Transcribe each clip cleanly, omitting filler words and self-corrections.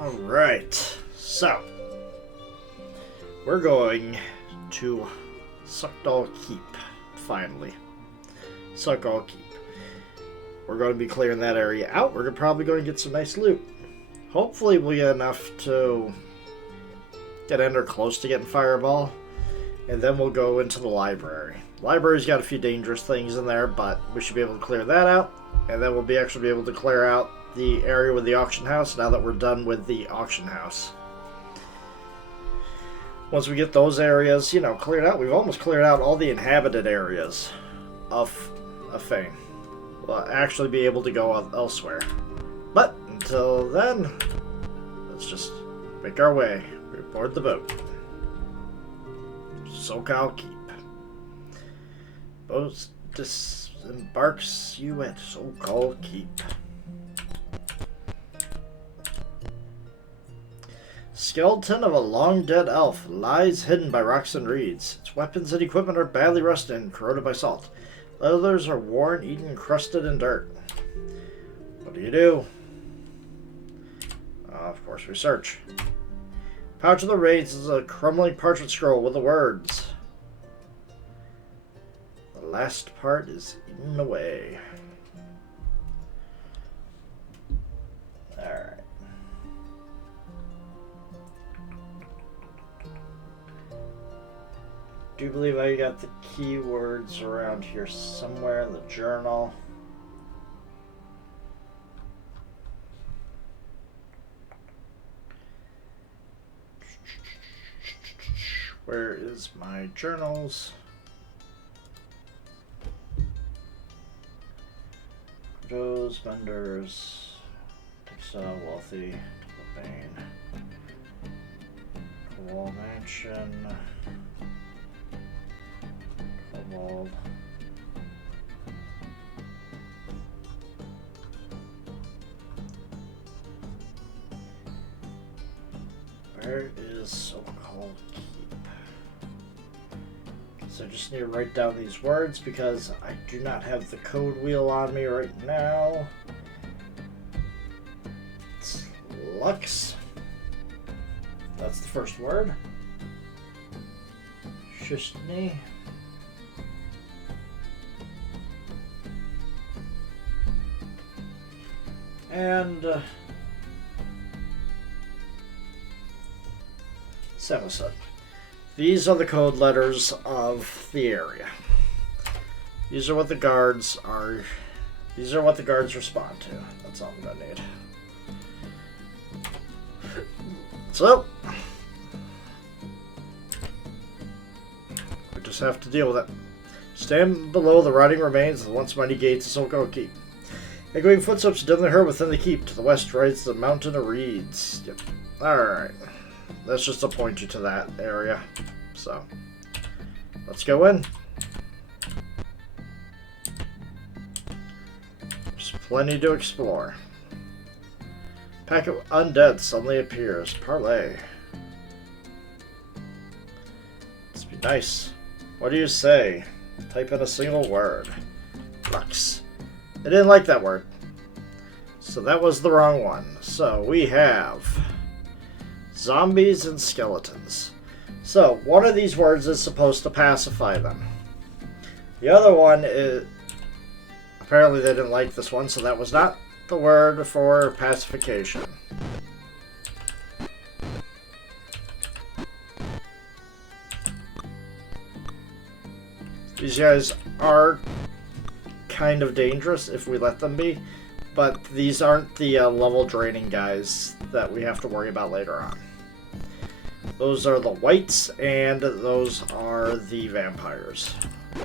Alright, so we're going to Sokol Keep, finally. Sokol Keep. We're going to be clearing that area out. We're probably going to get some nice loot. Hopefully we'll get enough to get Ender close to getting Fireball, and then we'll go into the library. Library's got a few dangerous things in there, but we should be able to clear that out, and then we'll actually be able to clear out the area with the auction house now that we're done with the auction house. Once we get those areas, cleared out, we've almost cleared out all the inhabited areas of Fame. We'll actually be able to go elsewhere. But until then, let's just make our way. We board the boat. Sokol Keep. Boat disembarks you at Sokol Keep. Skeleton of a long-dead elf lies hidden by rocks and reeds. Its weapons and equipment are badly rusted and corroded by salt. Others are worn, eaten, and crusted in dirt. What do? Of course, we search. Pouch of the Raids is a crumbling parchment scroll with the words. The last part is eaten away. Alright. I do believe I got the keywords around here somewhere in the journal. Where is my journals? Joe's, vendors, textile, wealthy, Bane, wall mansion. Kobold. Where is Sokol Keep? So I just need to write down these words because I do not have the code wheel on me right now. It's Lux. That's the first word. Shishni. And Samoset. These are the code letters of the area. These are what the guards are. These are what the guards respond to. That's all I'm gonna need. So we just have to deal with it. Stand below the rotting remains of the once mighty gates of Sokol Keep. Echoing footsteps dimly heard within the keep. To the west rises the mountain of reeds. Yep. Alright. That's just to point you to that area. So, let's go in. There's plenty to explore. Pack of undead suddenly appears. Parlay. Let's be nice. What do you say? Type in a single word. Lux. I didn't like that word. So that was the wrong one. So we have zombies and skeletons. So one of these words is supposed to pacify them. The other one is... Apparently they didn't like this one, so that was not the word for pacification. These guys are kind of dangerous if we let them be, but these aren't the level draining guys that we have to worry about later on. Those are the whites, and those are the vampires.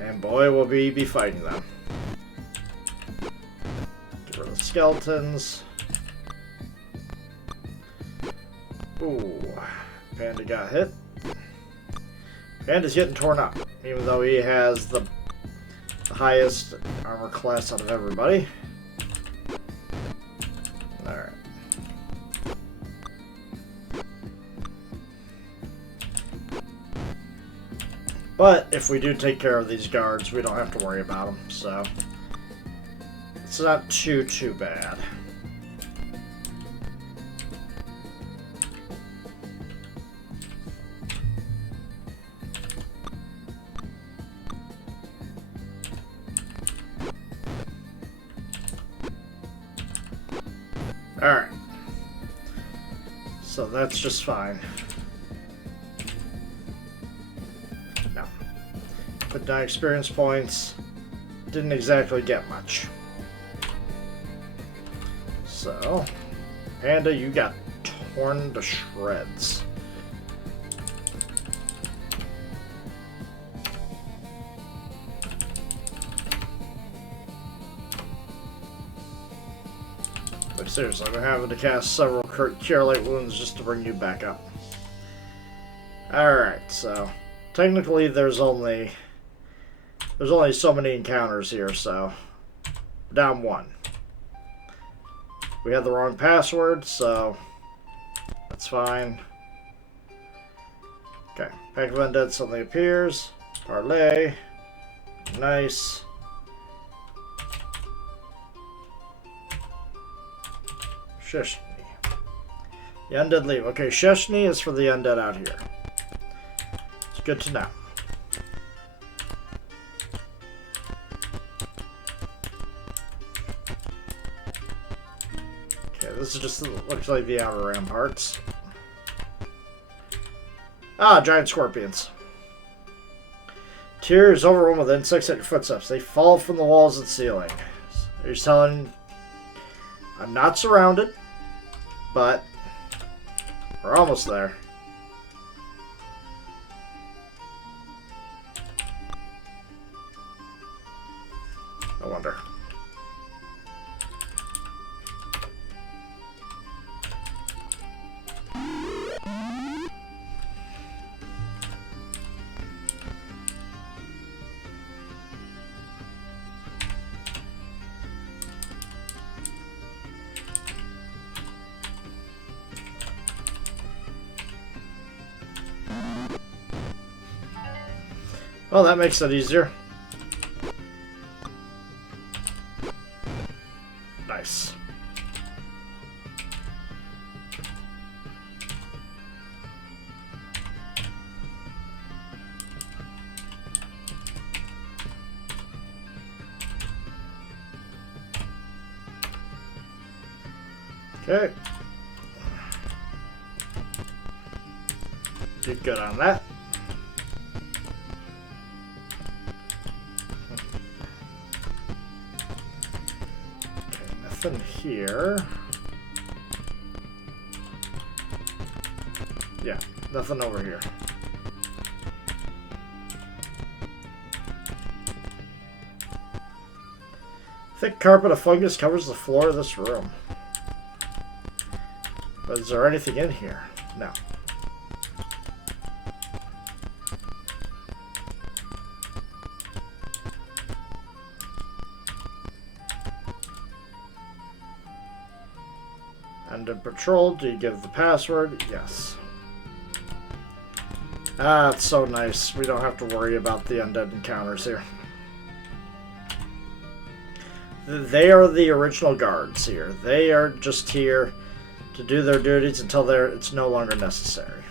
And boy, will we be fighting them. Get rid of the skeletons. Ooh, Panda got hit. Panda's getting torn up, even though he has the highest armor class out of everybody. Alright. But if we do take care of these guards, we don't have to worry about them, so it's not too bad. Alright. So that's just fine. No. Put down experience points. Didn't exactly get much. So, Panda, you got torn to shreds. But seriously, I'm having to cast several Cure Light Wounds just to bring you back up. Alright, so technically there's only so many encounters here, so down one. We had the wrong password, so that's fine. Okay, Pack of Undead suddenly appears. Parlay. Nice. Sheshni. The undead leave. Okay, Sheshni is for the undead out here. It's good to know. Okay, this is just looks like the outer ramparts. Ah, giant scorpions. Tyr is overrun with insects at your footsteps. They fall from the walls and ceiling. Are you telling... I'm not surrounded, but we're almost there. I wonder. Well, that makes it easier. Nice. Okay. Did good on that. Nothing here. Yeah, nothing over here. Thick carpet of fungus covers the floor of this room. But is there anything in here? No. Under patrol, do you give the password? Yes. Ah, it's so nice. We don't have to worry about the undead encounters here. They are the original guards here. They are just here to do their duties until it's no longer necessary.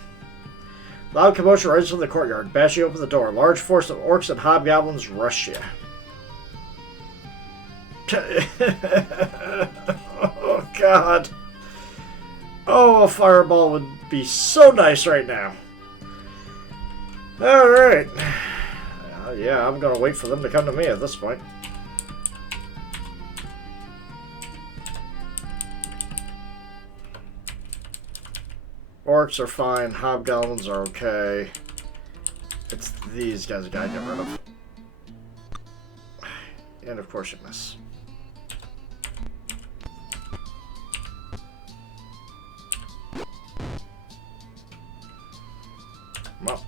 Loud commotion rises from the courtyard. Bashing open the door. Large force of orcs and hobgoblins rush you. Oh, God. Oh, a fireball would be so nice right now. Alright. Yeah, I'm gonna wait for them to come to me at this point. Orcs are fine. Hobgoblins are okay. It's these guys I gotta get rid of. And of course you miss. Well.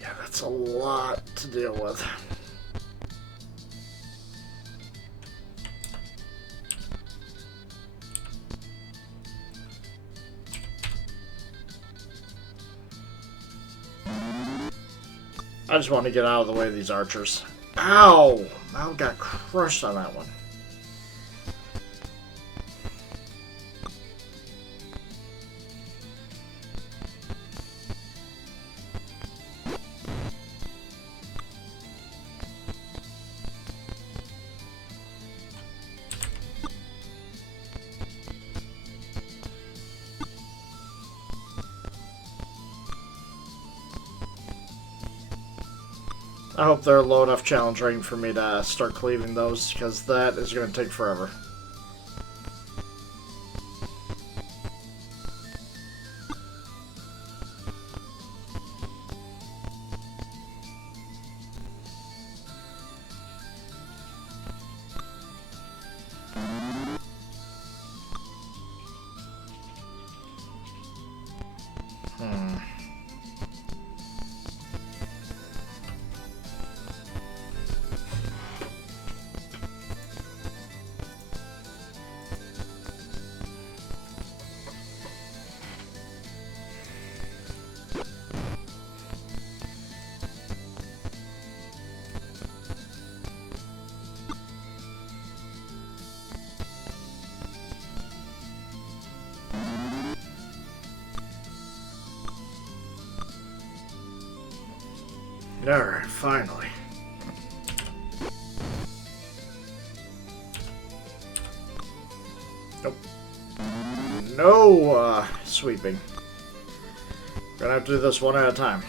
Yeah, that's a lot to deal with. I just want to get out of the way of these archers. Ow! Mal got crushed on that one. I hope they're low enough challenge rating for me to start cleaving those, because that is going to take forever. Alright, finally. Nope. No sweeping. Gonna have to do this one at a time.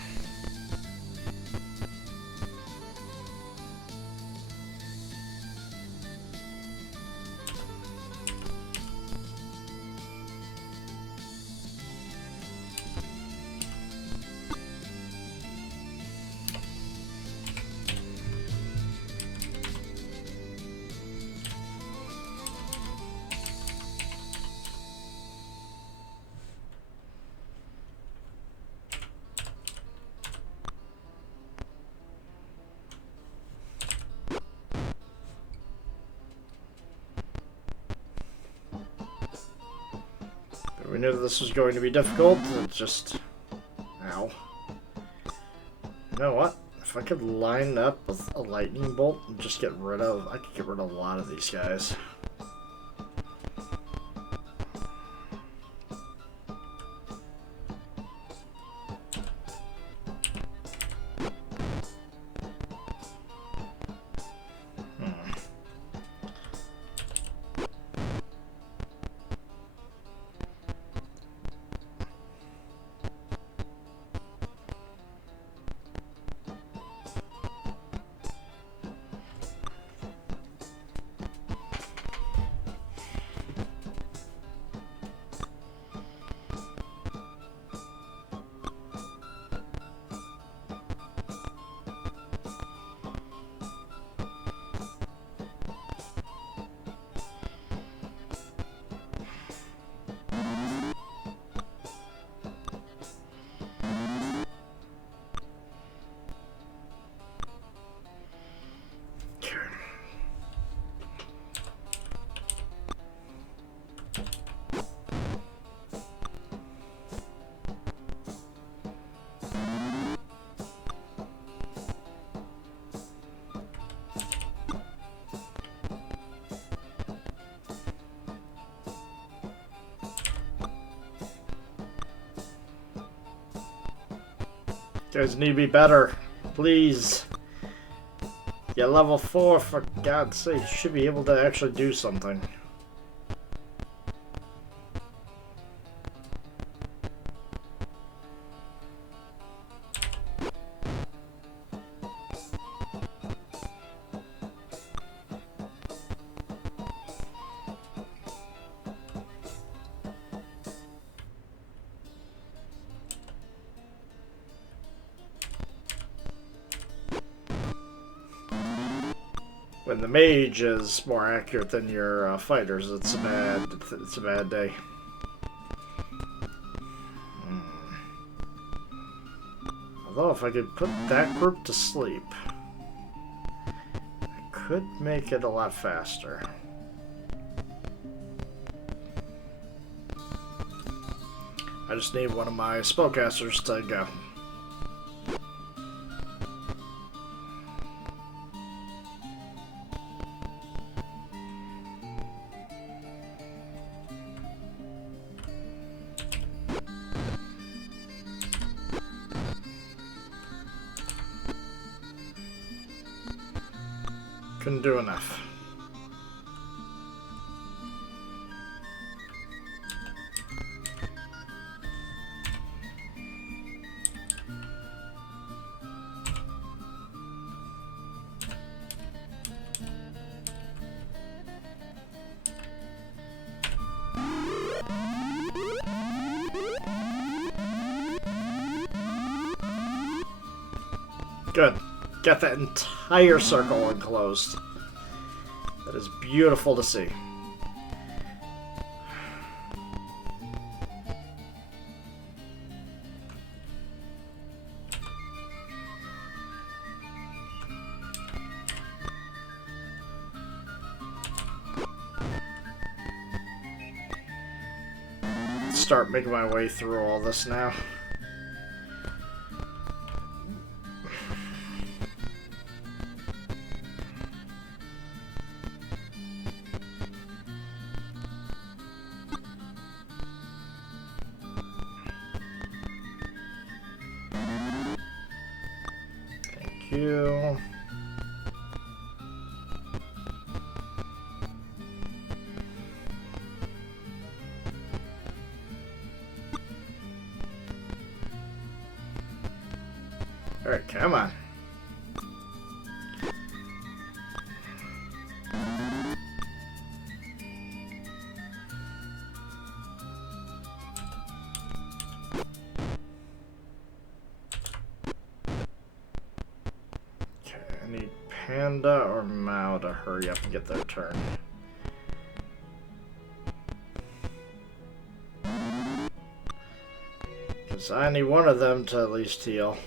We knew this was going to be difficult. It just... Ow. You know what? If I could line up with a lightning bolt and just get rid of... I could get rid of a lot of these guys. You guys need to be better. Please. Yeah, level 4, for God's sake. You should be able to actually do something. When the mage is more accurate than your fighters, it's a bad day. Although if I could put that group to sleep, I could make it a lot faster. I just need one of my spellcasters to go. Couldn't do enough. Good. Got that entire circle enclosed. That is beautiful to see. Start making my way through all this now. You. All right, come on. Panda or Mao to hurry up and get their turn. Because I need one of them to at least heal.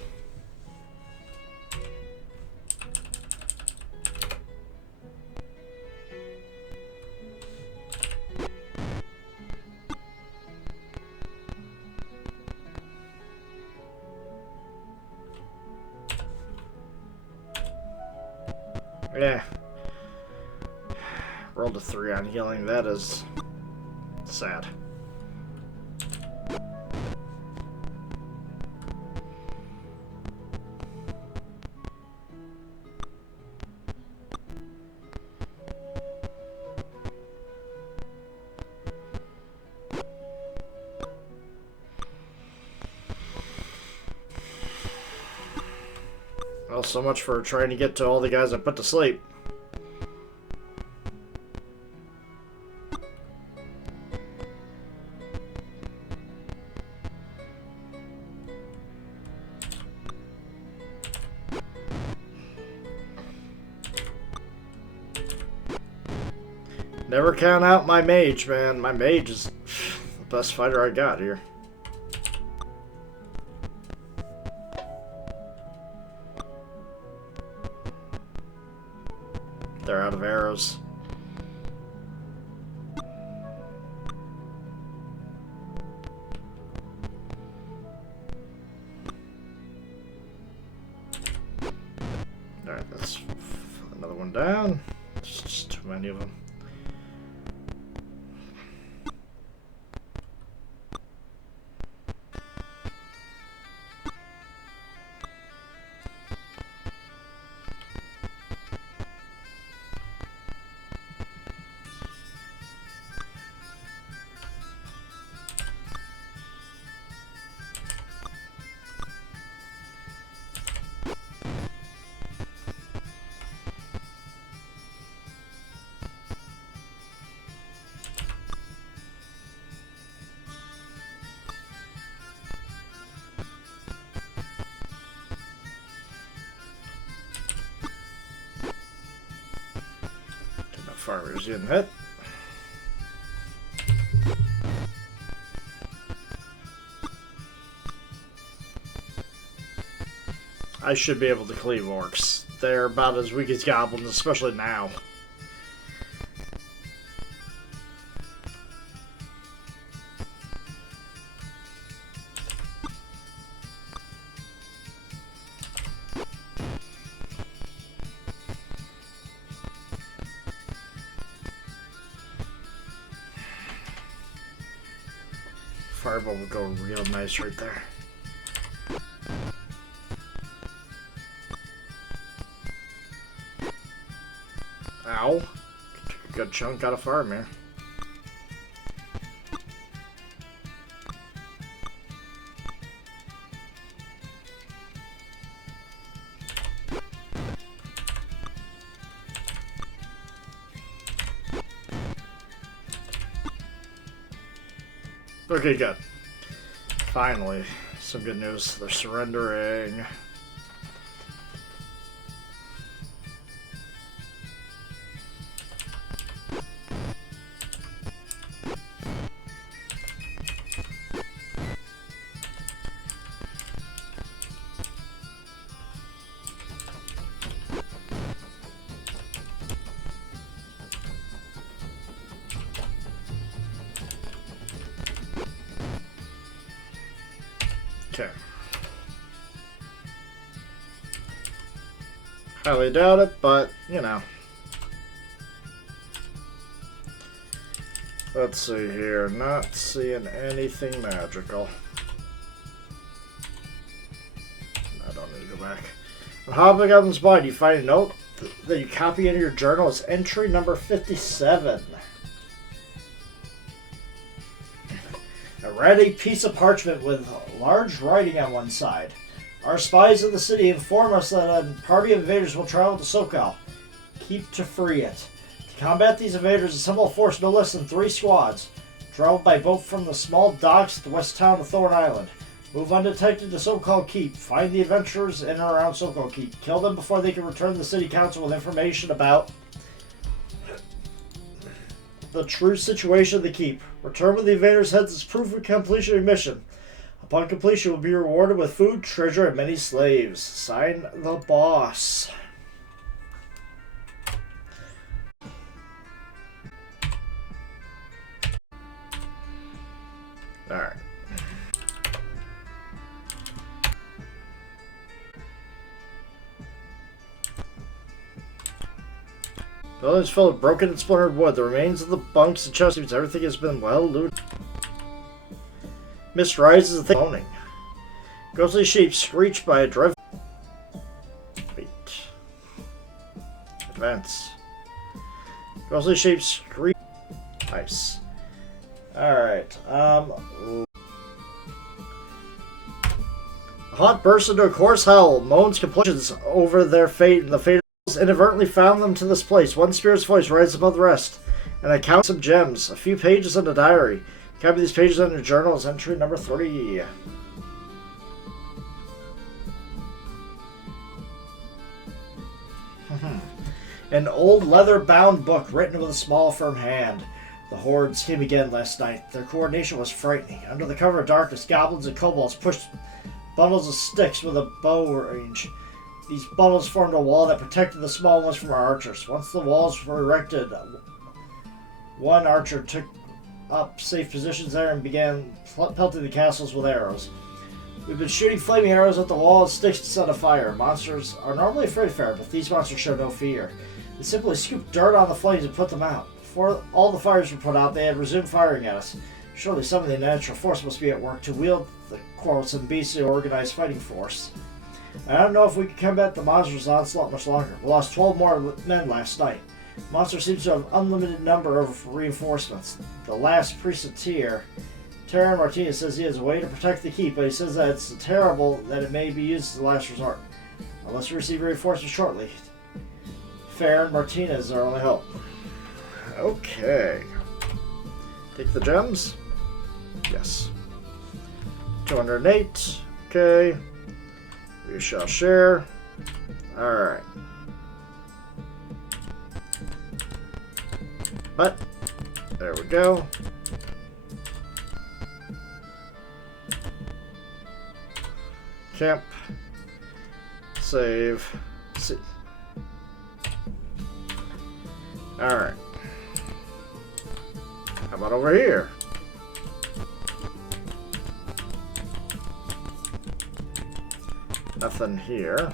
Yeah. Rolled a 3 on healing. That is sad. Well, so much for trying to get to all the guys I put to sleep. Never count out my mage, man. My mage is the best fighter I got here. They're out of arrows. Alright, that's another one down. There's just too many of them. Farmers getting hit. I should be able to cleave orcs. They're about as weak as goblins, especially now. Fireball would go real nice right there. Ow. Took a good chunk out of farm here. Okay, good. Finally, some good news. They're surrendering. Okay. Highly doubt it, but, you know. Let's see here. Not seeing anything magical. I don't need to go back. On Hobgoblins Mind, you find a note that you copy into your journal. It's entry number 57. A ratty piece of parchment with large writing on one side. Our spies in the city inform us that a party of invaders will travel to Sokol Keep to free it. To combat these invaders, assemble a force no less than 3 squads. Travel by boat from the small docks at the west town of Thorn Island. Move undetected to Sokol Keep. Find the adventurers in and around Sokol Keep. Kill them before they can return to the city council with information about the true situation of the keep. Return with the invaders' heads as proof of completion of your mission. Upon completion, you will be rewarded with food, treasure, and many slaves. Sign the boss. Alright. The building is filled with broken and splintered wood. The remains of the bunks and chest seams, everything has been well looted. Mist rises and moaning. Ghostly sheep screech by a dreadful. Wait. Advance. Ghostly sheep screech. Nice. Alright. A haunt bursts into a coarse howl, moans complaints over their fate, and the fatals inadvertently found them to this place. One spirit's voice rises above the rest, and I count some gems, a few pages in a diary. Copy these pages on your journal as entry number 3. An old leather-bound book written with a small, firm hand. The hordes came again last night. Their coordination was frightening. Under the cover of darkness, goblins and kobolds pushed bundles of sticks with a bow range. These bundles formed a wall that protected the small ones from our archers. Once the walls were erected, one archer took up safe positions there and began pelting the castles with arrows. We've been shooting flaming arrows at the wall and sticks to set a fire. Monsters are normally afraid of fire, but these monsters show no fear. They simply scooped dirt on the flames and put them out. Before all the fires were put out, they had resumed firing at us. Surely some of the natural force must be at work to wield the quarrelsome beastly organized fighting force. I don't know if we can combat the monsters' onslaught much longer. We lost 12 more men last night. The monster seems to have an unlimited number of reinforcements. The last priesteteer, Terran Martinez, says he has a way to protect the keep, but he says that it's terrible that it may be used as a last resort. Unless we receive reinforcements shortly. Farron Martinez is our only hope. Okay. Take the gems? Yes. 208. Okay. We shall share. Alright. But, there we go. Camp. Save. See. Alright. How about over here? Nothing here.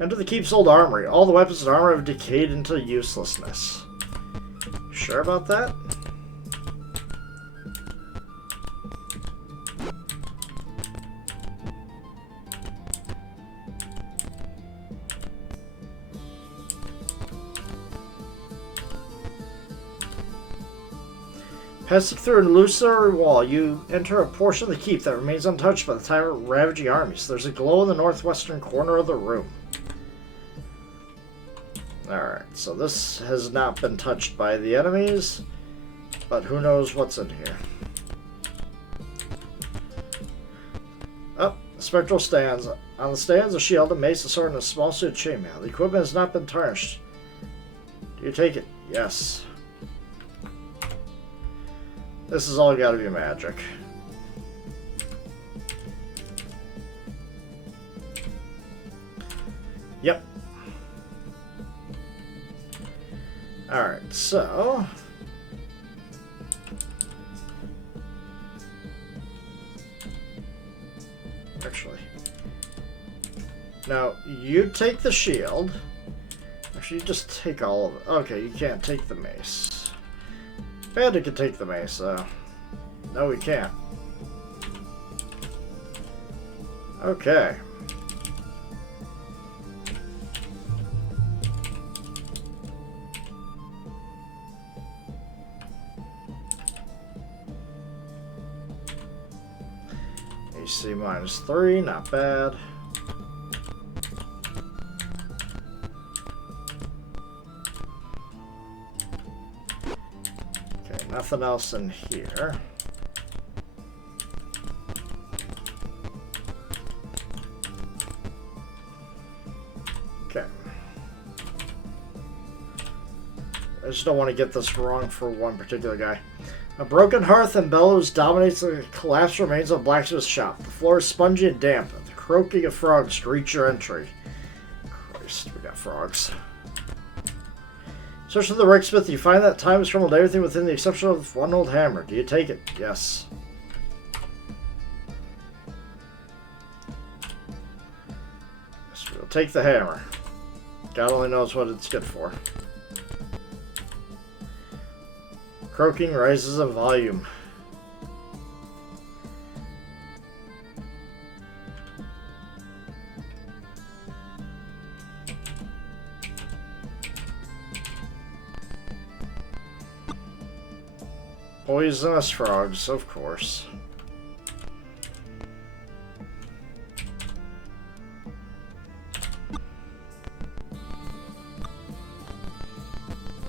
Enter the keep's old armory. All the weapons and armor have decayed into uselessness. Sure about that? Passing through an illusory wall, you enter a portion of the keep that remains untouched by the time of ravaging armies. There's a glow in the northwestern corner of the room. Alright, so this has not been touched by the enemies, but who knows what's in here. Oh, spectral stands. On the stands, a shield, a mace, a sword, and a small suit of chainmail. The equipment has not been tarnished. Do you take it? Yes. This has all got to be magic. Yep. Alright, so... Actually... Now, you take the shield. Actually, you just take all of it. Okay, you can't take the mace. Bandit can take the mace, though. No, we can't. Okay. AC -3, not bad. Nothing else in here. Okay. I just don't want to get this wrong for one particular guy. A broken hearth and bellows dominates the collapsed remains of a blacksmith's shop. The floor is spongy and damp. The croaking of frogs greets your entry. Christ, we got frogs. Search for the Ricksmith, you find that time has crumbled everything within the exception of one old hammer. Do you take it? Yes. So we'll take the hammer. God only knows what it's good for. Croaking rises in volume. Poisonous frogs, of course.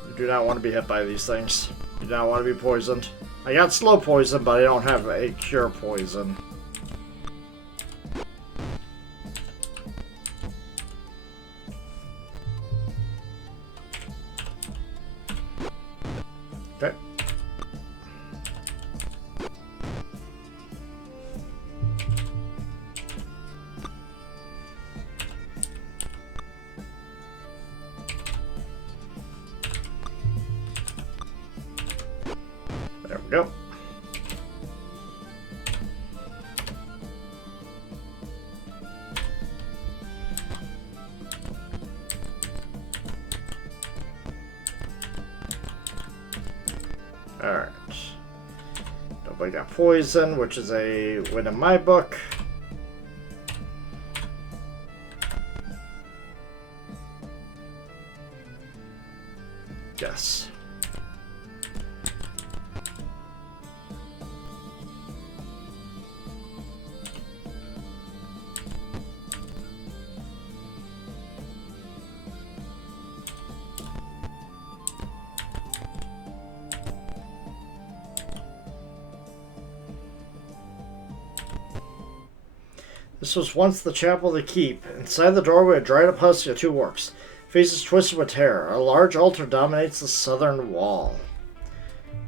You do not want to be hit by these things. You do not want to be poisoned. I got slow poison, but I don't have a cure poison. Okay. There we go. Alright. Nobody got poison, which is a win in my book. Yes. This was once the chapel of the keep. Inside the doorway, a dried-up husk of two orcs. Faces twisted with terror. A large altar dominates the southern wall.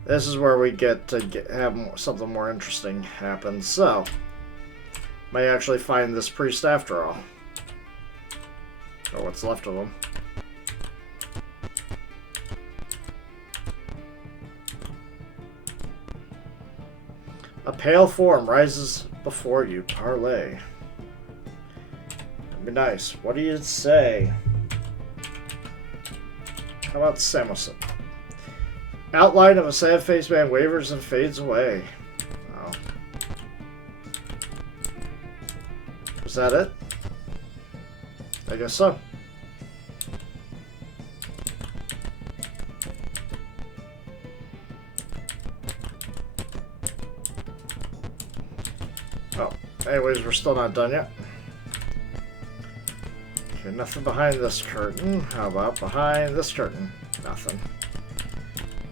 This is where we get to have something more interesting happen. So, may actually find this priest after all. Or what's left of him. A pale form rises before you. Parley. That'd be nice. What do you say? How about Samuelson? Outline of a sad-faced man wavers and fades away. Oh. Was that it? I guess so. Anyways, we're still not done yet. Okay, nothing behind this curtain. How about behind this curtain? Nothing.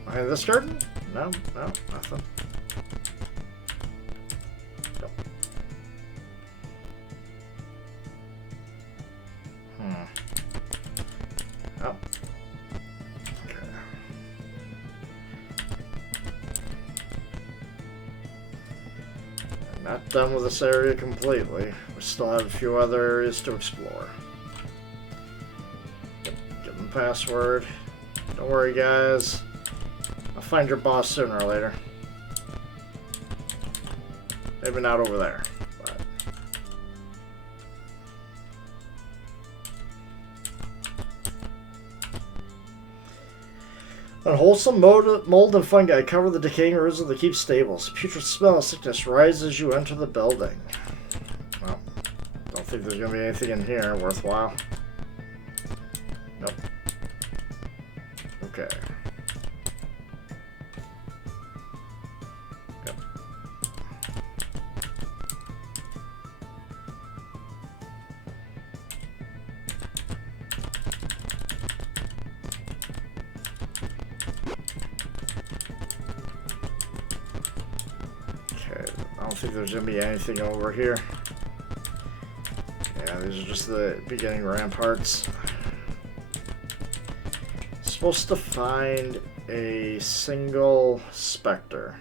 Behind this curtain? No, nothing. Nope. Oh. Okay. I'm not done with this area completely. We still have a few other areas to explore. Give them the password. Don't worry, guys. I'll find your boss sooner or later. Maybe not over there, but... Unwholesome mold and fungi cover the decaying roofs of the keep stables. Putrid smell of sickness rises as you enter the building. Well, don't think there's going to be anything in here worthwhile. Nope. Okay. Yep. Okay, I don't think there's going to be anything over here. Yeah, these are just the beginning ramparts. Supposed to find a single specter.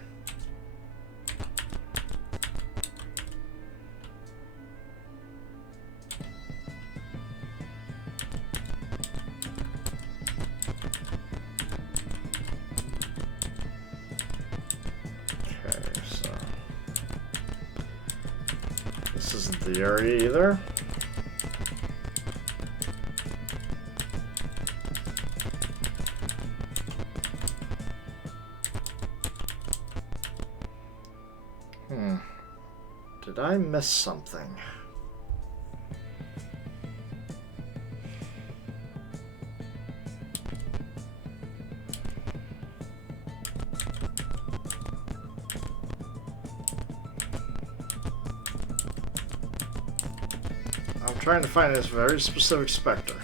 Okay, so this isn't the area either. Did I miss something? I'm trying to find this very specific specter.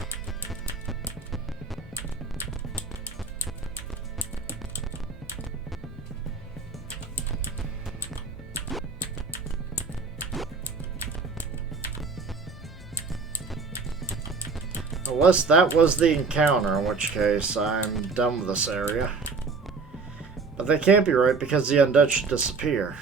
Unless that was the encounter, in which case I'm done with this area. But that can't be right because the undead should disappear.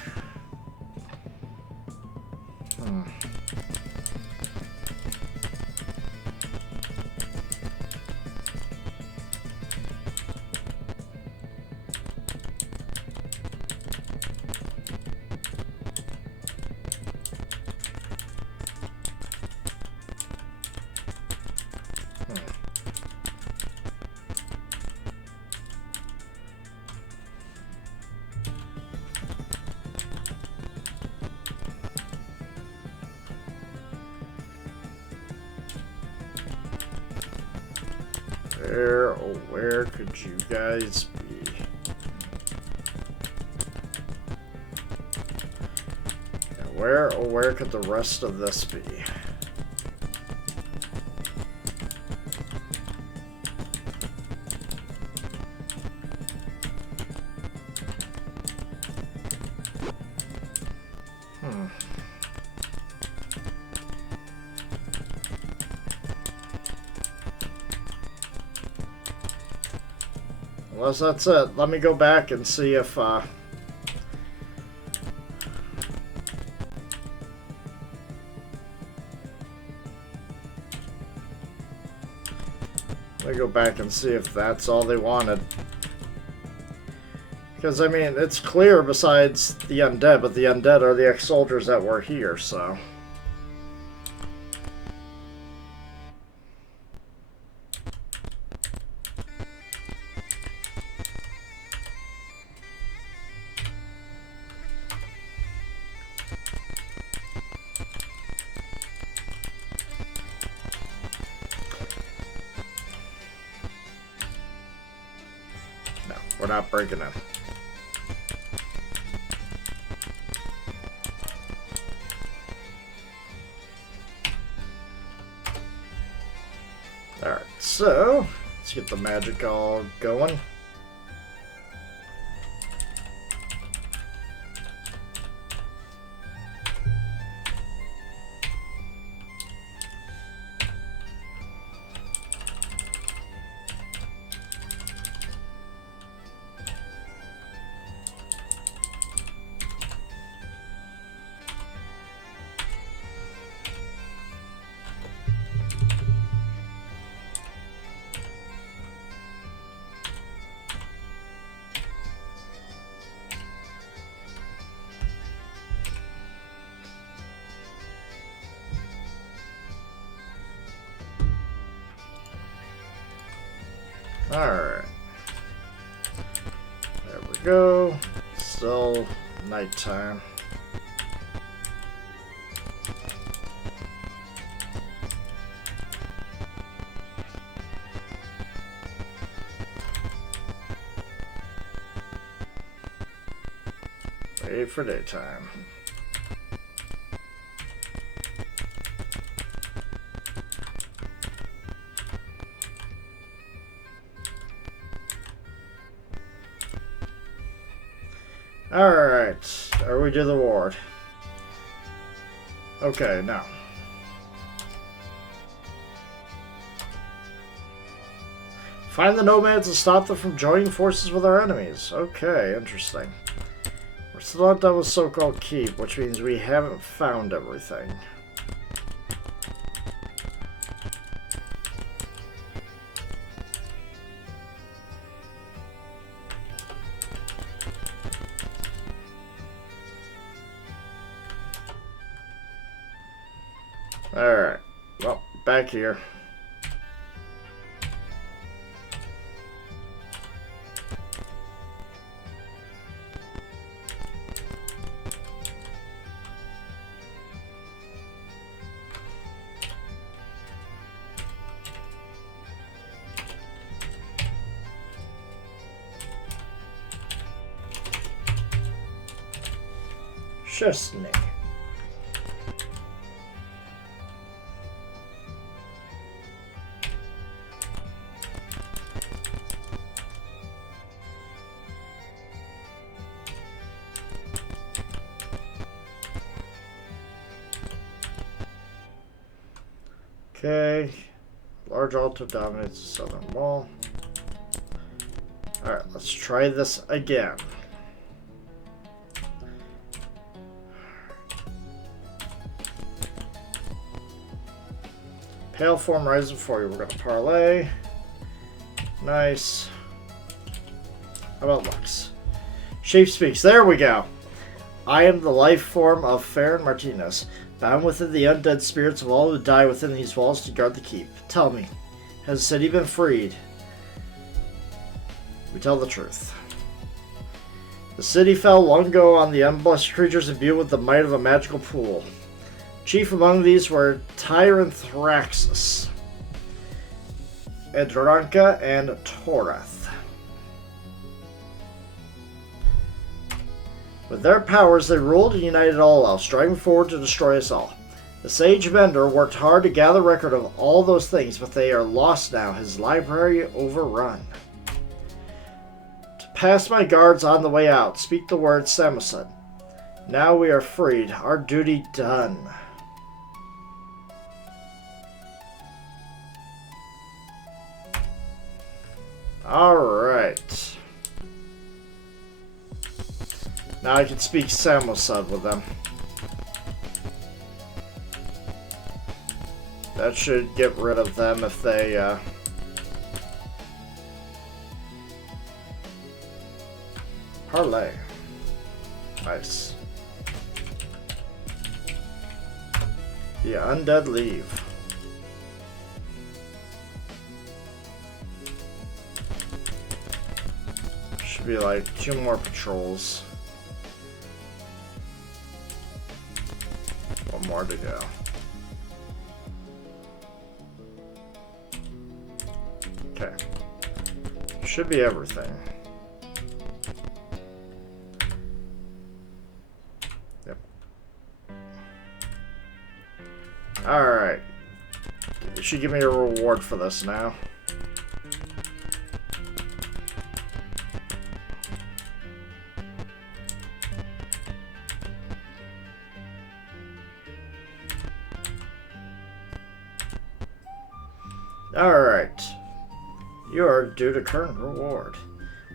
Where could you guys be? And where could the rest of this be? Unless that's it. Let me go back and see if let me go back and see if that's all they wanted. Because, I mean, it's clear besides the undead, but the undead are the ex-soldiers that were here, so... We're not breaking in. Alright, so let's get the magic all going. Alright. There we go. Still nighttime. Wait for daytime. Alright, are we to the ward? Okay, now. Find the nomads and stop them from joining forces with our enemies. Okay, interesting. We're still not done with Sokol Keep, which means we haven't found everything. Alright, well, back here. Chestney. Okay, large altar dominates the southern wall. Alright, let's try this again. Pale form rises before you. We're going to parlay. Nice. How about Lux? Shape speaks. There we go. I am the life form of Farron Martinez, bound within the undead spirits of all who die within these walls to guard the keep. Tell me, has the city been freed? We tell the truth. The city fell long ago on the unblessed creatures imbued with the might of a magical pool. Chief among these were Tyranthraxus, Edranka, and Torath. With their powers, they ruled and united all elves, striving forward to destroy us all. The sage Bender worked hard to gather record of all those things, but they are lost now, his library overrun. To pass my guards on the way out, speak the word Samoset. Now we are freed, our duty done. Alright. Now I can speak Samoset with them. That should get rid of them if they, parlay. Nice. The undead leave. Should be like 2 more patrols. 1 more to go. Okay. Should be everything. Yep. Alright. Give the should give me a reward for this now. Alright. You are due to current reward.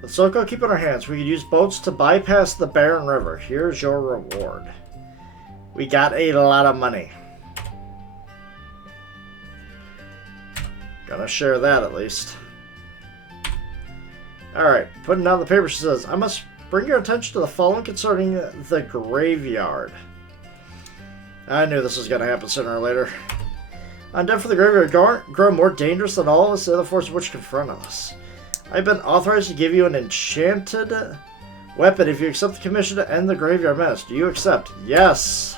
With Sokol Keep in our hands, we could use boats to bypass the Barren River. Here's your reward. We got a lot of money. Gonna share that at least. Alright, putting down the paper, she says, I must bring your attention to the following concerning the graveyard. I knew this was gonna happen sooner or later. Undead for the graveyard grow more dangerous than all of us, the other forces which confront us. I've been authorized to give you an enchanted weapon if you accept the commission to end the graveyard menace. Do you accept? Yes!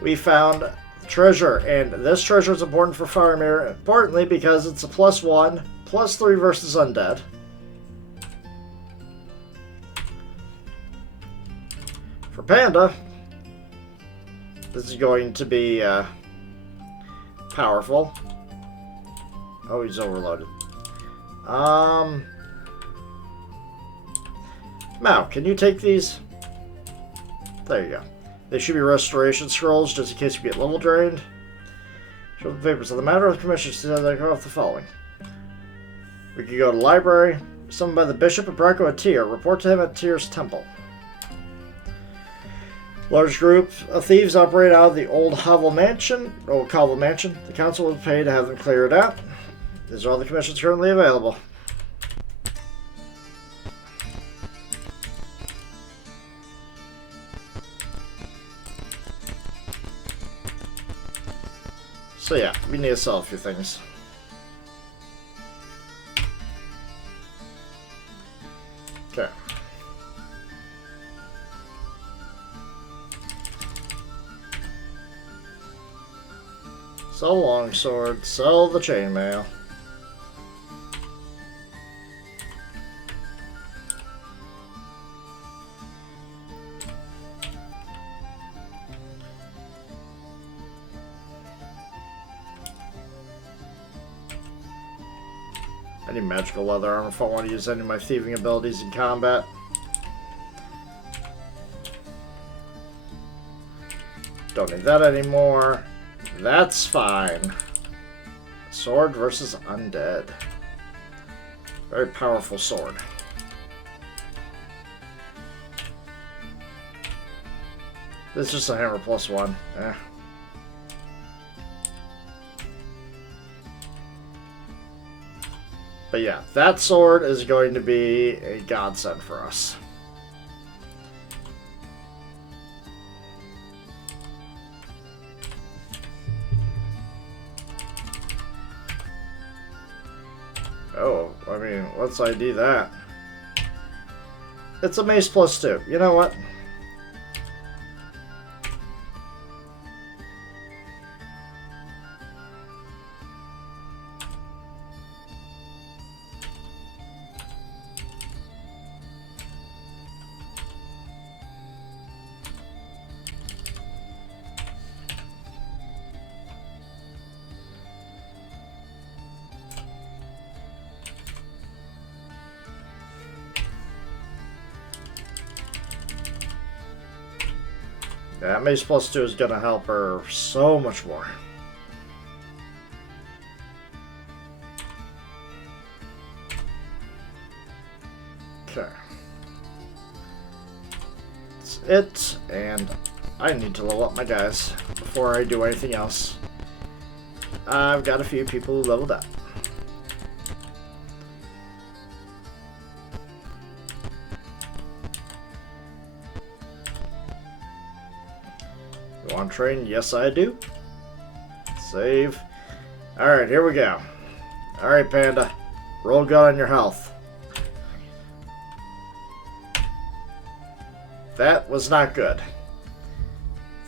We found treasure, and this treasure is important for Firemere, importantly because it's a +1, +3 versus undead. For Panda, this is going to be powerful. Oh, he's overloaded. Mao, can you take these? There you go. They should be restoration scrolls, just in case you get level drained. Show the papers. On the matter of the commission, said they go off the following. We could go to the library. Summoned by the Bishop of Branko at Tyr. Report to him at Tyr's temple. Large group of thieves operate out of the old Hovel Mansion. The council will pay to have them clear it out. These are all the commissions currently available. So yeah, we need to sell a few things. Okay. Sell longsword, sell the chainmail. I need magical leather armor if I want to use any of my thieving abilities in combat. Don't need that anymore. That's fine. Sword versus undead. Very powerful sword. This is just a hammer +1. Eh. But yeah, that sword is going to be a godsend for us. Oh, I mean, let's ID that. It's a mace +2. You know what? That mace +2 is going to help her so much more. Okay. That's it, and I need to level up my guys before I do anything else. I've got a few people who leveled up. On train? Yes, I do. Save. Alright, here we go. Alright, Panda. Roll gun on your health. That was not good.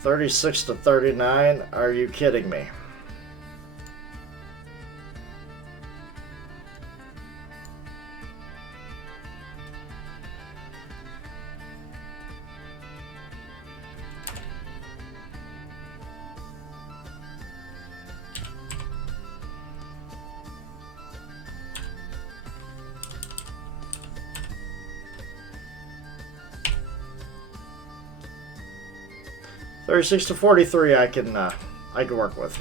36 to 39? Are you kidding me? 36 to 43 I can work with.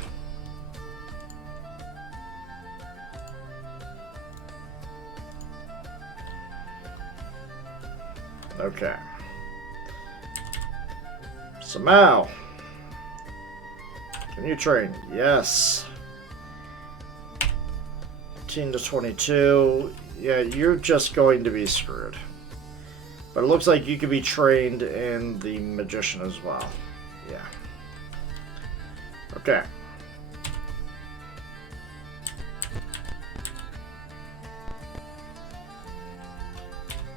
Okay. So Mao, can you train? Yes. 18 to 22. Yeah, you're just going to be screwed. But it looks like you could be trained in the Magician as well. Yeah. Okay.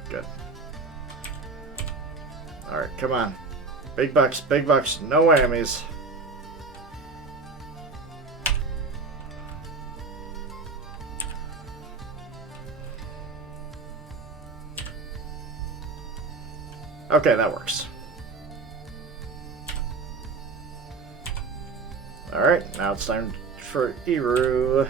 Good. Alright, come on. Big bucks, no whammies. Okay, that works. Alright, now it's time for Eru.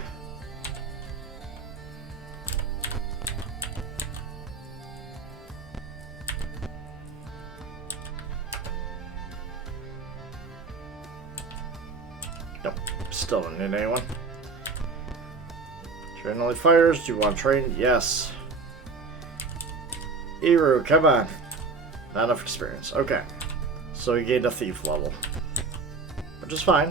Nope, still don't need anyone. Train only fires. Do you want to train? Yes. Eru, come on. Not enough experience. Okay. So he gained a thief level. Which is fine.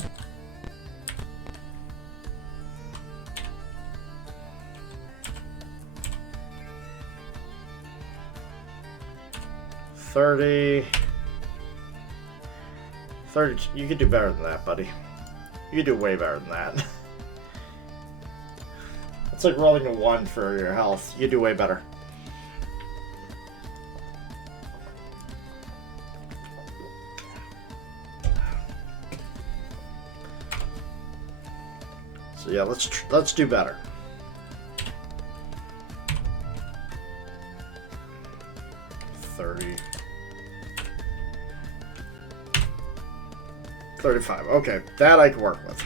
$30. You could do better than that, buddy. You could do way better than that. It's like rolling a 1 for your health. You do way better. So yeah, let's do better. $30. $35. Okay, that I can work with.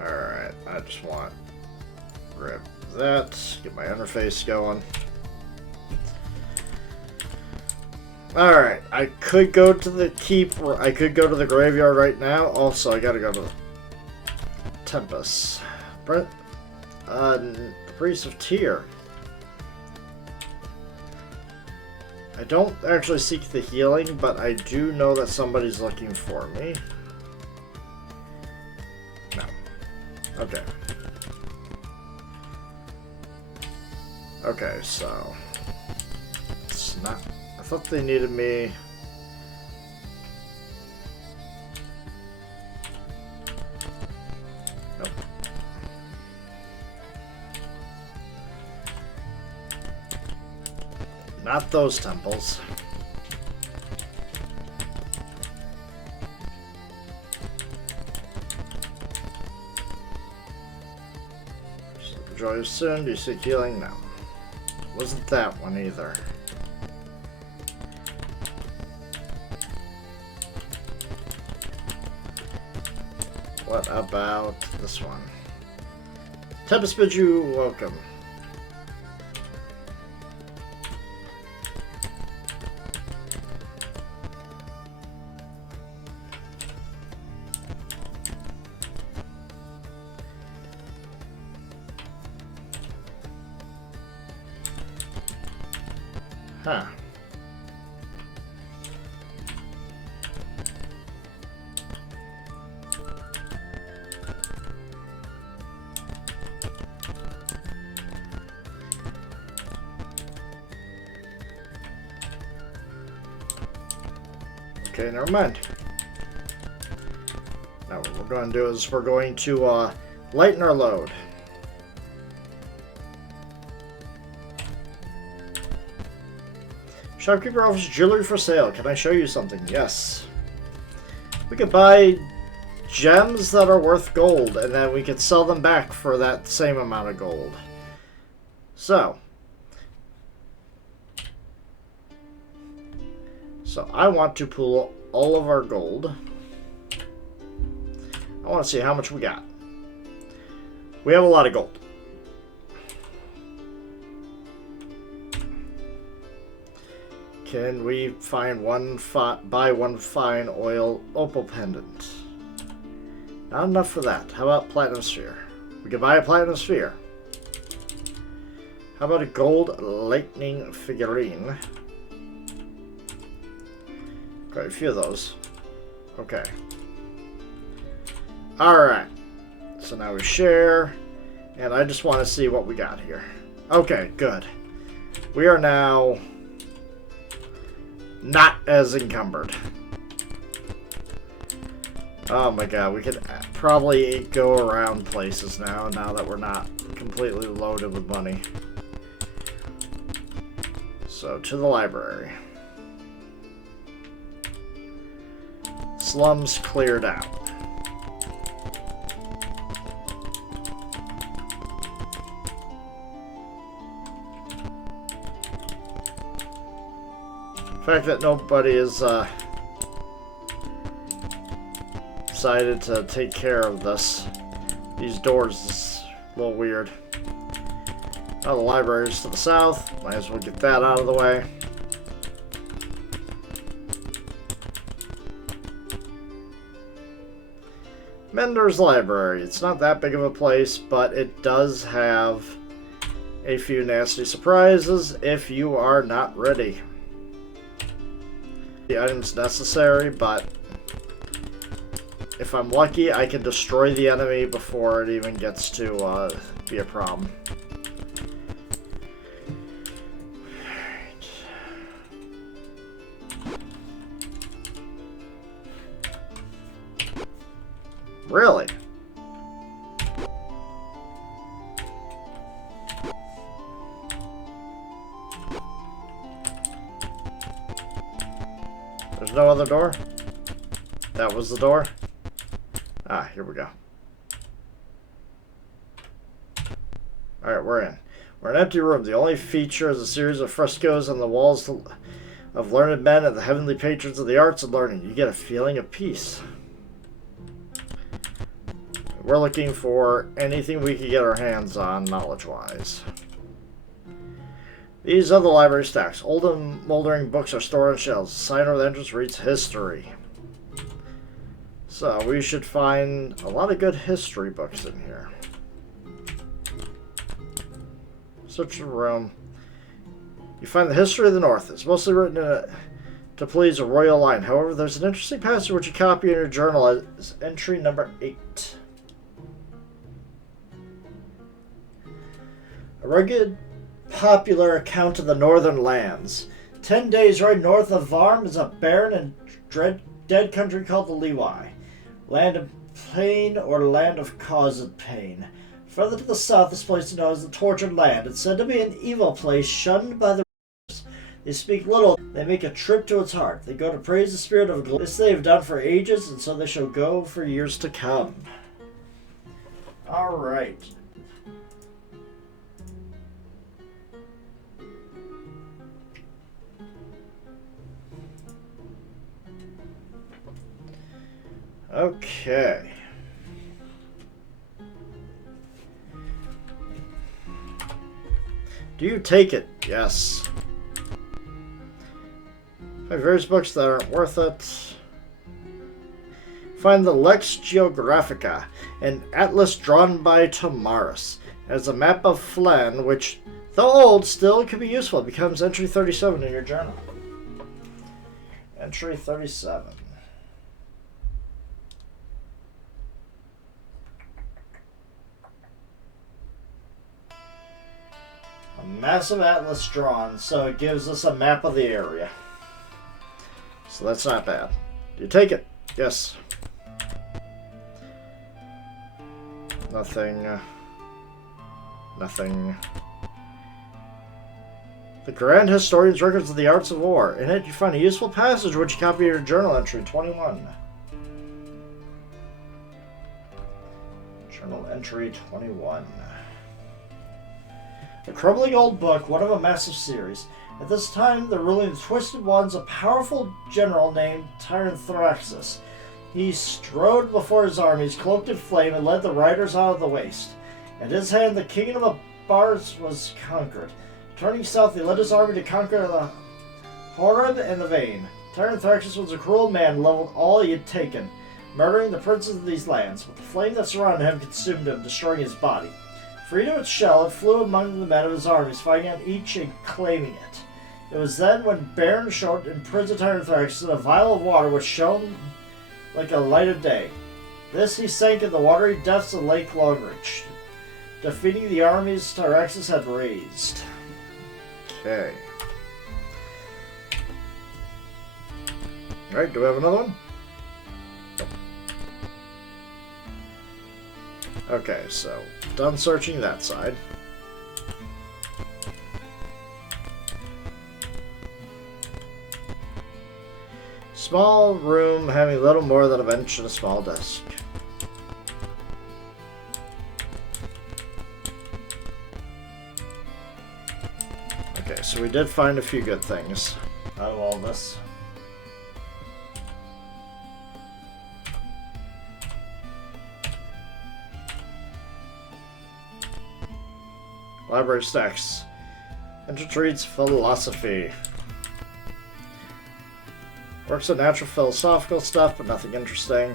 Alright, I just want to grab that, get my interface going. Alright, I could go to the keep, or I could go to the graveyard right now. Also, I gotta go to Tempest. The Priest of Tyr. I don't actually seek the healing, but I do know that somebody's looking for me. No. Okay. Okay, so... It's not... I thought they needed me... Nope. Not those temples. Joy of Sin, do you seek healing? No. Wasn't that one either. What about this one? Tempest bid you welcome. Huh. Okay, never mind. Now what we're going to do is we're going to lighten our load. Shopkeeper offers jewelry for sale. Can I show you something? Yes. We could buy gems that are worth gold, and then we could sell them back for that same amount of gold. So I want to pull all of our gold. I want to see how much we got. We have a lot of gold. Can we find buy one fine oil opal pendant? Not enough for that. How about platinum sphere? We can buy a platinum sphere. How about a gold lightning figurine? Quite a few of those. Okay. Alright. So now we share. And I just want to see what we got here. Okay, good. We are now not as encumbered. Oh my god, we could probably go around places now that we're not completely loaded with money. So, to the library. Slums cleared out. The fact that nobody is decided to take care of these doors is a little weird. Oh, the library's to the south. Might as well get that out of the way. Mender's Library. It's not that big of a place, but it does have a few nasty surprises if you are not ready. The items necessary, but if I'm lucky, I can destroy the enemy before it even gets to be a problem. Really? There's no other door? That was the door? Ah, here we go. Alright, we're in. We're in an empty room. The only feature is a series of frescoes on the walls of learned men and the heavenly patrons of the arts and learning. You get a feeling of peace. We're looking for anything we can get our hands on, knowledge-wise. These are the library stacks. Old and moldering books are stored on shelves. The sign over the entrance reads history. So, we should find a lot of good history books in here. Search the room. You find the history of the North. It's mostly written to please a royal line. However, there's an interesting passage which you copy in your journal as entry number 8. A rugged, popular account of the northern lands. 10 days right north of Varm is a barren and dead country called the Lewi. Land of pain or land of caused pain. Further to the south, this place is known as the Tortured Land. It's said to be an evil place shunned by the rulers. They speak little. They make a trip to its heart. They go to praise the spirit of glory. This they have done for ages, and so they shall go for years to come. All right. Okay. Do you take it? Yes. Find various books that aren't worth it. Find the Lex Geographica, an atlas drawn by Tomaris. It has a map of Flen, which, though old, still can be useful. It becomes entry 37 in your journal. Entry 37. Massive atlas drawn, so it gives us a map of the area. So that's not bad. Do you take it? Yes. Nothing. Nothing. The Grand Historian's Records of the Arts of War. In it, you find a useful passage which you copy your journal entry 21. Journal entry 21. A crumbling old book, one of a massive series. At this time, the ruling of the Twisted Ones, a powerful general named Tyranthraxus. He strode before his armies, cloaked in flame, and led the riders out of the waste. At his hand, the kingdom of Bars was conquered. Turning south, he led his army to conquer the Horrid and the vain. Tyranthaxis was a cruel man, leveled all he had taken, murdering the princes of these lands, but the flame that surrounded him consumed him, destroying his body. Free to its shell, it flew among the men of his armies, fighting on each and claiming it. It was then when Baron showed imprisoned Tyranthaxis in a vial of water which shone like a light of day. This he sank in the watery depths of Lake Longreach, defeating the armies Tyrannus had raised. Okay. Alright, do we have another one? Okay, so done searching that side. Small room having little more than a bench and a small desk. Okay, so we did find a few good things out of all this. Library stacks. Intertreats philosophy. Works of natural philosophical stuff, but nothing interesting.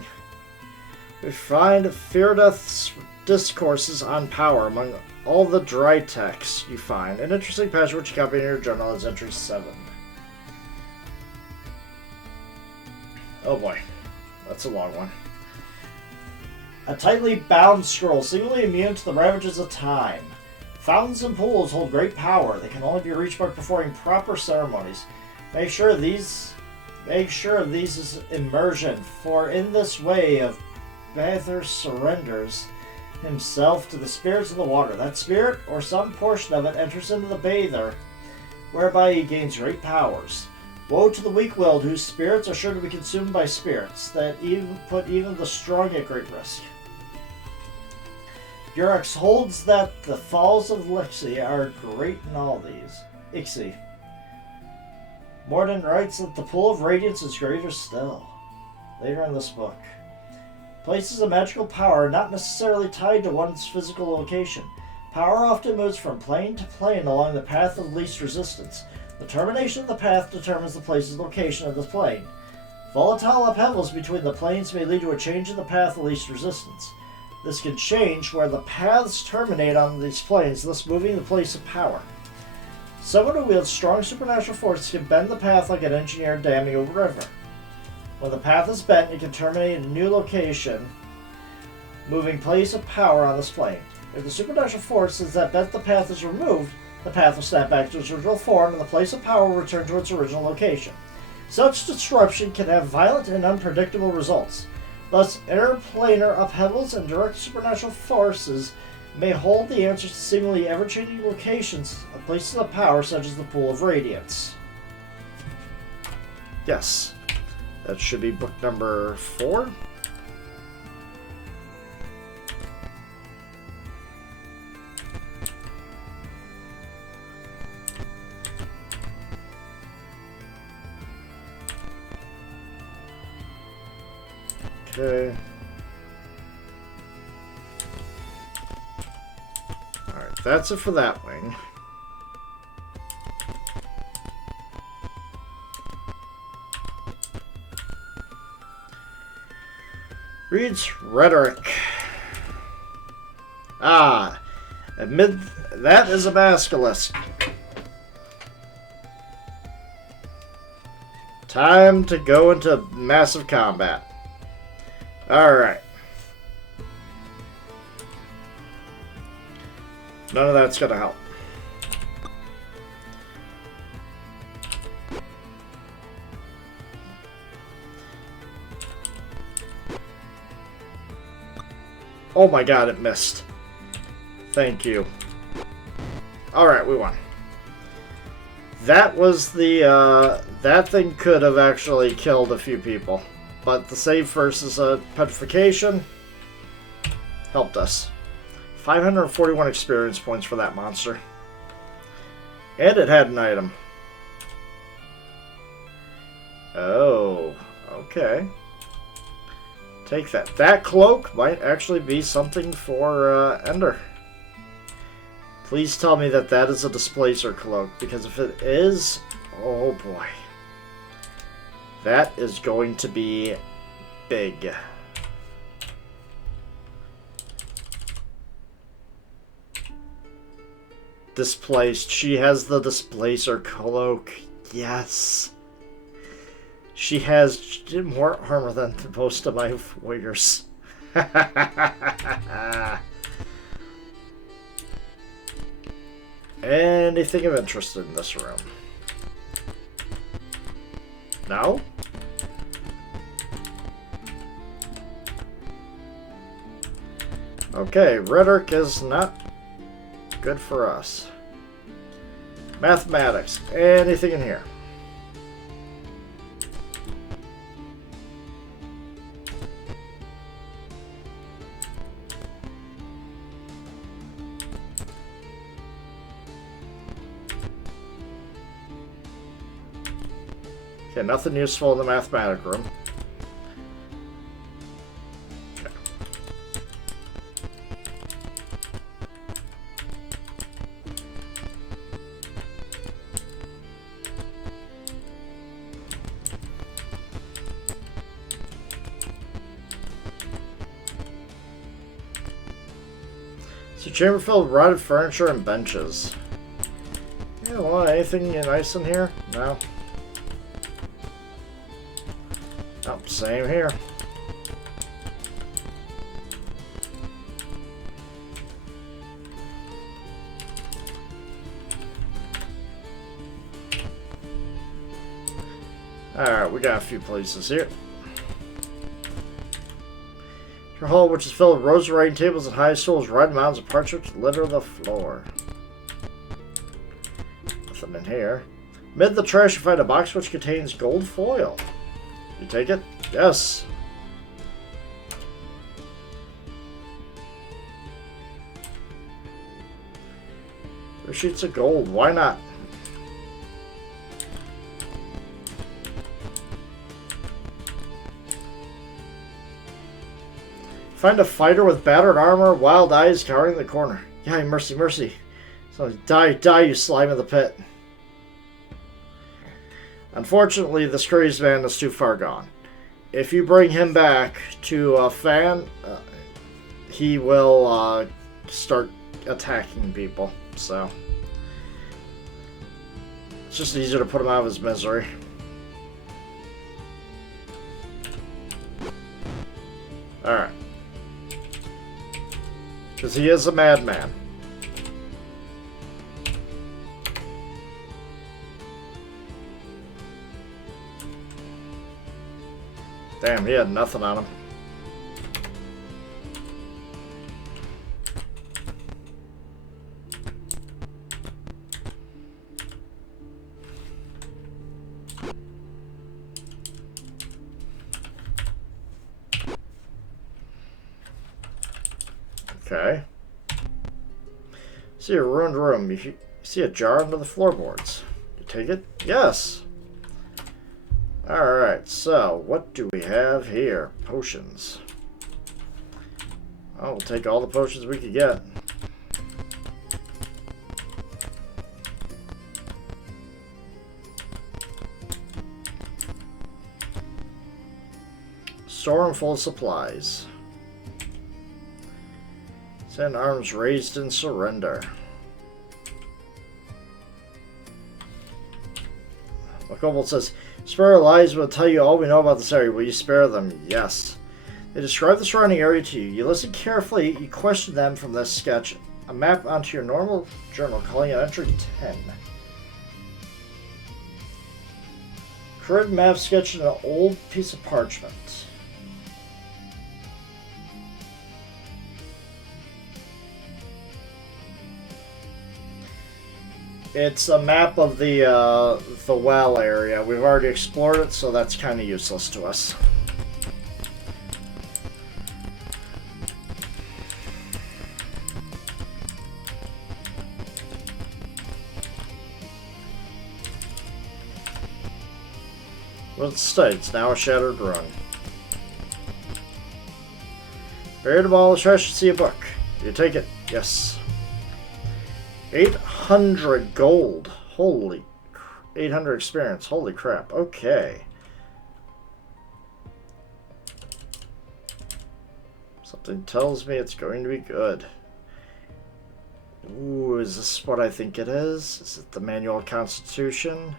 We find Feardeth's discourses on power among all the dry texts you find. An interesting passage which you copy in your journal is entry 7. Oh boy, that's a long one. A tightly bound scroll, seemingly immune to the ravages of time. Fountains and pools hold great power. They can only be reached by performing proper ceremonies. Make sure of these is immersion, for in this way of bather surrenders himself to the spirits of the water. That spirit, or some portion of it, enters into the bather, whereby he gains great powers. Woe to the weak-willed, whose spirits are sure to be consumed by spirits that put even the strong at great risk. Yurex holds that the falls of Lixie are great in all these. Ixie. Mordin writes that the pool of Radiance is greater still. Later in this book. Places of magical power are not necessarily tied to one's physical location. Power often moves from plane to plane along the path of least resistance. The termination of the path determines the place's location of the plane. Volatile upheavals between the planes may lead to a change in the path of least resistance. This can change where the paths terminate on these planes, thus moving the place of power. Someone who wields strong supernatural force can bend the path like an engineer damming a river. When the path is bent, it can terminate in a new location, moving place of power on this plane. If the supernatural forces that bent the path is removed, the path will snap back to its original form and the place of power will return to its original location. Such disruption can have violent and unpredictable results. Thus, interplanar upheavals and direct supernatural forces may hold the answers to seemingly ever-changing locations of places of power, such as the Pool of Radiance. Yes, that should be book number 4. Okay. Alright, that's it for that wing. Reads rhetoric. Ah, admit that is a basilisk. Time to go into massive combat. Alright. None of that's gonna help. Oh my god, it missed. Thank you. Alright, we won. That was the, that thing could have actually killed a few people. But the save versus petrification helped us. 541 experience points for that monster. And it had an item. Oh, okay. Take that. That cloak might actually be something for Ender. Please tell me that that is a displacer cloak, because if it is, oh boy. That is going to be big. Displaced. She has the displacer cloak. Yes. She has more armor than most of my warriors. Anything of interest in this room? No? Okay, rhetoric is not good for us. Mathematics. Anything in here? Okay, nothing useful in the mathematic room. Okay. So chamber filled with rotted furniture and benches. You don't want anything nice in here? No. Oh, same here. Alright, we got a few places here. Your hall, which is filled with rows of writing tables and high stools, red mounds of parchment litter the floor. Nothing in here. Amid the trash, you find a box which contains gold foil. You take it? Yes. 3 sheets of gold. Why not? Find a fighter with battered armor, wild eyes cowering in the corner. Yay, mercy, mercy. So die, die, you slime of the pit. Unfortunately, this crazed man is too far gone. If you bring him back to Fan, he will start attacking people. So it's just easier to put him out of his misery. Alright. Because he is a madman. Damn, he had nothing on him. Okay. See a ruined room. You see a jar under the floorboards. You take it? Yes. Alright, so what do we have here? Potions. Oh, we'll take all the potions we could get. Storeroom full of supplies. Send arms raised in surrender. The kobold says, "Spare our lives will tell you all we know about this area. Will you spare them?" Yes. They describe the surrounding area to you. You listen carefully. You question them from this sketch. A map onto your normal journal calling it entry 10. Current map sketched in an old piece of parchment. It's a map of the well area. We've already explored it, so that's kind of useless to us. Well, it states now a shattered ruin. Buried above all the trash, you see a book. You take it. Yes. 800 gold. Holy. 800 experience. Holy crap. Okay. Something tells me it's going to be good. Ooh, is this what I think it is? Is it the Manual Constitution?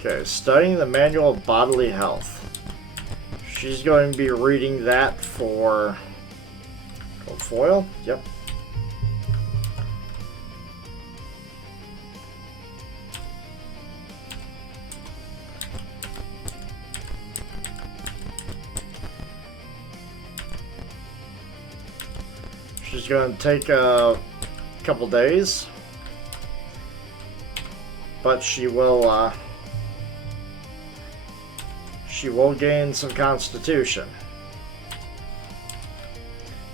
Okay, studying the Manual of Bodily Health. She's going to be reading that for gold foil. Yep. She's going to take a couple days, but she will gain some constitution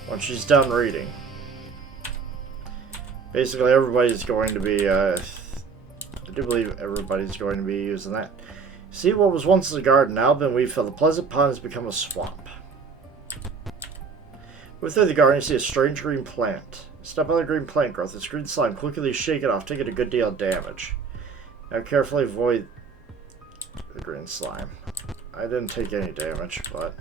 when she's done reading. Basically, everybody's going to be, I do believe everybody's going to be using that. See, what was once a garden, now been weed filled. The pleasant pond has become a swamp. Within the garden, you see a strange green plant. Step on the green plant growth. It's green slime. Quickly shake it off, taking a good deal of damage. Now carefully avoid the green slime. I didn't take any damage, but...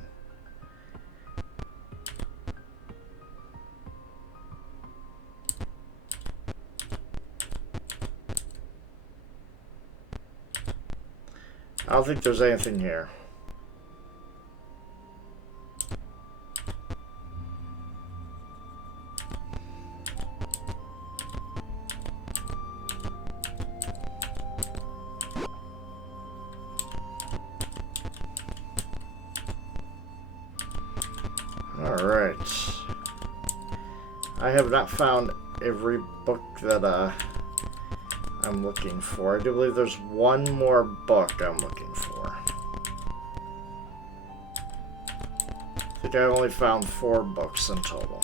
I don't think there's anything here. Alright. I have not found every book that I'm looking for. I do believe there's one more book I'm looking for. I think I only found 4 books in total.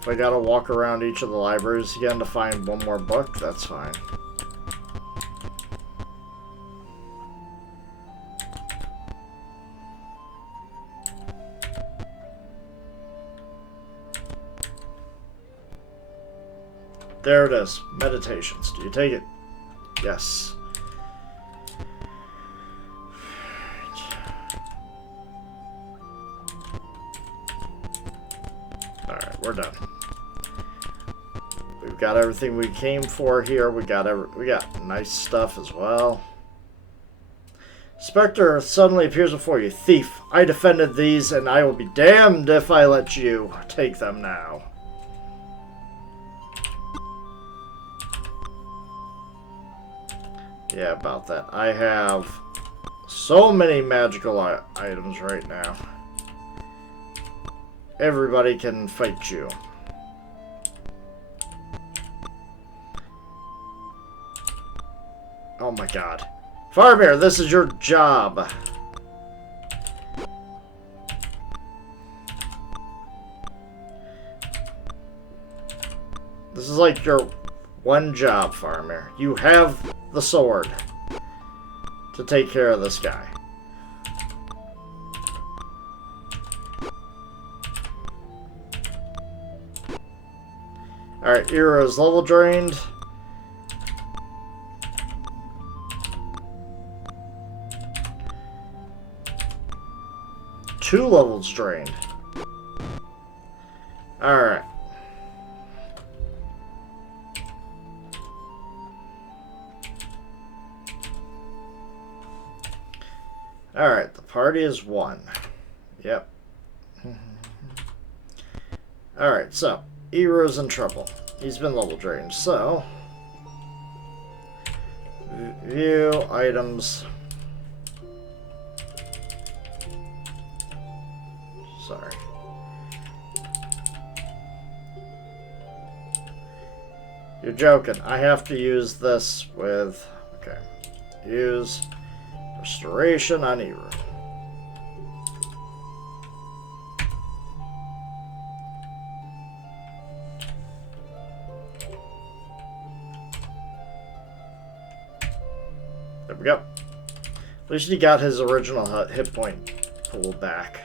If I gotta walk around each of the libraries again to find one more book, that's fine. There it is. Meditations. Do you take it? Yes. Alright, we're done. We've got everything we came for here. We got nice stuff as well. Spectre suddenly appears before you. Thief, I defended these, and I will be damned if I let you take them now. Yeah, about that. I have so many magical items right now. Everybody can fight you. Oh my god. Farbear, this is your job. This is like your one job, Farmer. You have the sword to take care of this guy. Alright, Era's level drained. Two levels drained. Alright. Alright, the party is 1. Yep. Alright, so, Ero's in trouble. He's been level drained, so... View items. Sorry. You're joking. I have to use this with... Okay. Use... Restoration on Eru. There we go. At least he got his original hit point pulled back.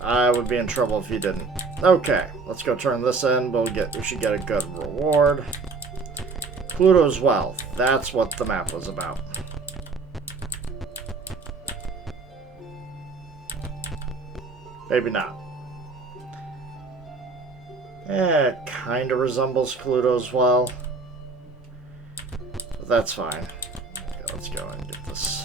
I would be in trouble if he didn't. Okay, let's go turn this in. We should get a good reward. Pluto's wealth. That's what the map was about. Maybe not. It kind of resembles Pluto's well. But that's fine. Okay, let's go and get this.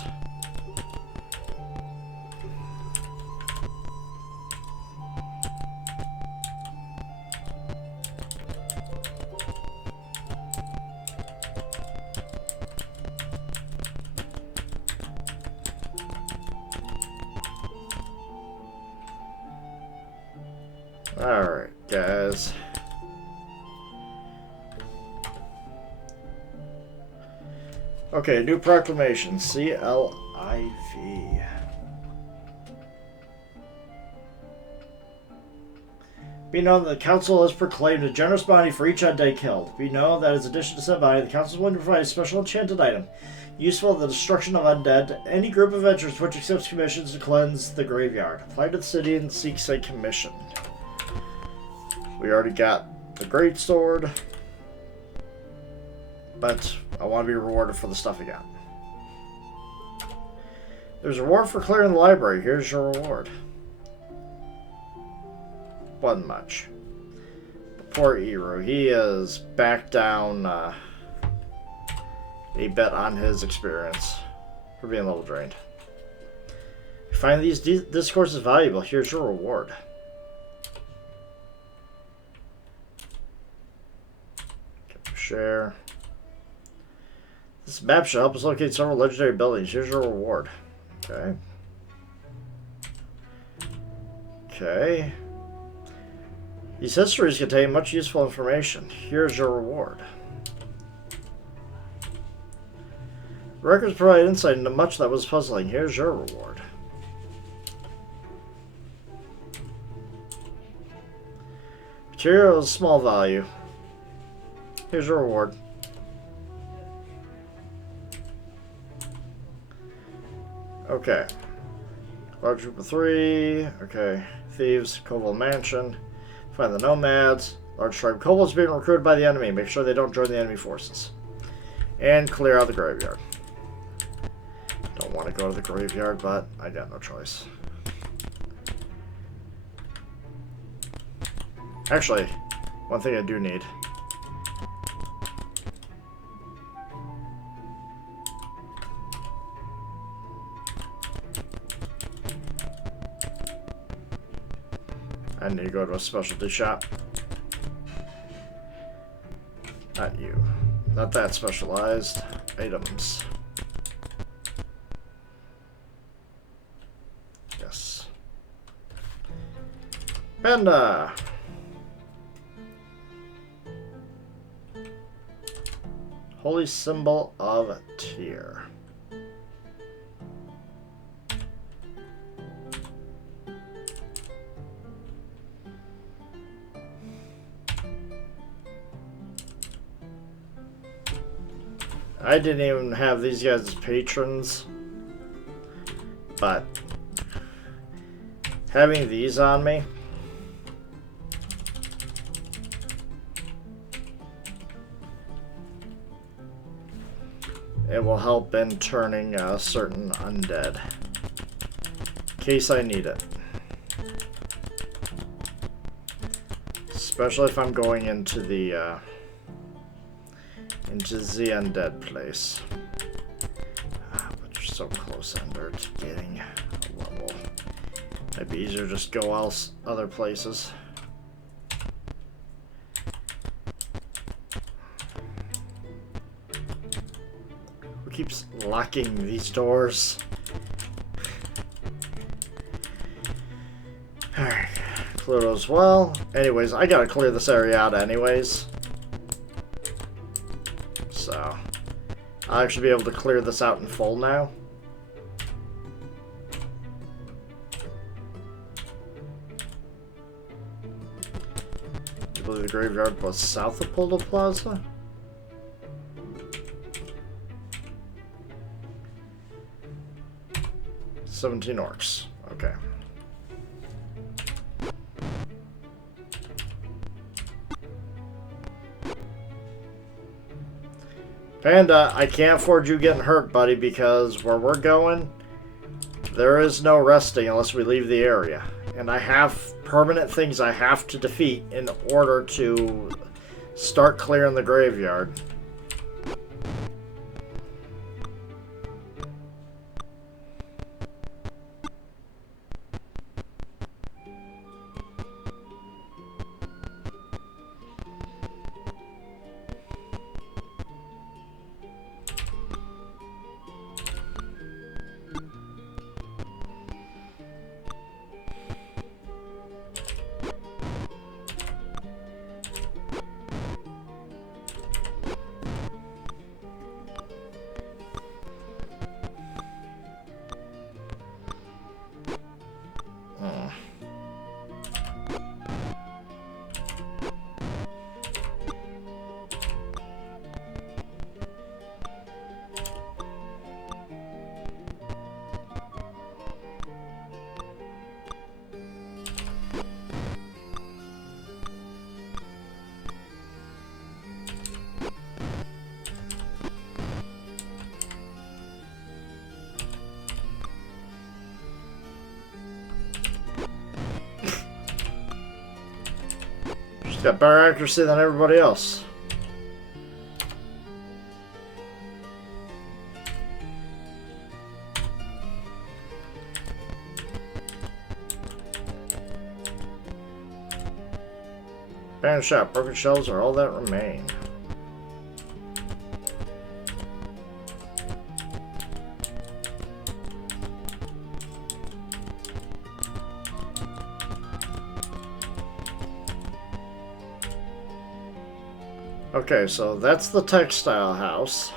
Alright, guys. Okay, new proclamation. CLIV. Be known that the Council has proclaimed a generous bounty for each undead killed. Be known that as addition to said bounty, the Council is willing to provide a special enchanted item useful in the destruction of undead. Any group of adventurers which accepts commissions to cleanse the graveyard. Apply to the city and seeks a commission. We already got the great sword, but I want to be rewarded for the stuff I got. There's a reward for clearing the library. Here's your reward. Wasn't much. Poor Eru. He is back down a bit on his experience for being a little drained. You find these discourses valuable. Here's your reward. Share. This map should help us locate several legendary buildings. Here's your reward. Okay. Okay. These histories contain much useful information. Here's your reward. Records provide insight into much that was puzzling. Here's your reward. Material is small value. Here's your reward. Okay. Large group of 3. Okay. Thieves. Kobold Mansion. Find the nomads. Large tribe. Kobolds being recruited by the enemy. Make sure they don't join the enemy forces. And clear out the graveyard. Don't want to go to the graveyard, but I got no choice. Actually, one thing I do need. I need to go to a specialty shop. Not you. Not that specialized. Items. Yes. And, Holy Symbol of Tyr. I didn't even have these guys as patrons, but having these on me it will help in turning certain undead in case I need it, especially if I'm going into the undead place. But you're so close under to getting a level. Might be easier to just go other places. Who keeps locking these doors? Alright, Pluto's well. Anyways, I gotta clear this area out anyways. So, I'll actually be able to clear this out in full now. believe the graveyard was south of Polo Plaza. "17 orcs." Okay. Panda, I can't afford you getting hurt, buddy, because where we're going, there is no resting unless we leave the area. And I have permanent things I have to defeat in order to start clearing the graveyard. Got better accuracy than everybody else. Band shot. Broken shells are all that remain. Okay, so that's the textile house.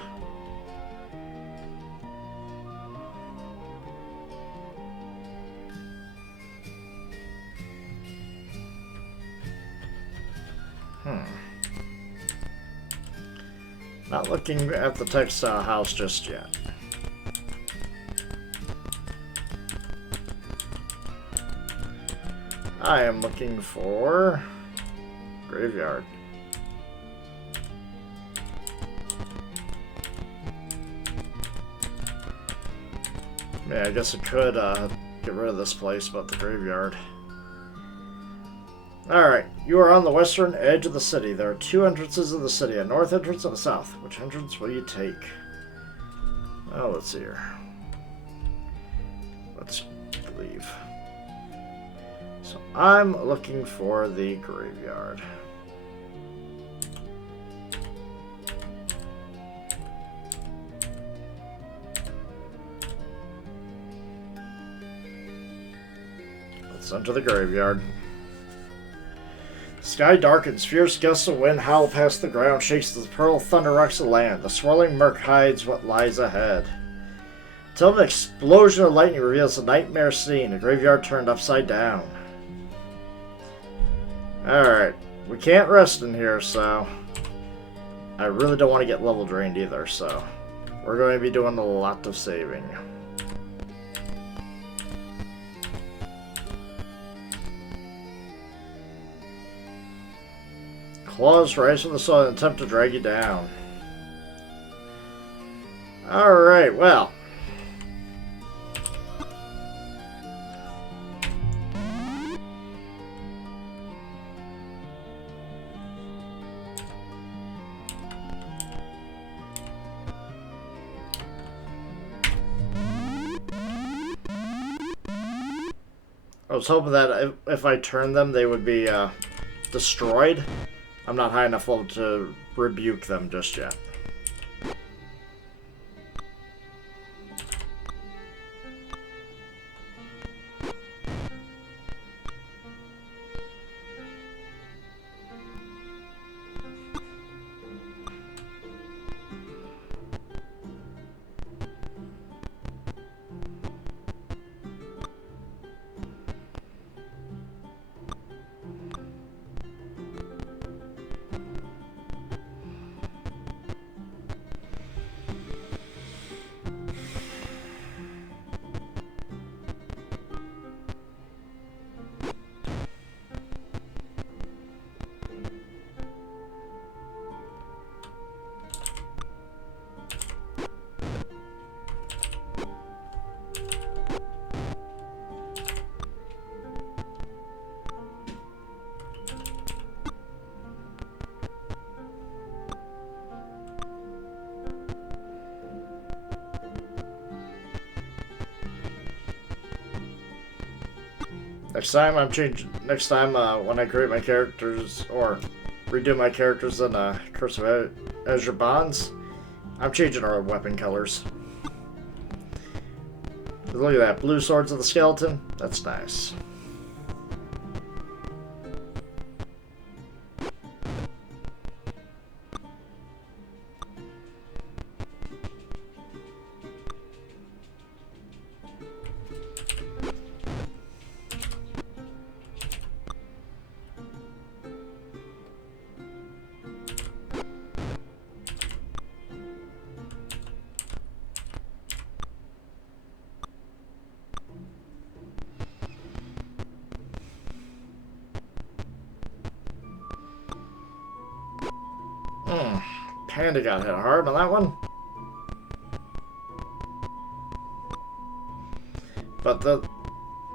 Not looking at the textile house just yet. I am looking for graveyard. Yeah, I guess I could get rid of this place, but the graveyard. Alright, you are on the western edge of the city. There are two entrances of the city, a north entrance and a south. Which entrance will you take? Oh, let's see here. Let's leave. So I'm looking for the graveyard. Let's enter the graveyard. The sky darkens. Fierce gusts of wind howl past the ground, shakes the pearl thunder rocks the land. The swirling murk hides what lies ahead. Till an explosion of lightning reveals a nightmare scene, a graveyard turned upside down. Alright, we can't rest in here, so I really don't want to get level drained either, so we're going to be doing a lot of saving. Claws rise from the soil and attempt to drag you down. Alright, well. I was hoping that if I turned them, they would be destroyed. I'm not high enough level to rebuke them just yet. Next time I'm changing. Next time when I create my characters or redo my characters in Curse of Azure Bonds, I'm changing our weapon colors. Look at that, blue swords of the skeleton. That's nice. Panda got hit hard on that one. But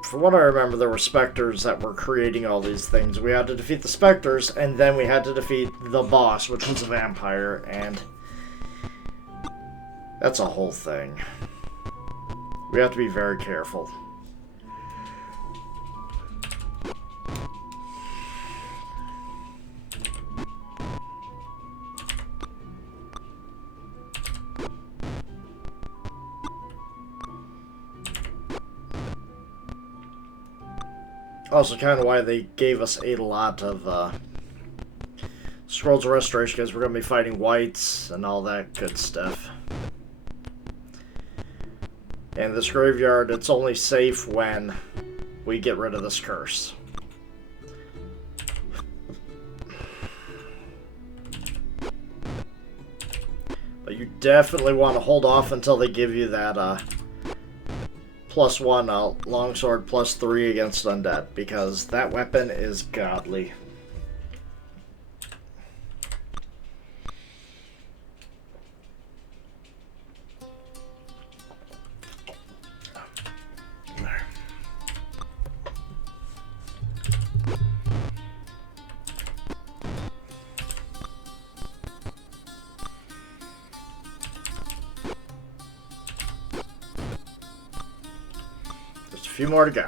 from what I remember, there were specters that were creating all these things. We had to defeat the specters, and then we had to defeat the boss, which was a vampire, and that's a whole thing. We have to be very careful. Also, kind of why they gave us a lot of Scrolls of Restoration, because we're going to be fighting whites and all that good stuff. And this graveyard, it's only safe when we get rid of this curse. But you definitely want to hold off until they give you that +1 longsword +3 against undead, because that weapon is godly. Just a few more to go.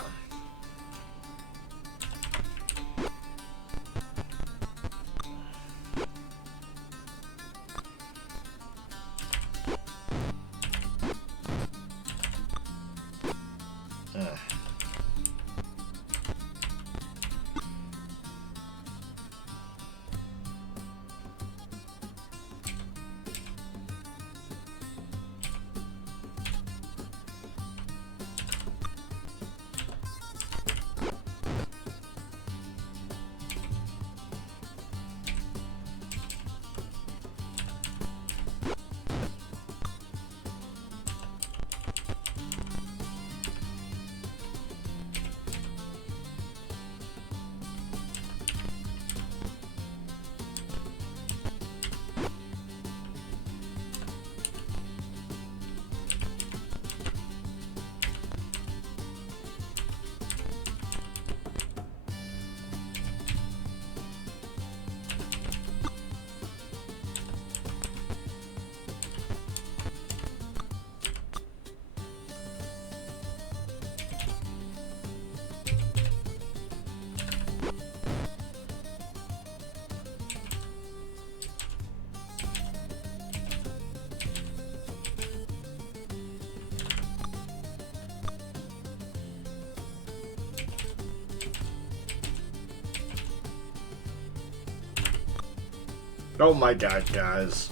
Oh my god, guys.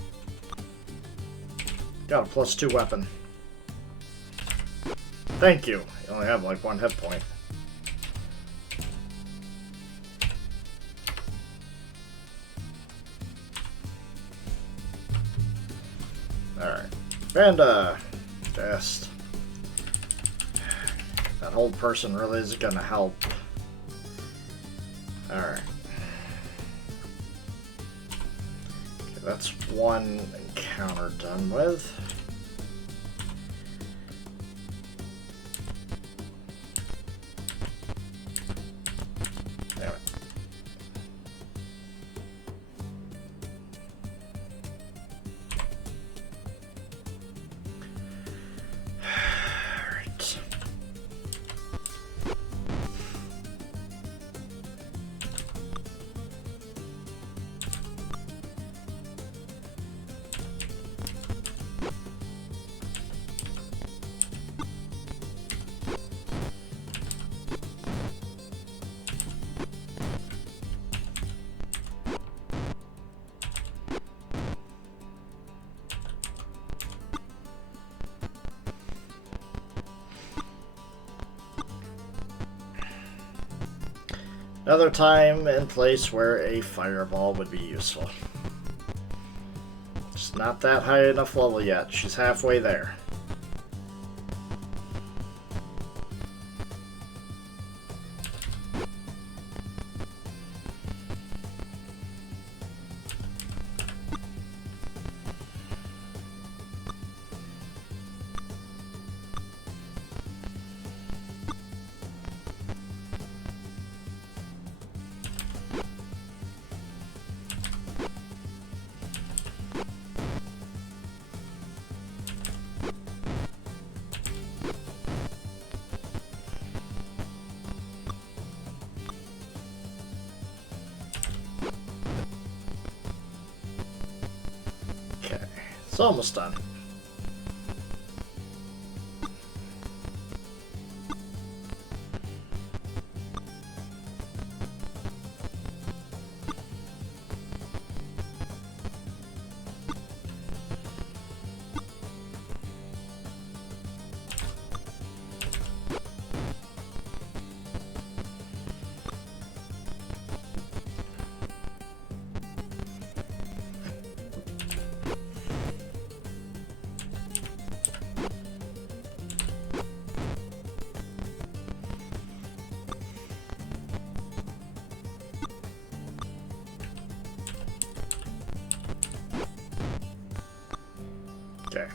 Got a +2 weapon. Thank you. You only have like 1 hit point. Alright. Panda. Best. That hold person really is gonna help. Alright. That's 1 encounter done with. Damn it. Alright. Another time and place where a fireball would be useful. She's not that high enough level yet. She's halfway there. It's almost done. Okay.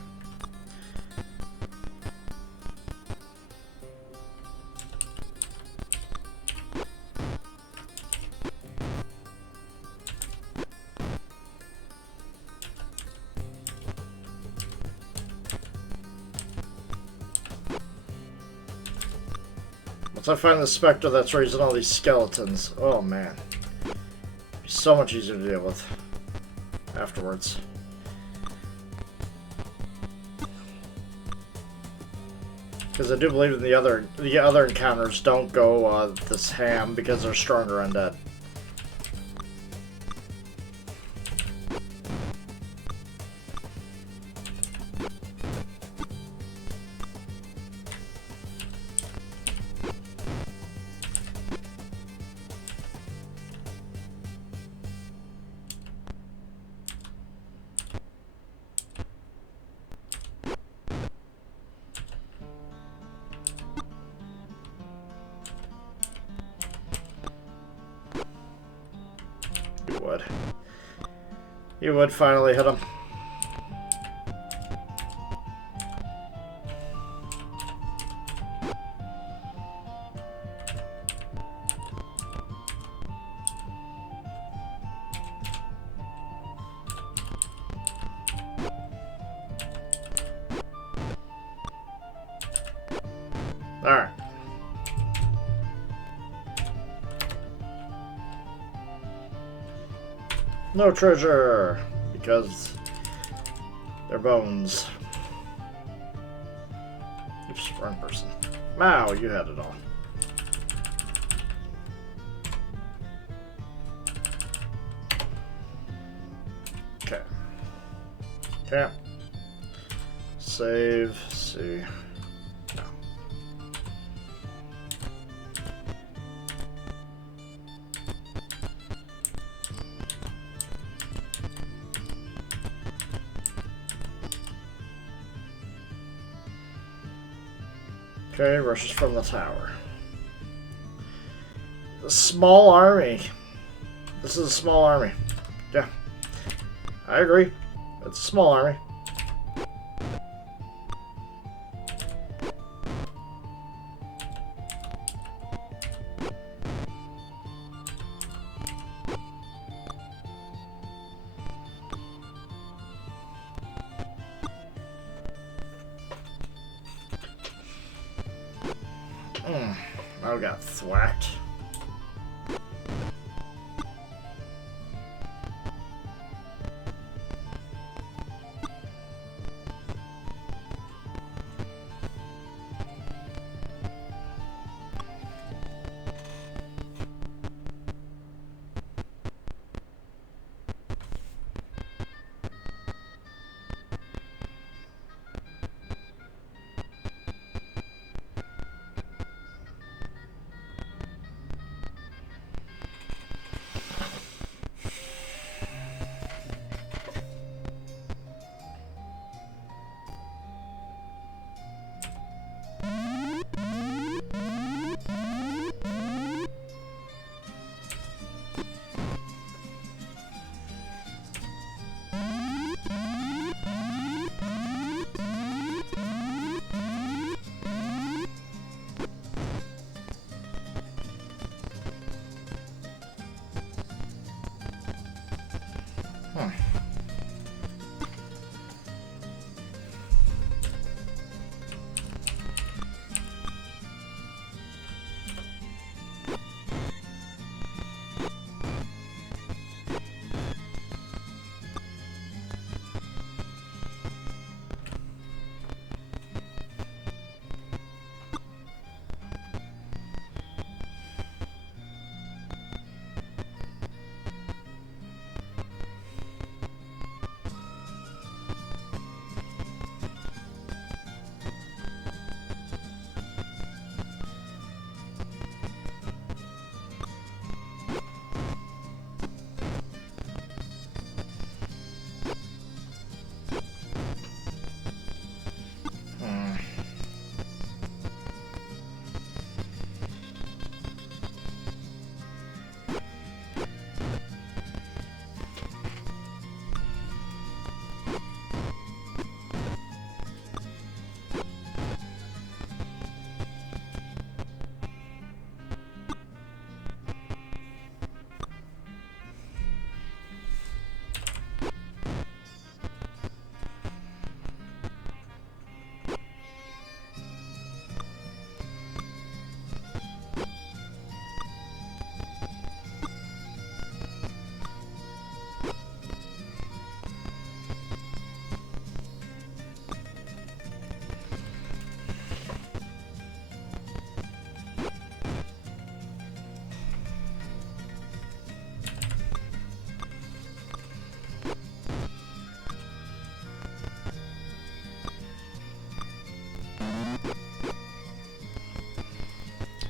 Once I find the specter that's raising all these skeletons, oh man. It'll be so much easier to deal with afterwards. Because I do believe in the other encounters don't go this ham because they're stronger undead. You would finally hit him. All right. No treasure, because they're bones. Oops, wrong person. Wow, you had it all. Okay. Okay. Save, see. No. Okay, rushes from the tower. A small army. This is a small army. Yeah. I agree. It's a small army. I got thwacked.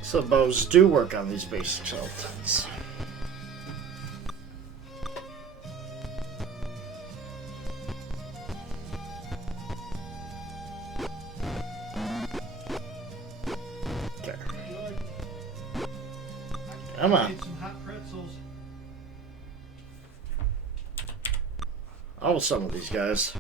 So bows do work on these basic skeletons. Okay. Come on. I'll some of these guys.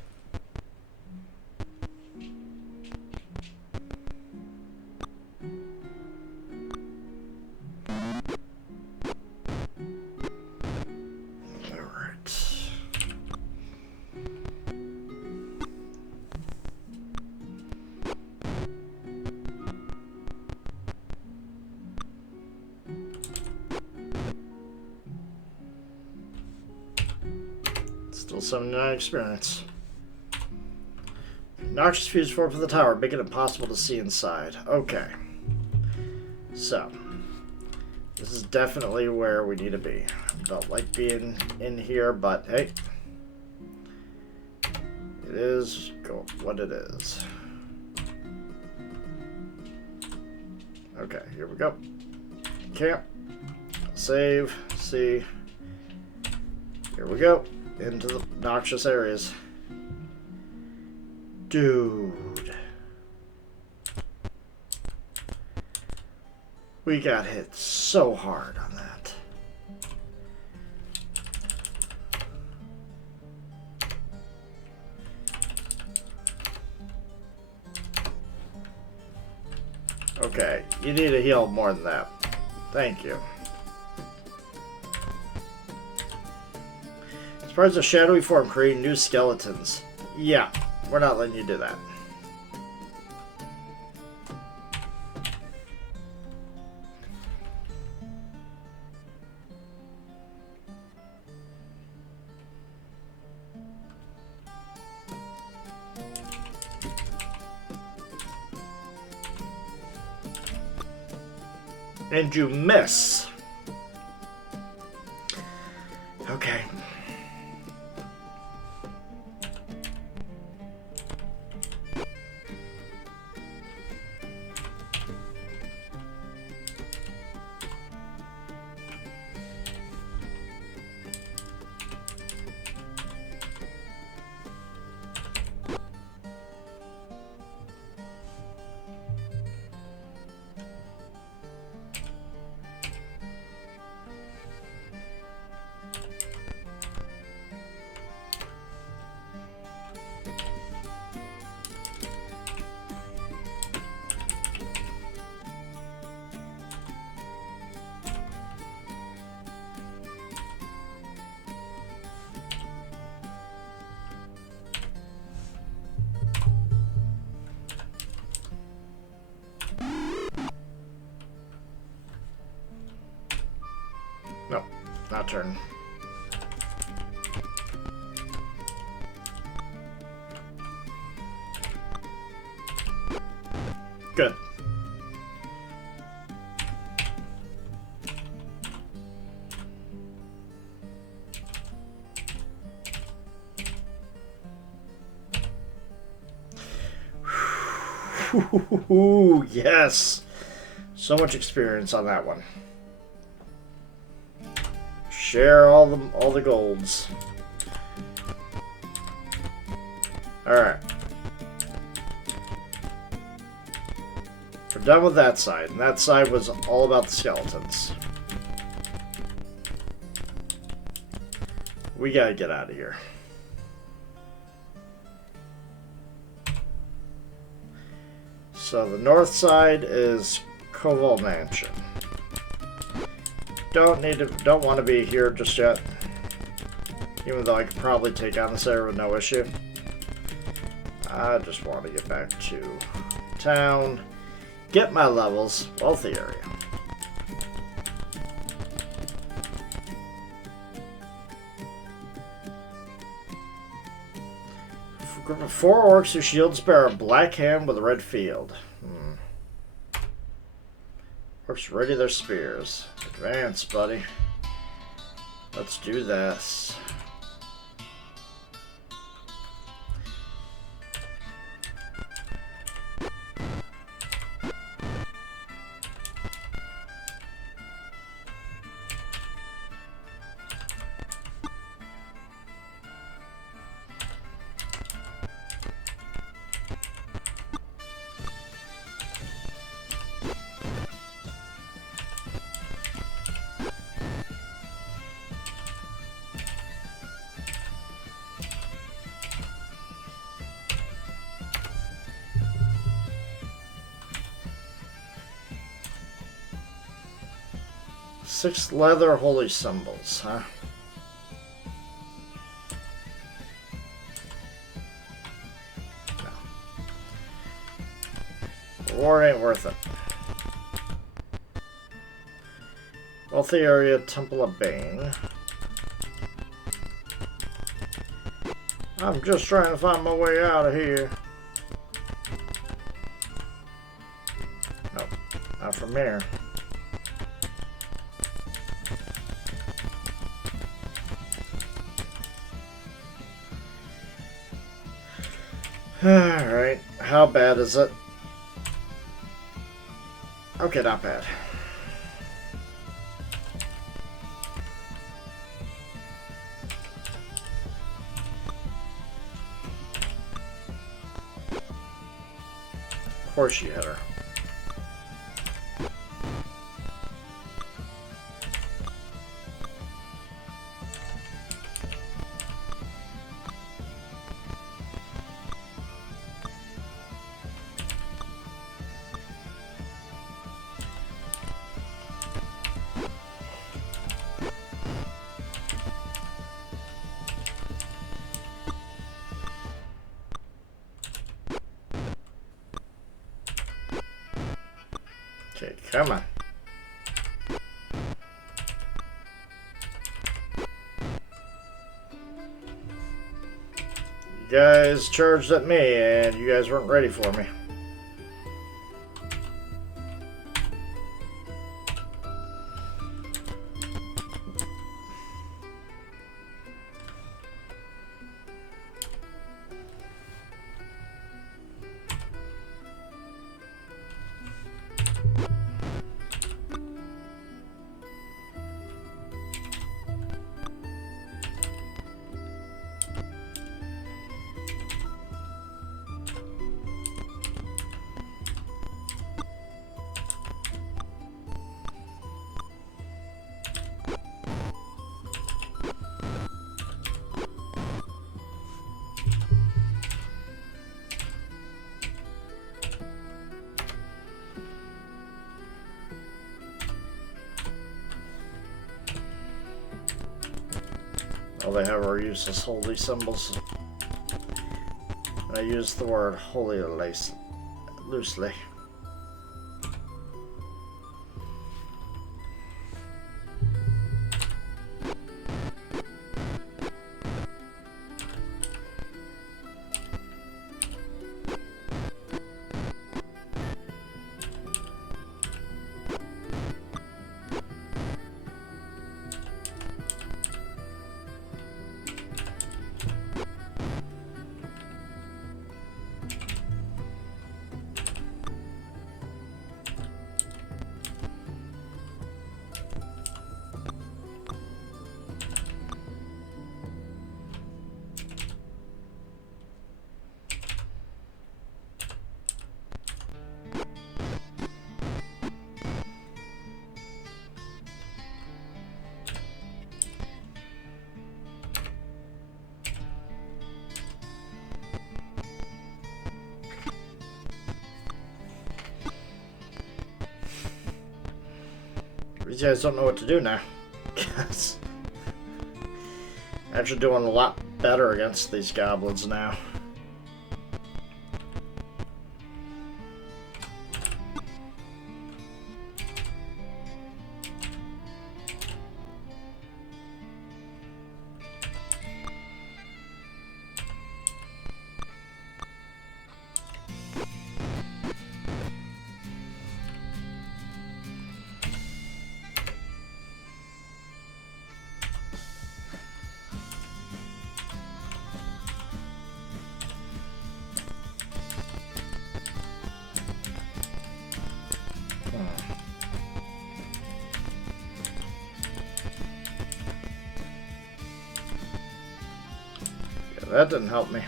Still 79 experience. Noxious fuse form for the tower, make it impossible to see inside. Okay. So, this is definitely where we need to be. I don't like being in here, but hey. It is what it is. Okay, here we go. Camp. Save. See. Here we go. Into the noxious areas. Dude. We got hit so hard on that. Okay, you need to heal more than that. Thank you. Spreads a shadowy form, creating new skeletons. Yeah, we're not letting you do that. And you miss. Okay. No, not turn. Good. Ooh, yes. So much experience on that one. Share all the golds. All right. We're done with that side, and that side was all about the skeletons. We gotta get out of here. So the north side is Koval Mansion. Don't want to be here just yet. Even though I could probably take on this area with no issue. I just want to get back to town. Get my levels, both the area. Group of 4 orcs whose shields bear a black hand with a red field. Orcs ready their spears. Advance, buddy. Let's do this. 6 leather holy symbols, huh? No. Reward ain't worth it. Wealthy area, Temple of Bane. I'm just trying to find my way out of here. Nope, not from here. Alright, how bad is it? Okay, not bad. Of course you hit her. Okay, come on. You guys charged at me and you guys weren't ready for me. All they have are useless holy symbols. And I use the word holy loosely. These guys don't know what to do now. Actually doing a lot better against these goblins now. That didn't help me.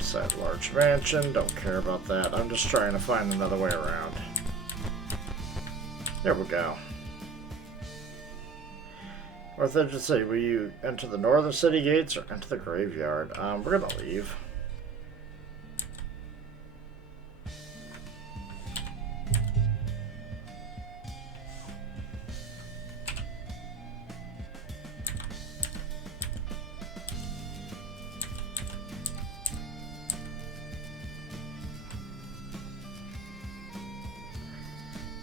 Side large mansion, don't care about that. I'm just trying to find another way around. There we go. North edge of the city. Will you enter the northern city gates or enter the graveyard? We're gonna leave.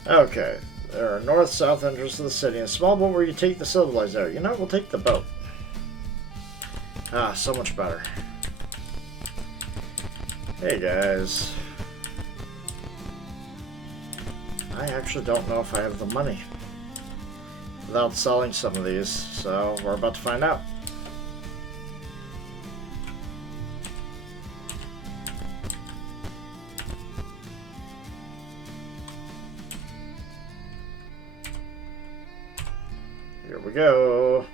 Okay, there are north-south entrances to the city. A small boat where you take the civilized out. You know, we'll take the boat. Ah, so much better. Hey guys. I actually don't know if I have the money without selling some of these, so we're about to find out. Here we go.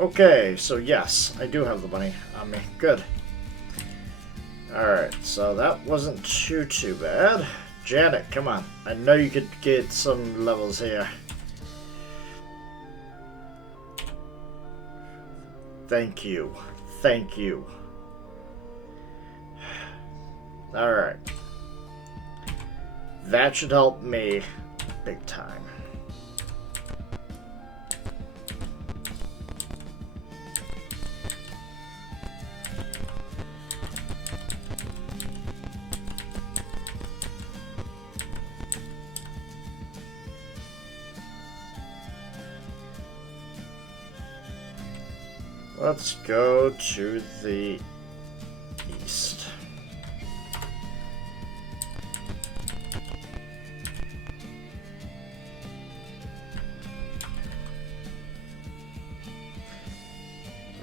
Okay, so yes, I do have the money on me. Good. Alright, so that wasn't too bad. Janet, come on. I know you could get some levels here. Thank you. Thank you. Alright. That should help me big time. Let's go to the east.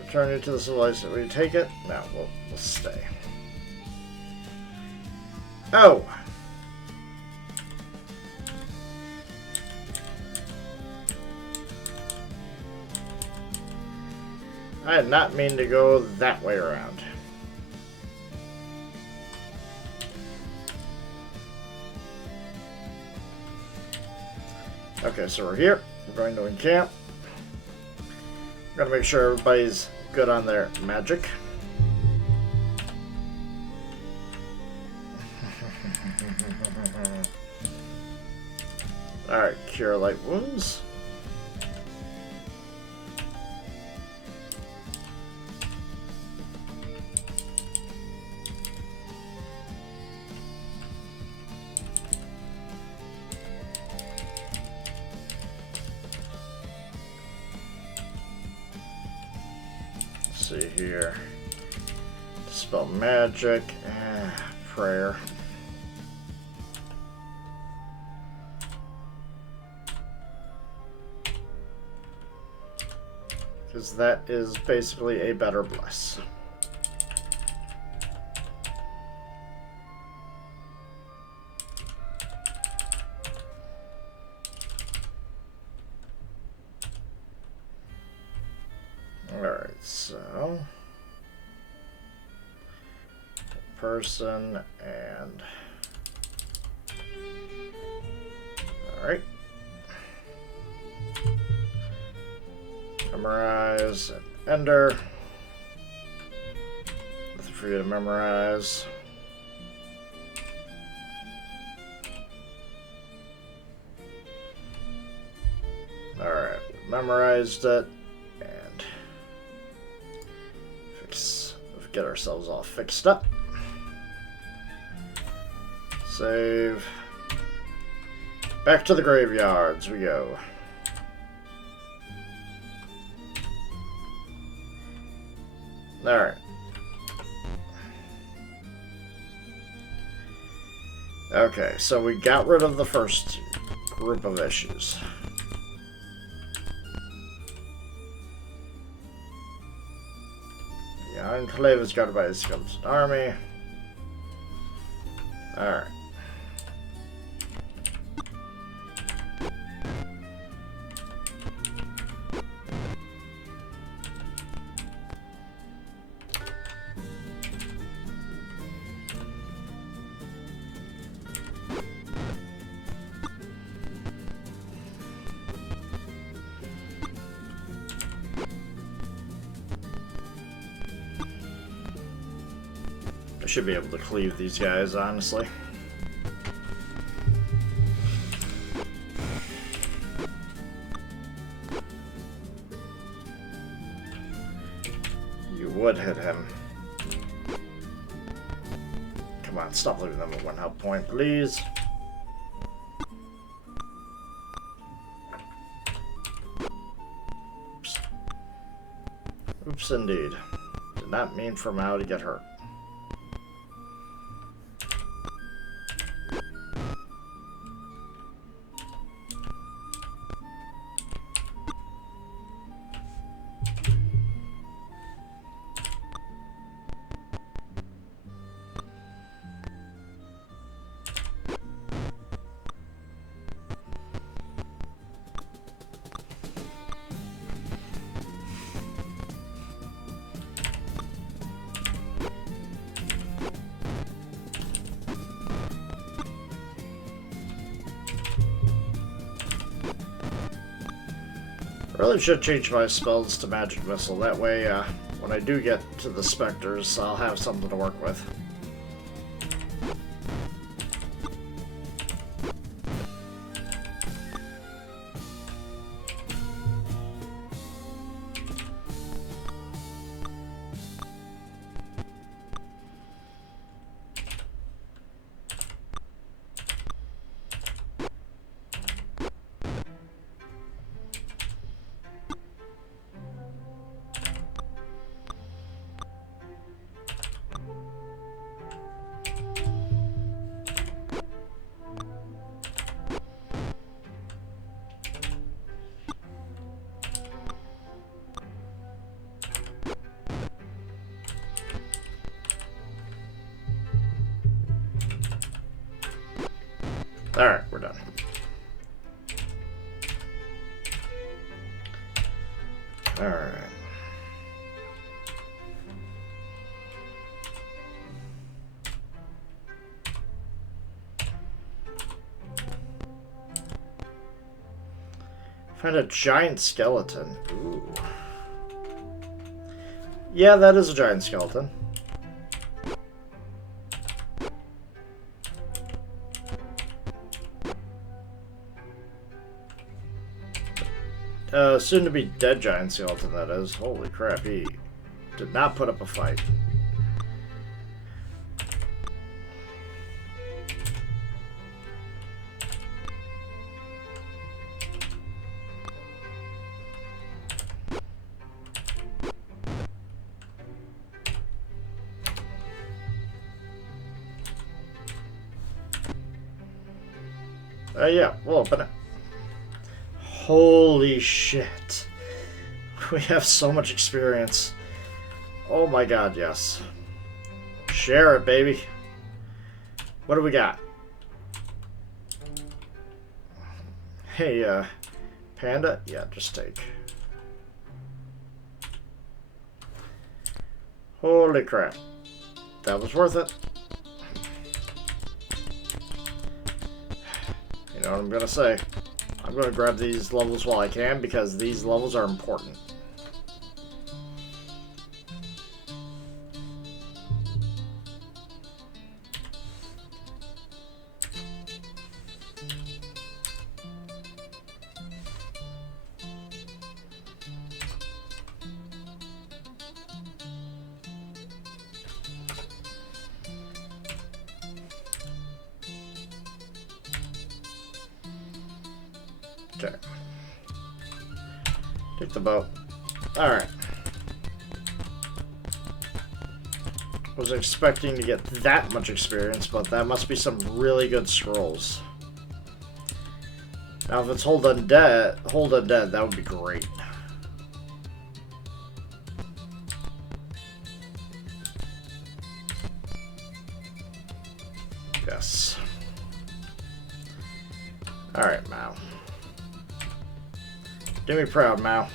Returning to the civilized. Will you take it? No, we'll stay. Oh! I did not mean to go that way around. Okay, so we're here. We're going to encamp. We're going to make sure everybody's good on their magic. Alright, cure light wounds. See here. Dispel magic. Prayer. Because that is basically a better bless. Alright, so person and alright. Memorize and ender. Nothing for you to memorize. Alright, memorized it. Get ourselves all fixed up. Save. Back to the graveyards we go. Alright. Okay, so we got rid of the first group of issues. Enclave is guarded by the skeleton army. Alright. I should be able to cleave these guys, honestly. You would hit him. Come on, stop leaving them at 1 health point, please. Oops. Oops, indeed. Did not mean for Mao to get hurt. I really should change my spells to Magic Missile. That way, when I do get to the Spectres, I'll have something to work with. Alright, we're done. Alright. Find a giant skeleton. Ooh. Yeah, that is a giant skeleton. Soon to be dead giant skeleton, that is. Holy crap, he did not put up a fight. Yeah, we'll open it. Holy shit. We have so much experience. Oh my god, yes. Share it, baby. What do we got? Hey, Panda? Yeah, just take. Holy crap. That was worth it. You know what I'm gonna say? I'm going to grab these levels while I can because these levels are important. Okay. Take the boat. Alright. Wasn't expecting to get that much experience, but that must be some really good scrolls. Now if it's hold undead, that would be great. Yes. Alright, Mao. Do me proud, Mao.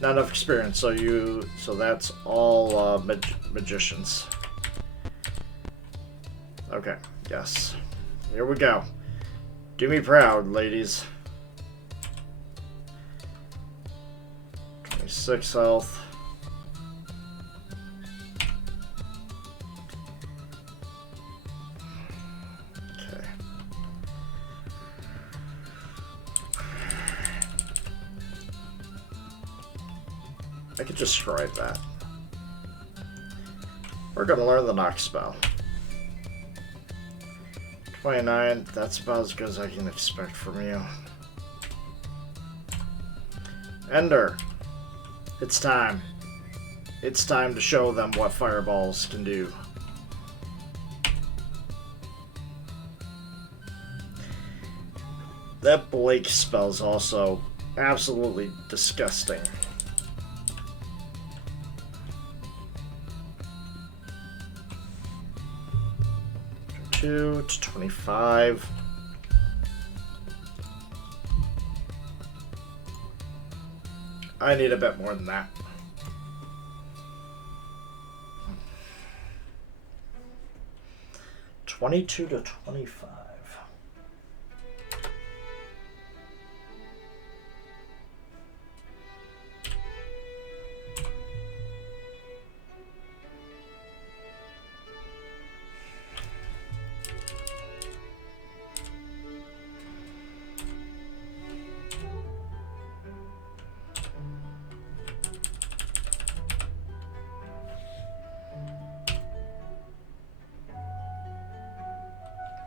Not enough experience, so that's all magicians. Okay, yes. Here we go. Do me proud, ladies. 26 health. I could just scribe that. We're gonna learn the knock spell. 29, that's about as good as I can expect from you. Ender, it's time. It's time to show them what fireballs can do. That Blake spell's also absolutely disgusting. To 25. I need a bit more than that. $22 to $25.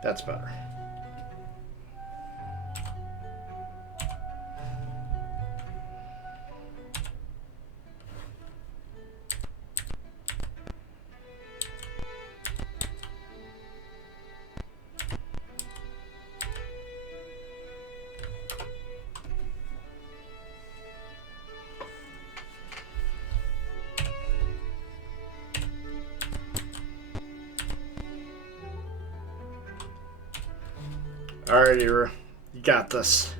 That's better. Alright, you got this.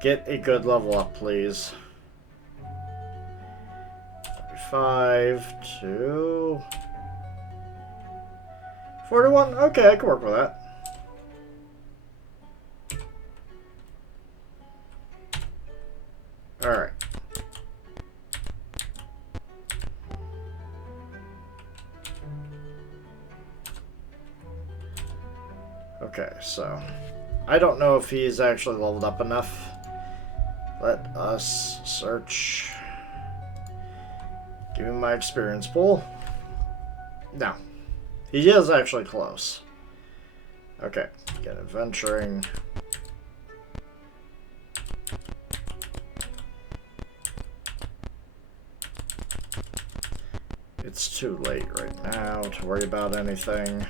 Get a good level up, please. 35 to 41. Okay, I can work with that. Alright. Okay, so I don't know if he's actually leveled up enough. Let us search. Give me my experience pool. No. He is actually close. Okay, get adventuring. It's too late right now to worry about anything.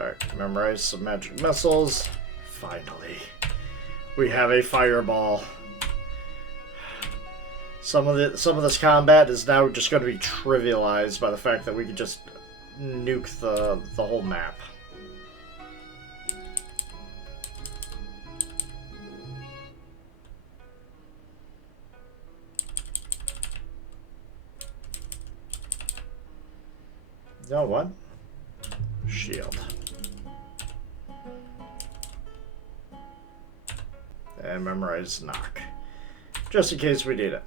Alright, memorize some magic missiles. Finally. We have a fireball. Some of this combat is now just going to be trivialized by the fact that we could just nuke the whole map. You know what? Shield. And memorize knock. Just in case we need it.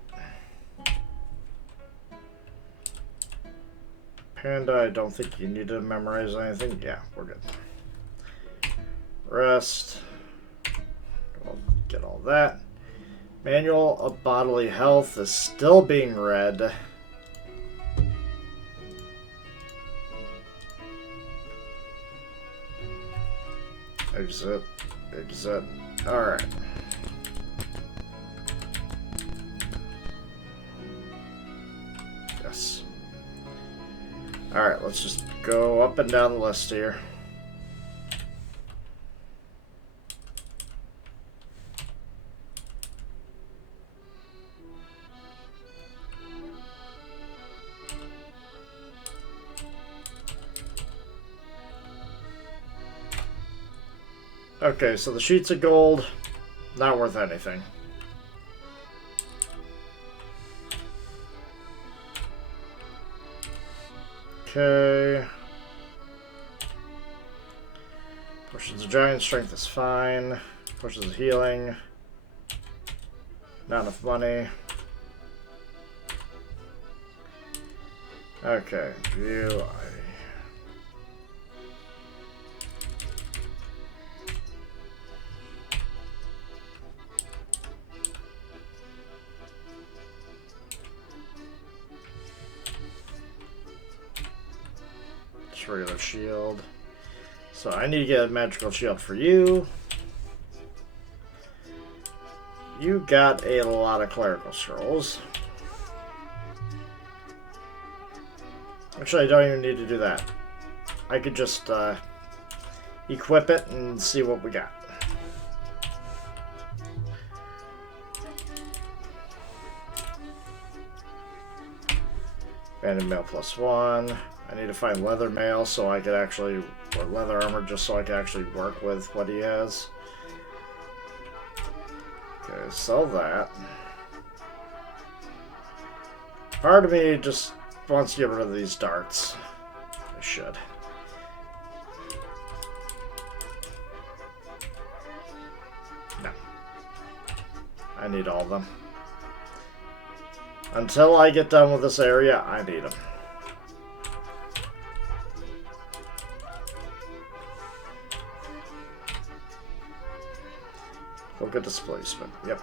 Panda, I don't think you need to memorize anything. Yeah, we're good. Rest. I'll get all that. Manual of bodily health is still being read. Exit. Exit. Alright. Yes. Alright, let's just go up and down the list here. Okay, so the sheets of gold, not worth anything. Okay. Potions of giant strength is fine. Pushes healing. Not enough money. Okay, view. Just regular shield. So I need to get a magical shield for you. You got a lot of clerical scrolls. Actually, I don't even need to do that. I could just equip it and see what we got. Banded mail +1. I need to find leather mail so I could actually, or leather armor just so I can actually work with what he has. Okay, sell that. Part of me just wants to get rid of these darts. I should. No. I need all of them. Until I get done with this area, I need them. Look at displacement. Yep.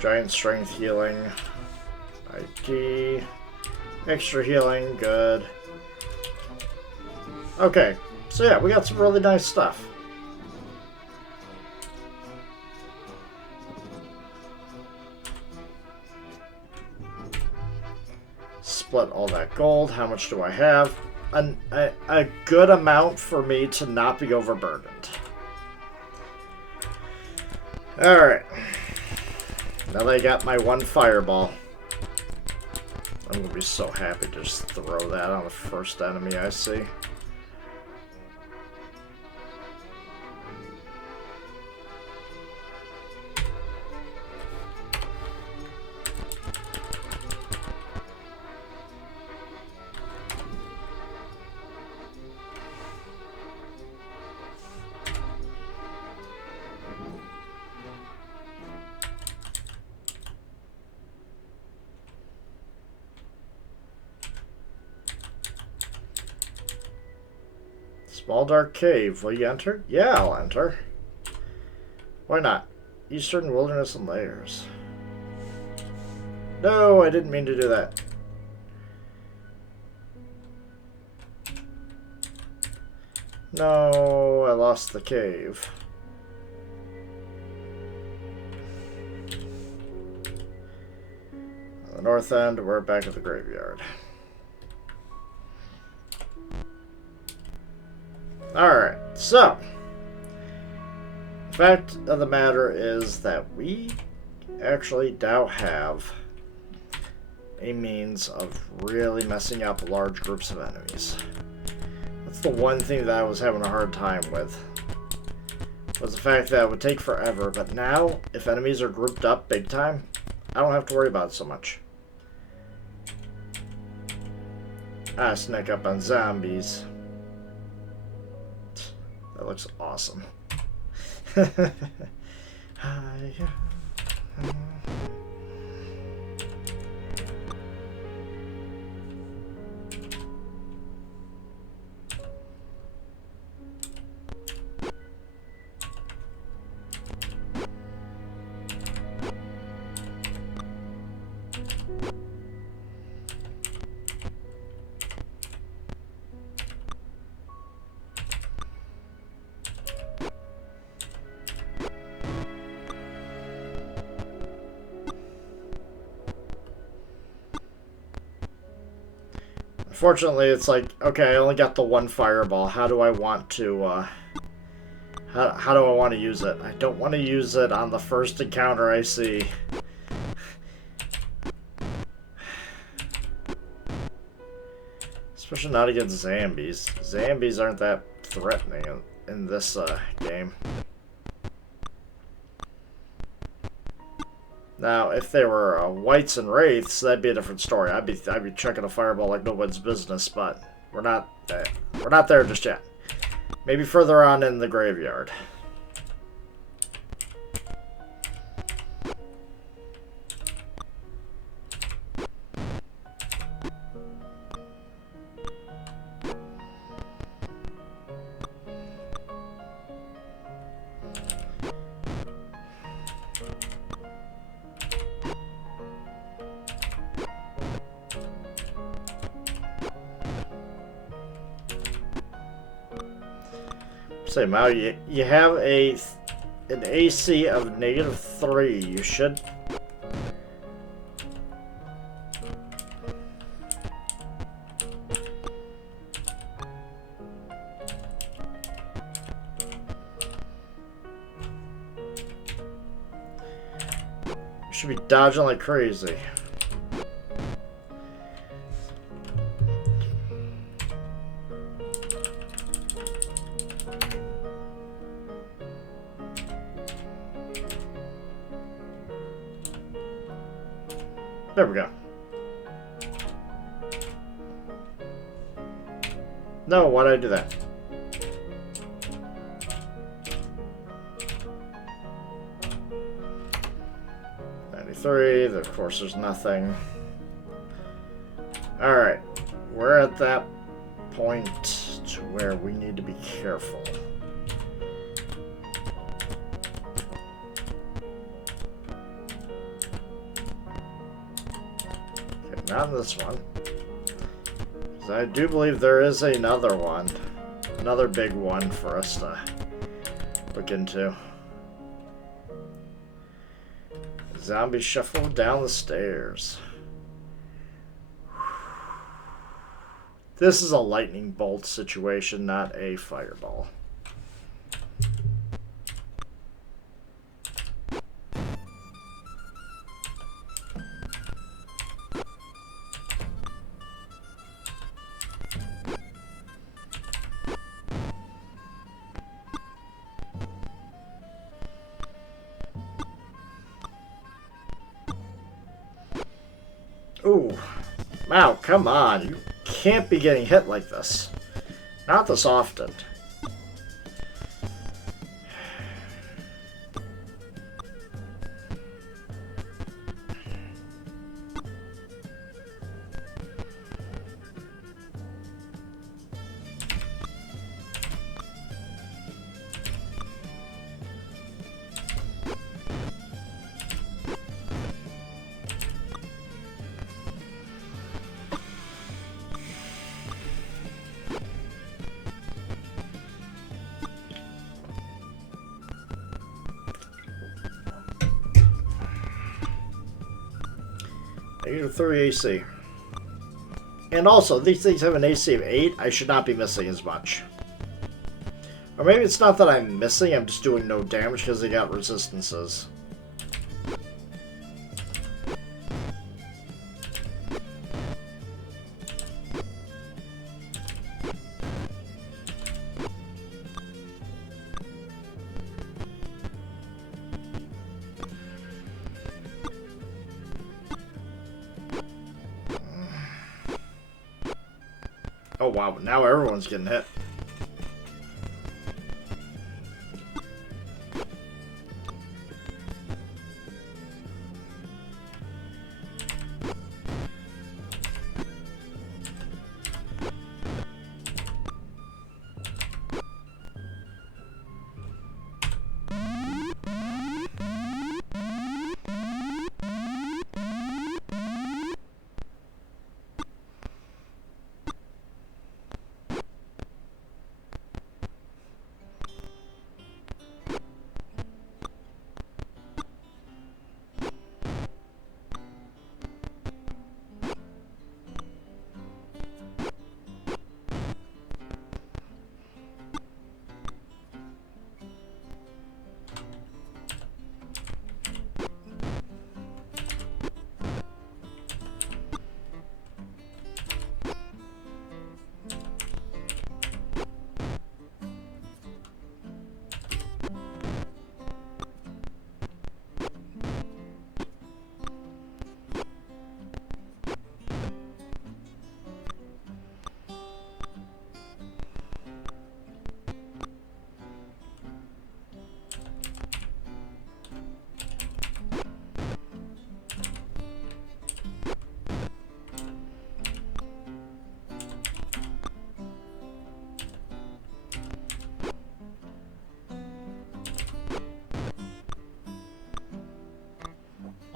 Giant strength healing. ID. Extra healing. Good. Okay. So yeah, we got some really nice stuff. Split all that gold. How much do I have? A good amount for me to not be overburdened. Alright. Now that I got my one fireball. I'm going to be so happy to just throw that on the first enemy I see. Small dark cave. Will you enter? Yeah, I'll enter. Why not? Eastern wilderness and layers. No, I didn't mean to do that. No, I lost the cave. On the north end, we're back at the graveyard. Alright, so the fact of the matter is that we actually now have a means of really messing up large groups of enemies. That's the one thing that I was having a hard time with, was the fact that it would take forever, but now, if enemies are grouped up big time, I don't have to worry about it so much. I sneak up on zombies. That looks awesome. Unfortunately, it's like, okay, I only got the one fireball. How do I want to, how do I want to use it? I don't want to use it on the first encounter I see. Especially not against zombies. Zombies aren't that threatening in this game. Now, if they were whites and wraiths, that'd be a different story. I'd be chucking a fireball like nobody's business, but we're not there just yet. Maybe further on in the graveyard. Say, Mao, you have an AC of -3. You should. You should be dodging like crazy. There we go. No, why did I do that? Of course, there's nothing. Alright, we're at that point to where we need to be careful. Okay, not this one. Because I do believe there is another one. Another big one for us to look into. Zombie shuffle down the stairs. This is a lightning bolt situation, not a fireball. Ooh, Wow, come on. You can't be getting hit like this. Not this often. -3 AC. And also, these things have an AC of 8. I should not be missing as much. Or maybe it's not that I'm missing, I'm just doing no damage because they got resistances. Oh wow, now everyone's getting hit.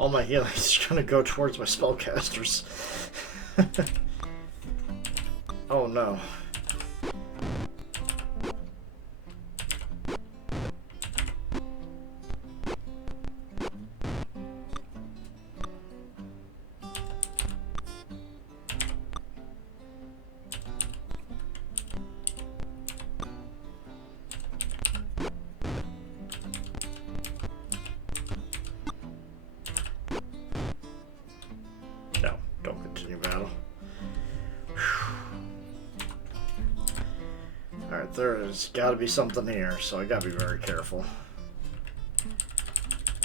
all my healing is gonna go towards my spellcasters. Oh no. No, don't continue battle. Alright, there's gotta be something here, so I gotta be very careful.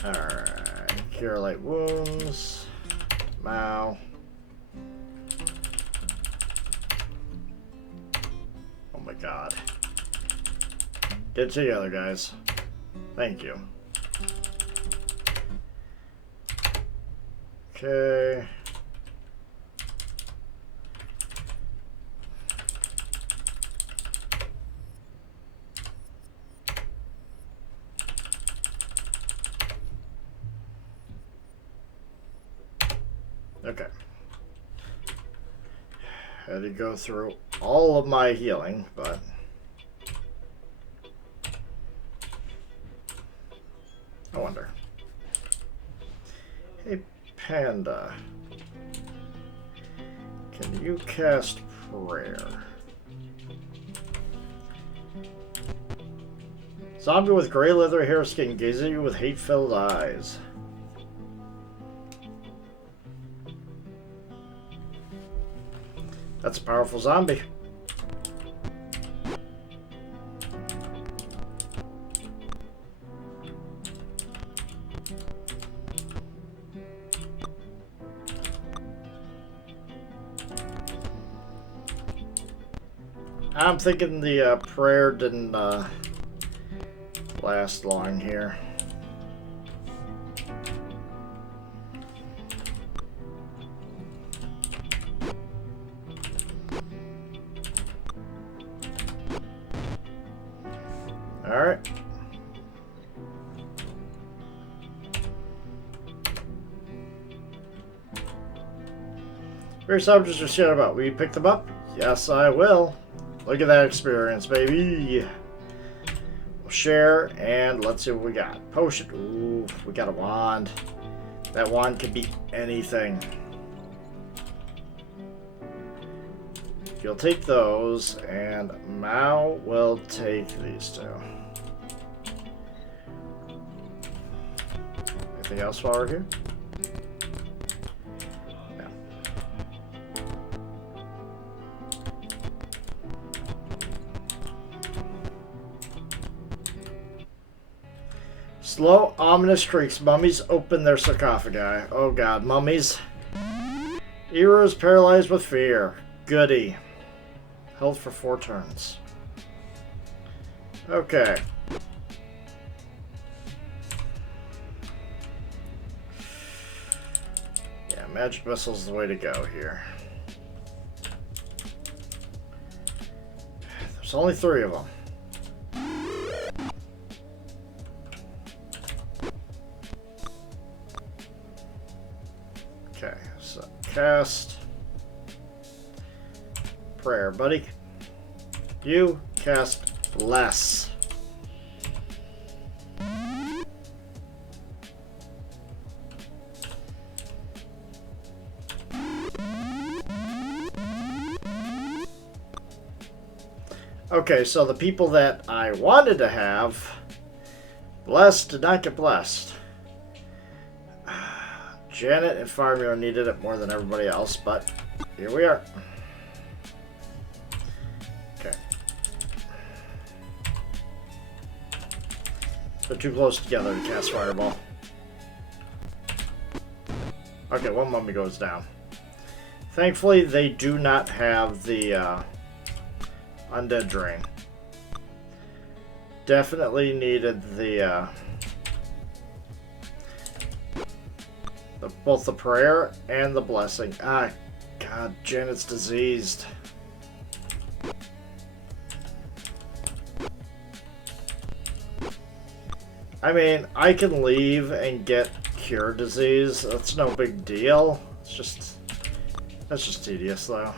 Alright, cure light wounds. Mao. Oh my god. Get together, guys. Thank you. Okay. Okay. Had to go through all of my healing, but I wonder. Hey, Panda. Can you cast prayer? Zombie with gray leather hair skin gazes at you with hate-filled eyes. That's a powerful zombie. I'm thinking the prayer didn't last long here. Alright. Various objects are shared about. Will you pick them up? Yes, I will. Look at that experience, baby. We'll share, and let's see what we got. Potion. Ooh, we got a wand. That wand could be anything. You'll take those, and Mao will take these two. Anything else while we're here? No. Slow, ominous creaks. Mummies open their sarcophagi. Oh god, mummies. Era is paralyzed with fear. Goody. Held for 4 turns. Okay. Yeah, magic missile's the way to go here. There's only 3 of them. Okay, so cast prayer, buddy. You cast bless. Okay, so the people that I wanted to have blessed did not get blessed. Janet and Farmyard needed it more than everybody else, but here we are. Okay. They're too close together to cast Fireball. Okay, one mummy goes down. Thankfully, they do not have the Undead Drain. Definitely needed the both the prayer and the blessing. Ah, God, Janet's diseased. I mean, I can leave and get cure disease. That's no big deal. That's just tedious though.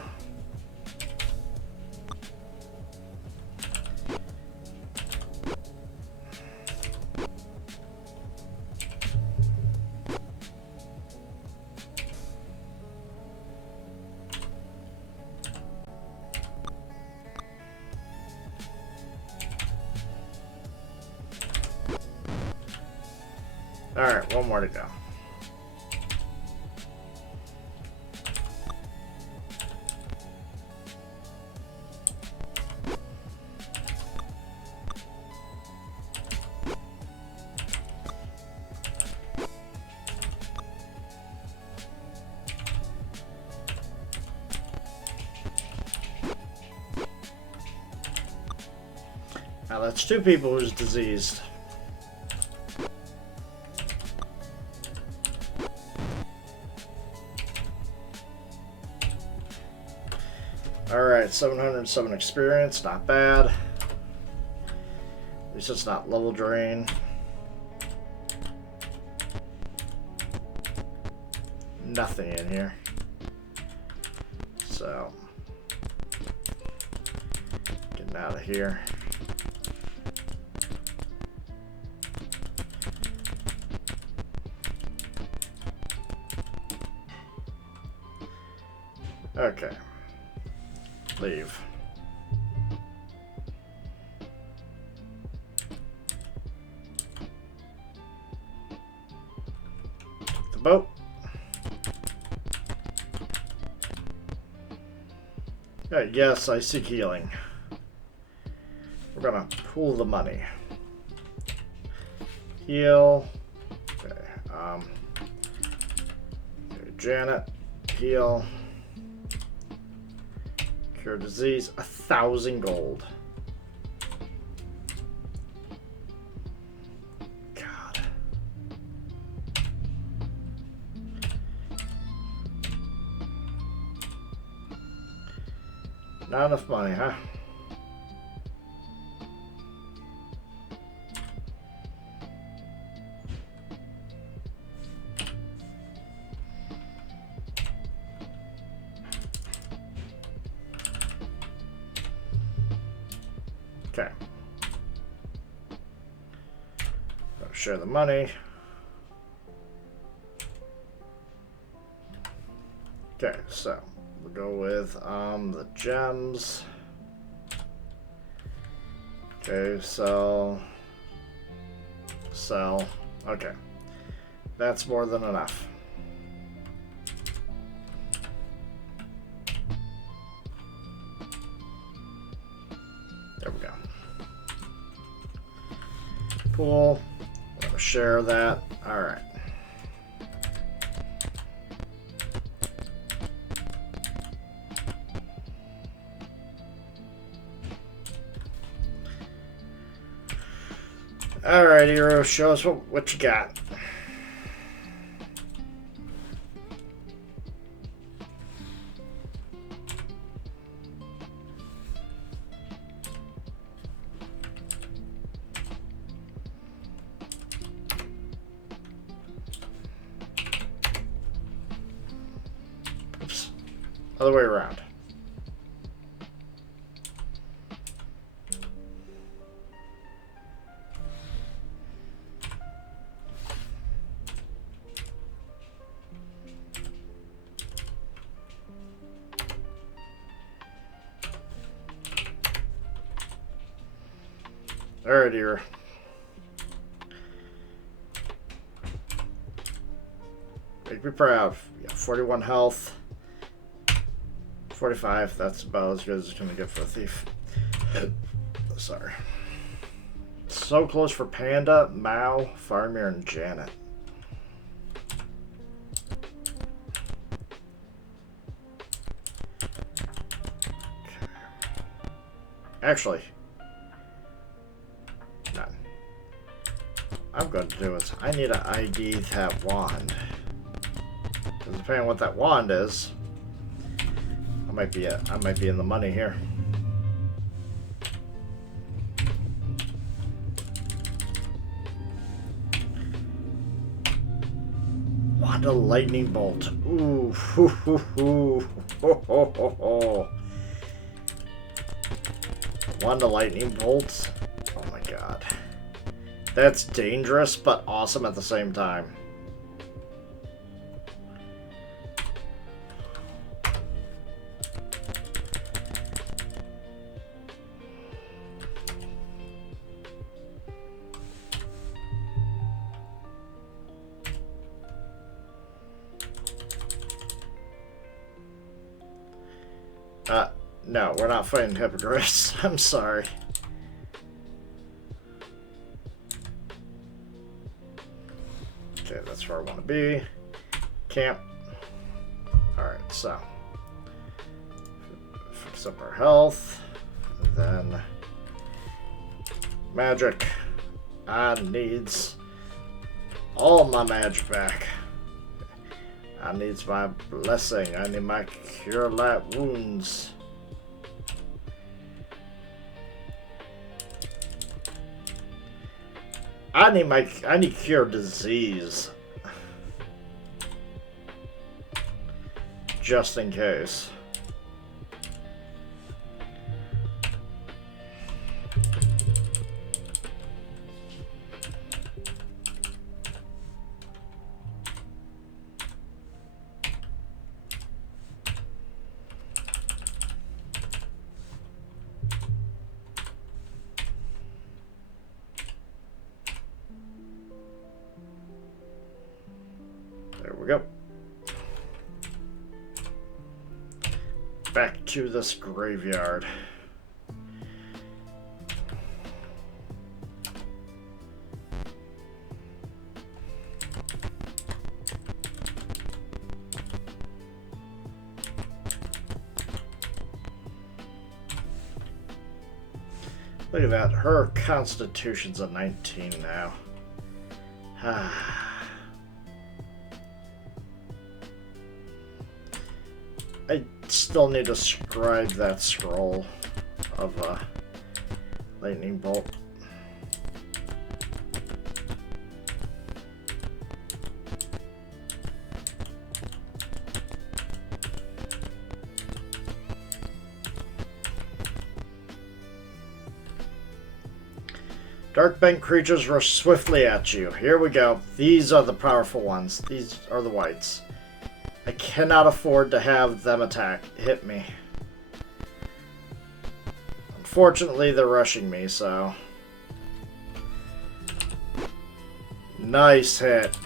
Alright, one more to go. Now that's 2 people who's diseased. Alright, 707 experience, not bad. At least it's not level drain. Nothing in here. So, getting out of here. Okay. Leave. Took the boat. Yes, I seek healing. We're gonna pool the money. Heal. Okay. Janet. Heal. Cure disease. 1,000 gold. God. Not enough money, huh? Okay. Gotta share the money. Okay, so we'll go with the gems. Okay, sell. Okay. That's more than enough. There we go. Cool. I'm gonna share that. All right. All right, Hero, show us what you got. Oops. Other way around. Alright, here. Make me proud. Yeah, 41 health. 45. That's about as good as it's going to get for a thief. Sorry. So close for Panda, Mao, Farmir, and Janet. Actually, none. I'm going to do is I need to ID that wand. Because depending on what that wand is, I might be in the money here. Wanda lightning bolt. Ooh, hoo, hoo, hoo. Ho, ho, ho, ho. Wanda lightning bolt. Oh my god. That's dangerous, but awesome at the same time. No, we're not fighting hippogriffs. I'm sorry. Okay, that's where I want to be. Camp. Alright, so. Fix up our health. And then. Magic. I needs all my magic back. I needs my blessing. I need my cure light wounds. I need cure disease. Just in case. There we go. Back to this graveyard. Look at that. Her constitution's a 19 now. I still need to scribe that scroll of lightning bolt. Dark bent creatures rush swiftly at you. Here we go. These are the powerful ones. These are the whites. I cannot afford to have them hit me. Unfortunately, they're rushing me, so. Nice hit.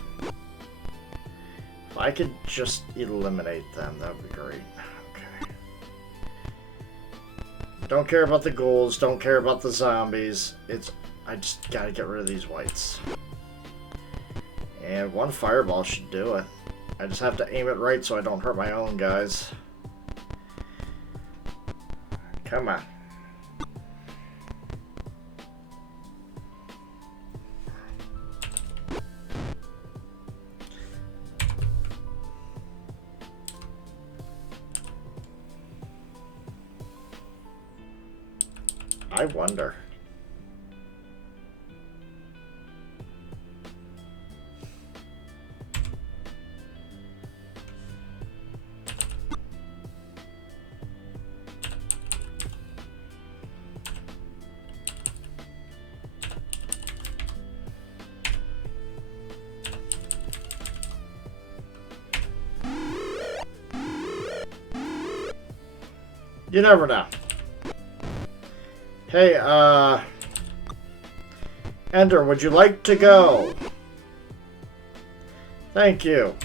If I could just eliminate them, that would be great. Okay. Don't care about the ghouls, don't care about the zombies. I just gotta get rid of these whites. And one fireball should do it. I just have to aim it right so I don't hurt my own guys. Come on. I wonder. You never know. Hey, Ender, would you like to go? Thank you.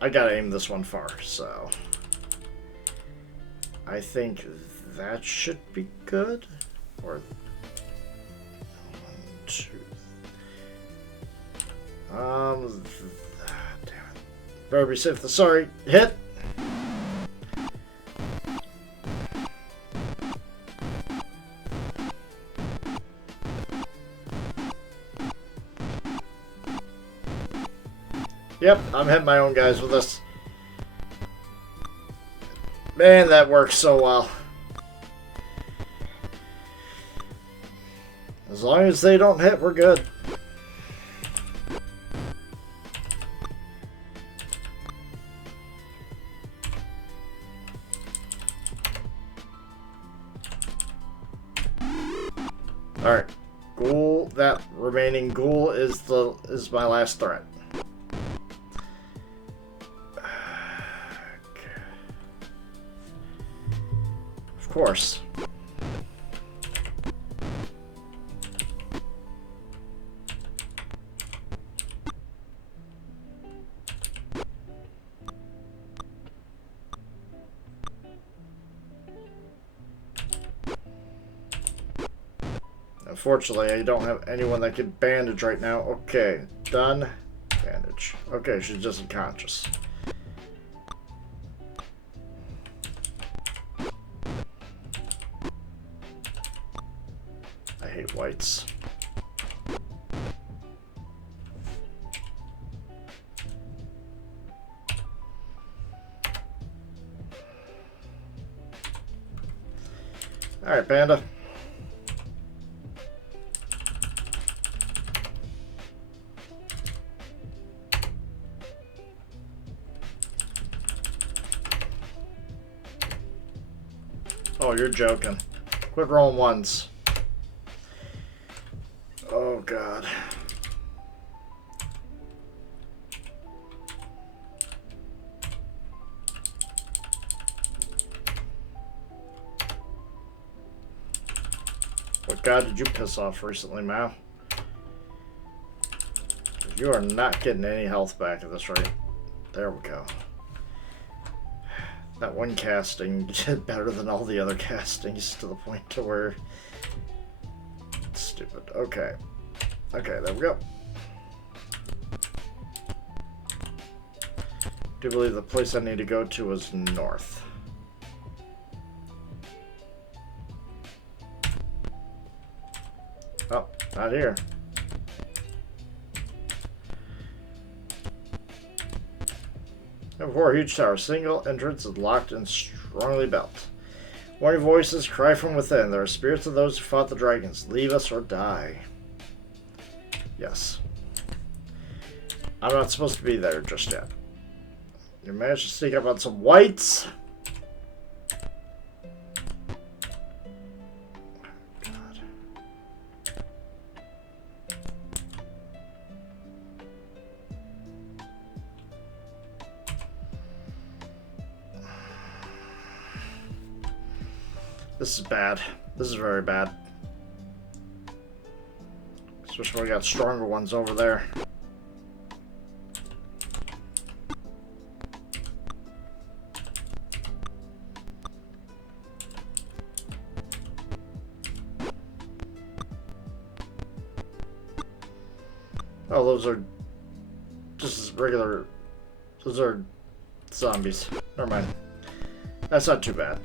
I gotta aim this one far, so I think that should be good. Or 1, 2. Damn it. Better be safe. Sorry, hit. Yep, I'm hitting my own guys with this. Man, that works so well. As As long as they don't hit, we're good. Alright. Ghoul, that remaining ghoul is my last threat. Of course. Unfortunately, I don't have anyone that can bandage right now. Okay, done. Bandage. Okay, she's just unconscious. I hate whites. Alright, Panda. Oh, you're joking. Quit rolling ones. Oh, God. What god did you piss off recently, Mao? You are not getting any health back at this rate. There we go. That one casting did better than all the other castings to the point to where it's stupid. Okay. Okay, there we go. Do believe the place I need to go to is north. Oh, not here. Before a huge tower, single entrance is locked and strongly built. Warning voices cry from within. There are spirits of those who fought the dragons. Leave us or die. Yes. I'm not supposed to be there just yet. You managed to sneak up on some whites. This is bad. This is very bad. Especially when we got stronger ones over there. Oh, those are just regular. Those are zombies. Never mind. That's not too bad.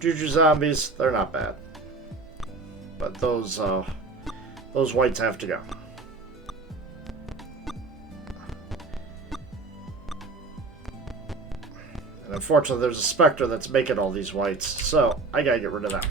Juju zombies, they're not bad. But those whites have to go. And unfortunately, there's a specter that's making all these whites, so I gotta get rid of them.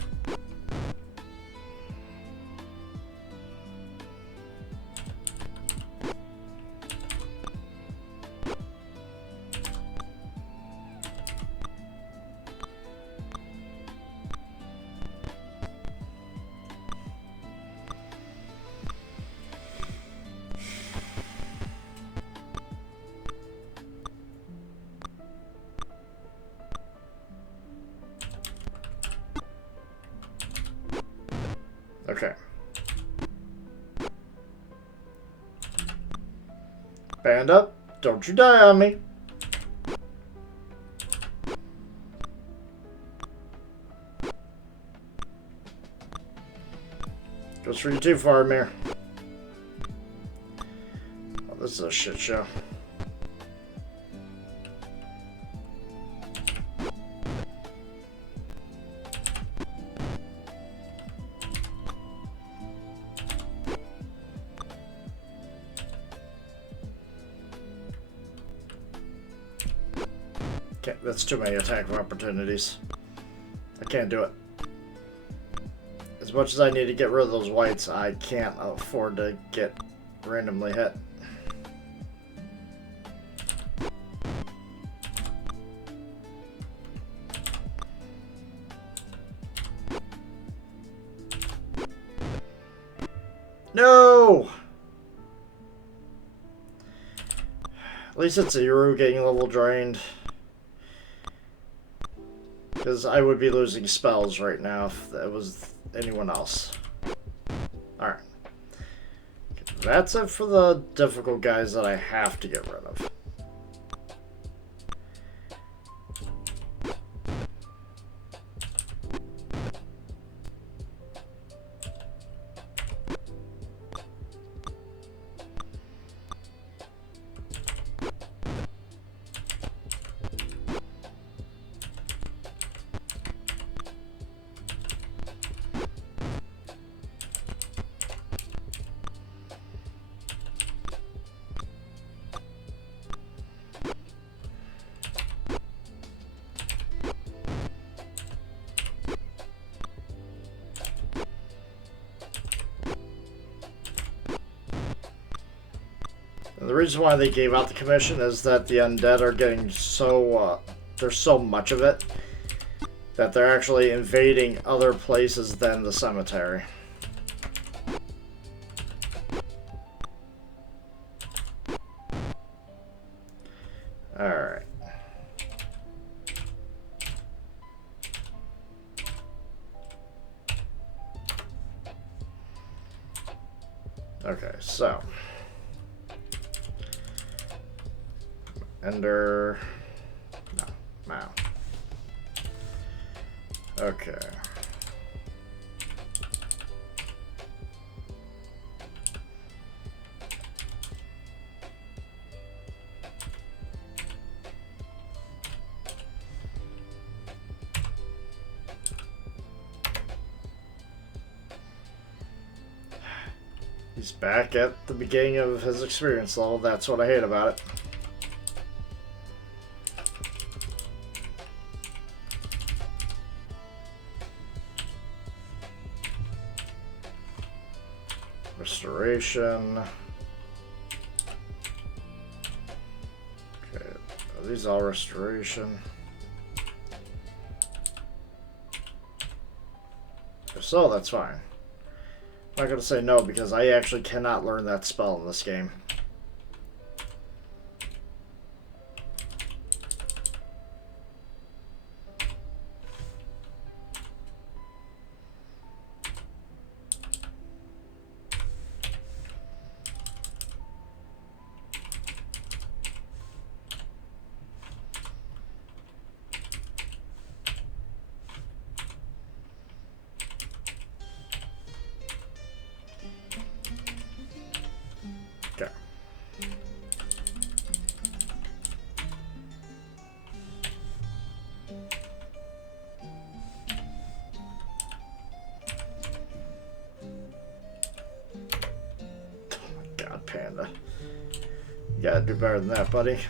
Okay. Band up. Don't you die on me. Goes for you too, Faramir. Oh, this is a shit show. That's too many attack opportunities. I can't do it. As much as I need to get rid of those whites, I can't afford to get randomly hit. No! At least it's Zero getting level drained. Because I would be losing spells right now if that was anyone else. Alright. That's it for the difficult guys that I have to get rid of. And the reason why they gave out the commission is that the undead are getting so, there's so much of it, that they're actually invading other places than the cemetery. Alright. Okay, so... Ender... No. Wow. Okay. He's back at the beginning of his experience level. That's what I hate about it. Restoration. Okay, are these all restoration? If so, that's fine. I'm not going to say no because I actually cannot learn that spell in this game. Okay. Oh my God, Panda. You gotta do better than that, buddy.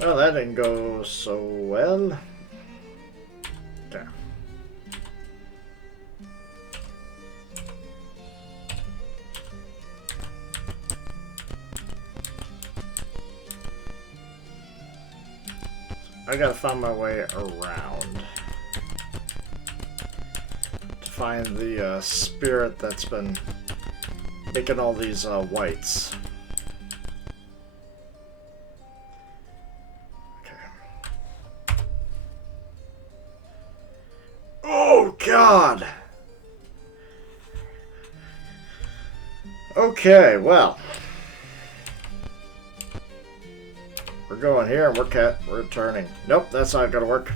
Well, that didn't go so well. Okay. I gotta find my way around to find the spirit that's been making all these whites. Oh, God! Okay, well. We're going here and we're turning. Nope, that's not gonna work.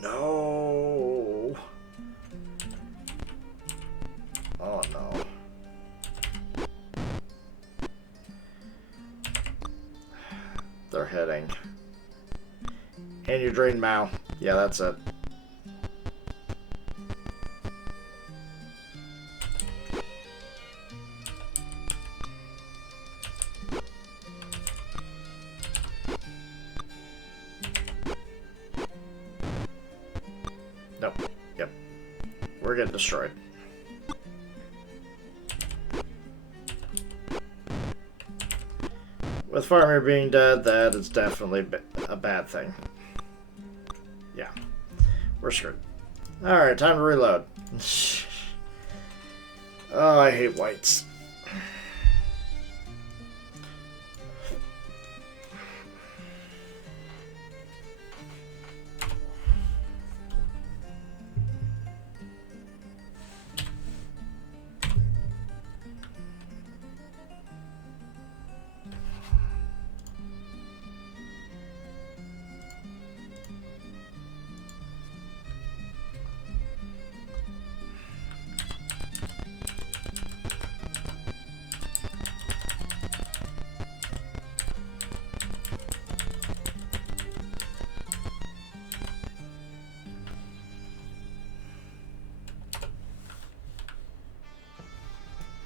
No. Oh, no. they're hitting. And you drain Mao. Yeah, that's it. Nope. Yep. We're getting destroyed. With Farmer being dead, that is definitely a bad thing. Yeah. We're screwed. Alright, time to reload. Oh, I hate whites.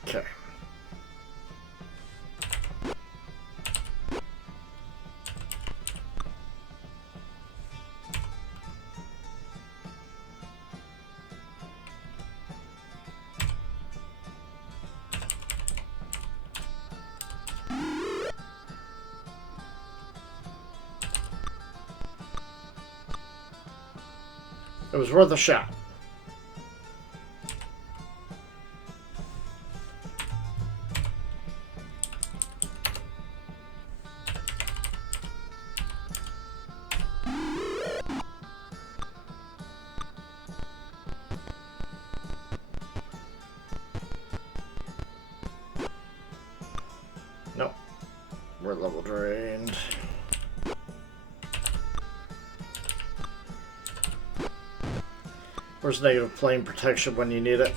Okay. It was worth a shot. Nope. We're level drained. Where's negative plane protection when you need it?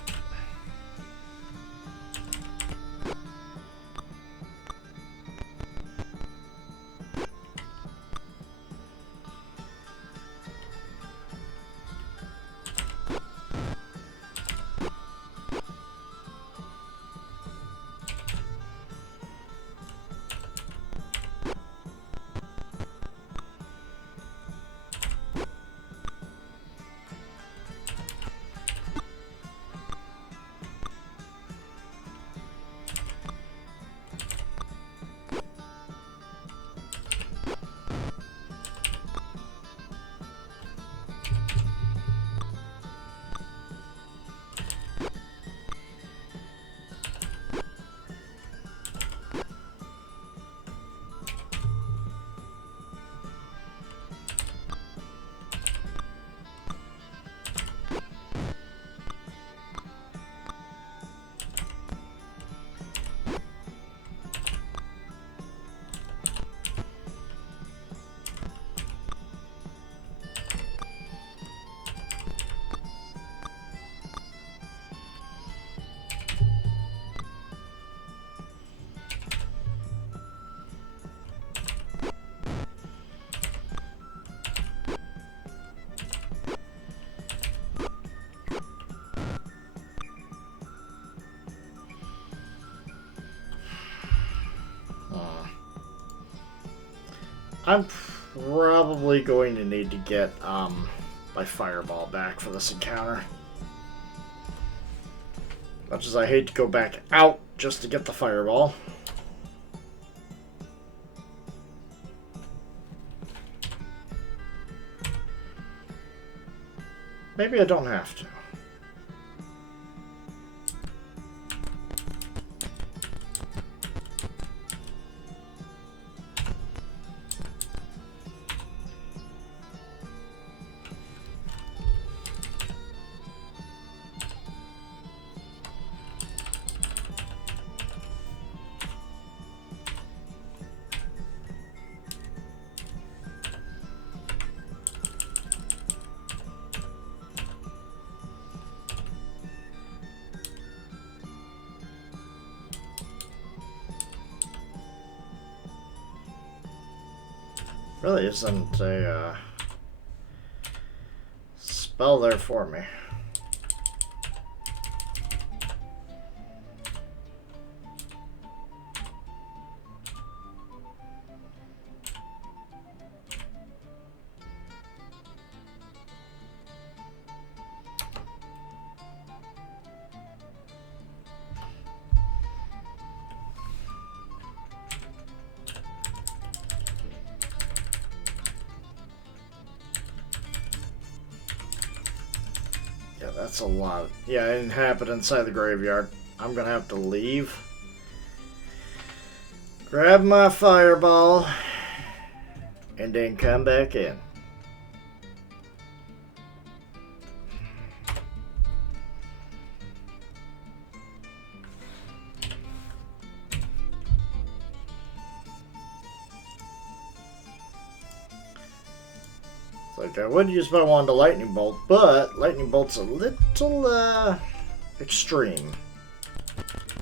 I'm probably going to need to get my fireball back for this encounter. Much as I hate to go back out just to get the fireball. Maybe I don't have to. Really isn't a spell there for me. Yeah, that's a lot. Yeah, inhabit inside the graveyard. I'm gonna have to leave. Grab my fireball. And then come back in. Like, I would use my wand to lightning bolt, but lightning bolt's a little extreme.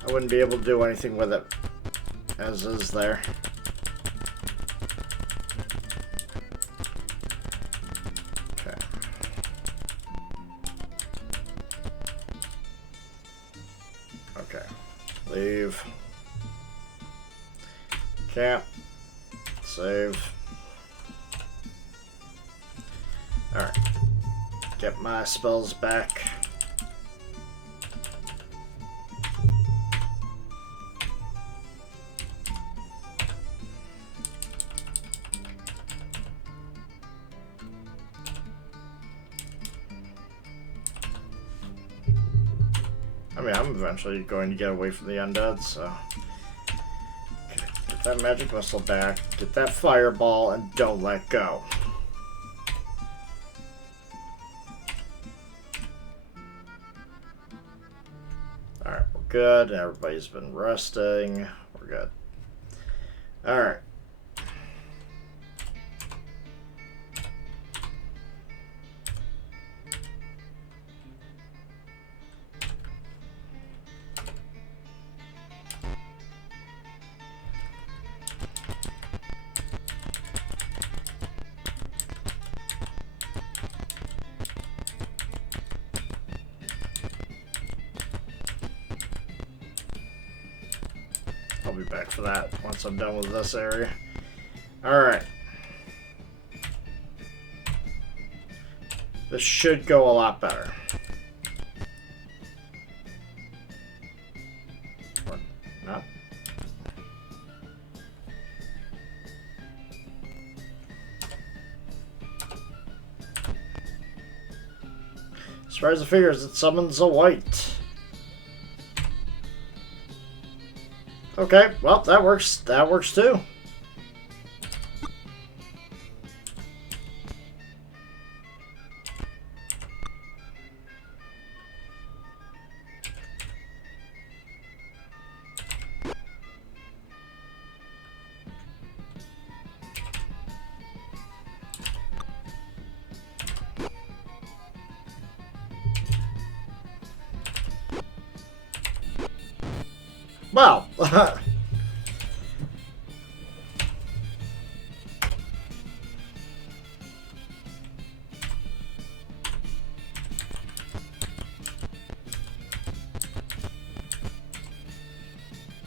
I wouldn't be able to do anything with it as is there. Okay. Okay. Leave. Camp. Save. Alright. Get my spells back. I mean, I'm eventually going to get away from the undead, so... Okay, get that magic missile back, get that fireball, and don't let go. Alright, we're good. Everybody's been resting. We're good. Alright. I'll be back for that once I'm done with this area. Alright. This should go a lot better. Or not. As far as the figures, it summons a white. Okay, well, that works. That works too. Well,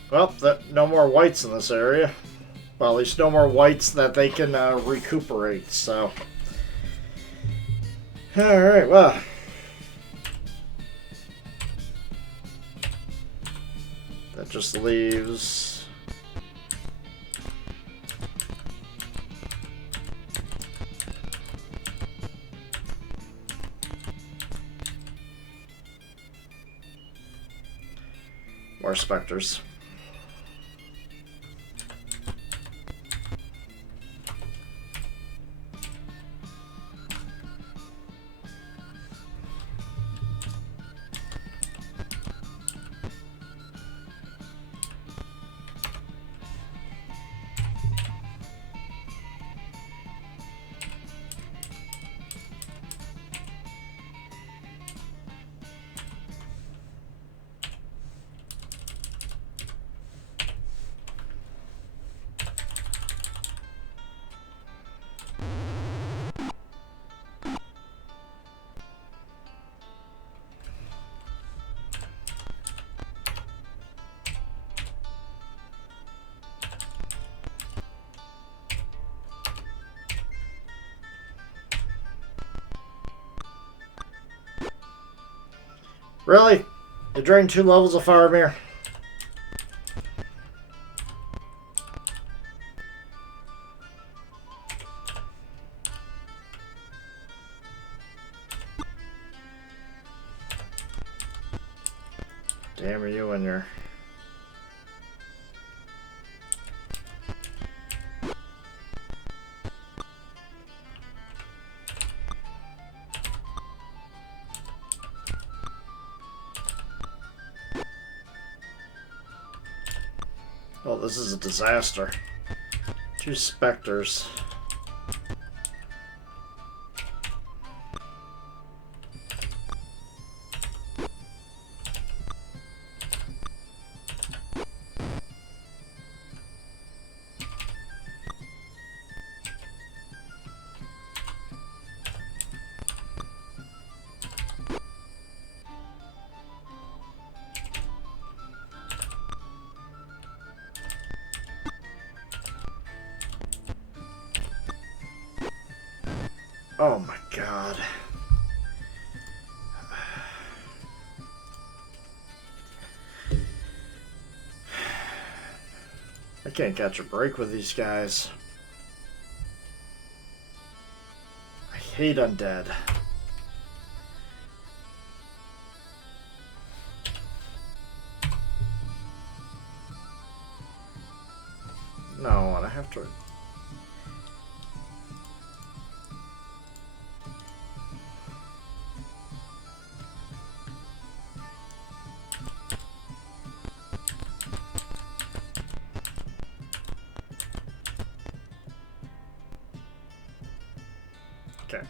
well, no more whites in this area. Well, at least no more whites that they can recuperate, so. Alright, well. That just leaves... more specters. Really? You drained 2 levels of Faramir? Damn you and your... Oh, this is a disaster. 2 specters. Oh my god. I can't catch a break with these guys. I hate undead. No, I have to... Okay.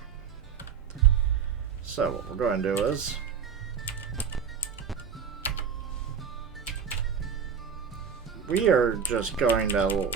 So what we're going to do is we are just going to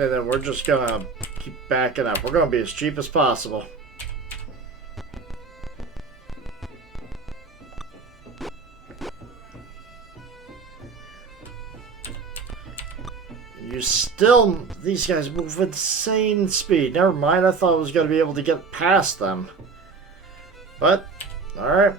and then we're just gonna keep backing up. We're gonna be as cheap as possible. You still... These guys move with insane speed. Never mind, I thought I was gonna be able to get past them. But, alright.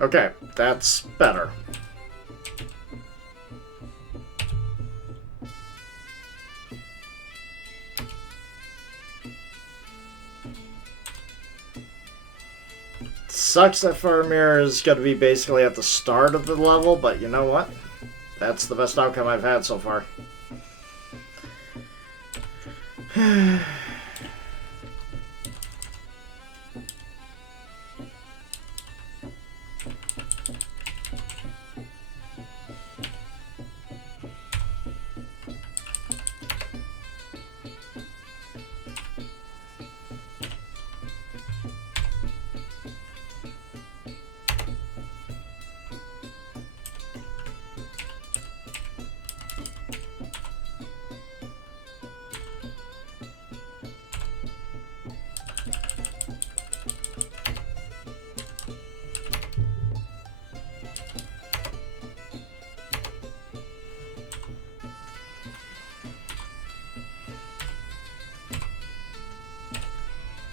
Okay, that's better. Sucks that Faramir is going to be basically at the start of the level, but you know what? That's the best outcome I've had so far.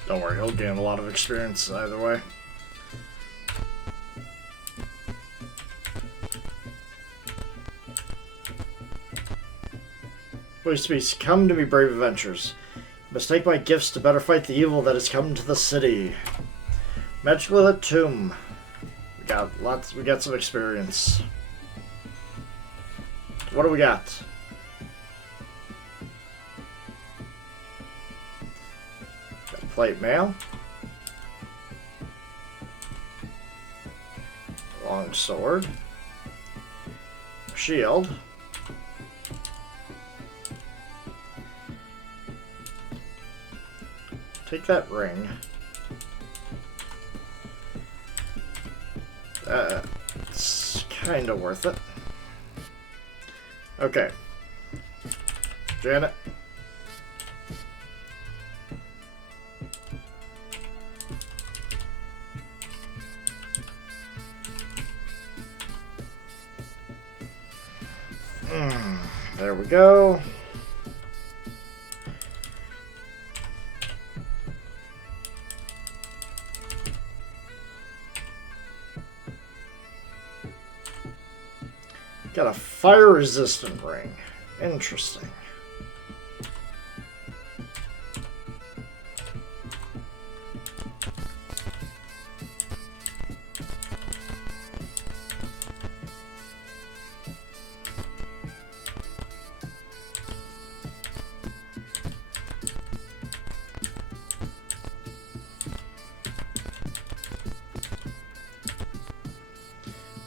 Don't worry, he'll gain a lot of experience either way. Voice speaks, come to me, brave adventurers. You must take my gifts to better fight the evil that has come to the city. Magical at tomb. We got some experience. What do we got? Plate mail. Long sword. Shield. Take that ring. It's kind of worth it. Okay. Janet. There we go. Got a fire-resistant ring. Interesting.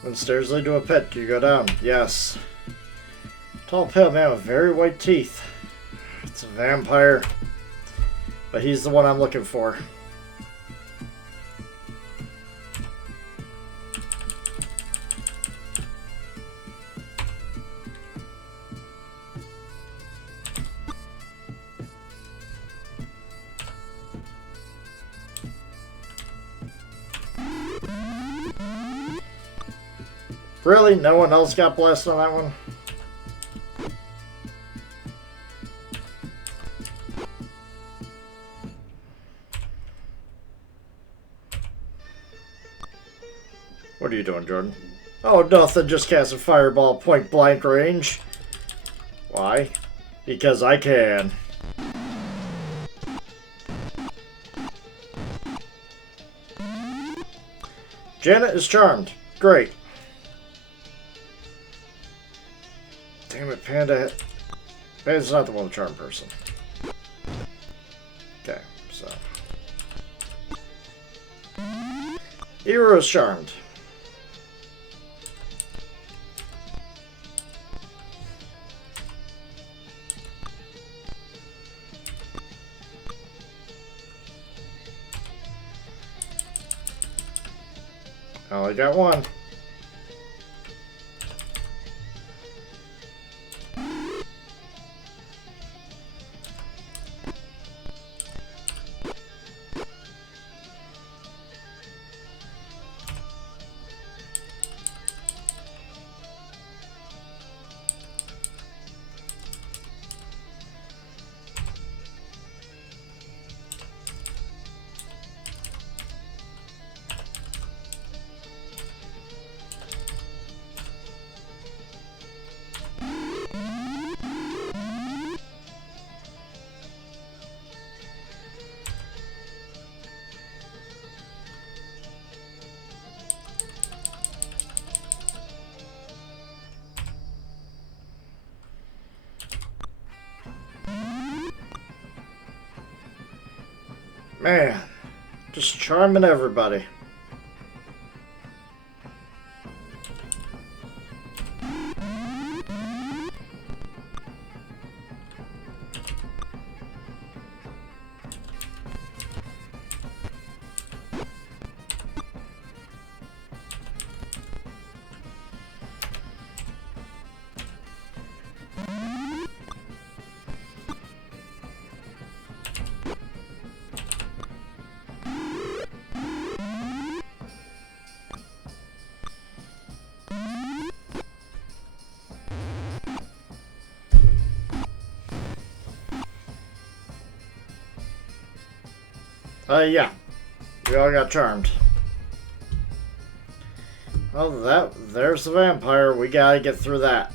When stairs lead to a pit, do you go down? Yes. Tall, pale man with very white teeth. It's a vampire. But he's the one I'm looking for. Really? No one else got blessed on that one? What are you doing, Jordan? Oh, nothing. Just cast a fireball point blank range. Why? Because I can. Janet is charmed. Great. Damn it, Panda. Panda's not the one with charm person. Okay, so. Hero is charmed. I only got one. Man, just charming everybody. Yeah. We all got charmed. Well, there's the vampire. We gotta get through that.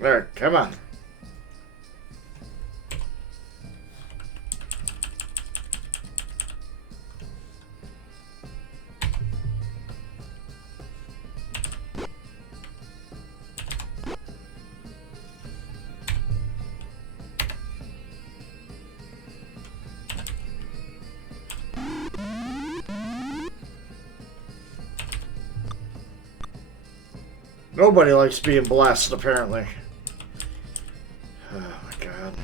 There, come on. Nobody likes being blessed, apparently. Oh my god.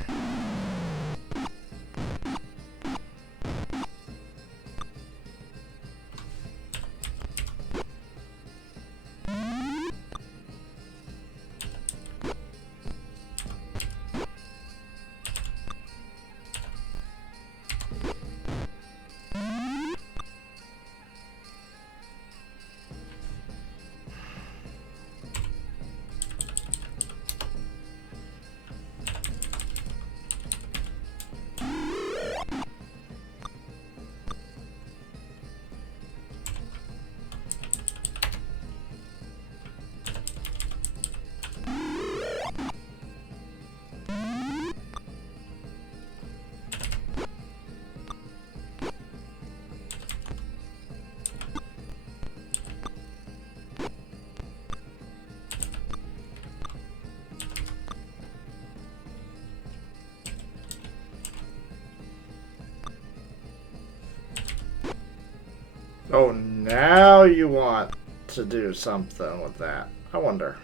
Oh, now you want to do something with that. I wonder.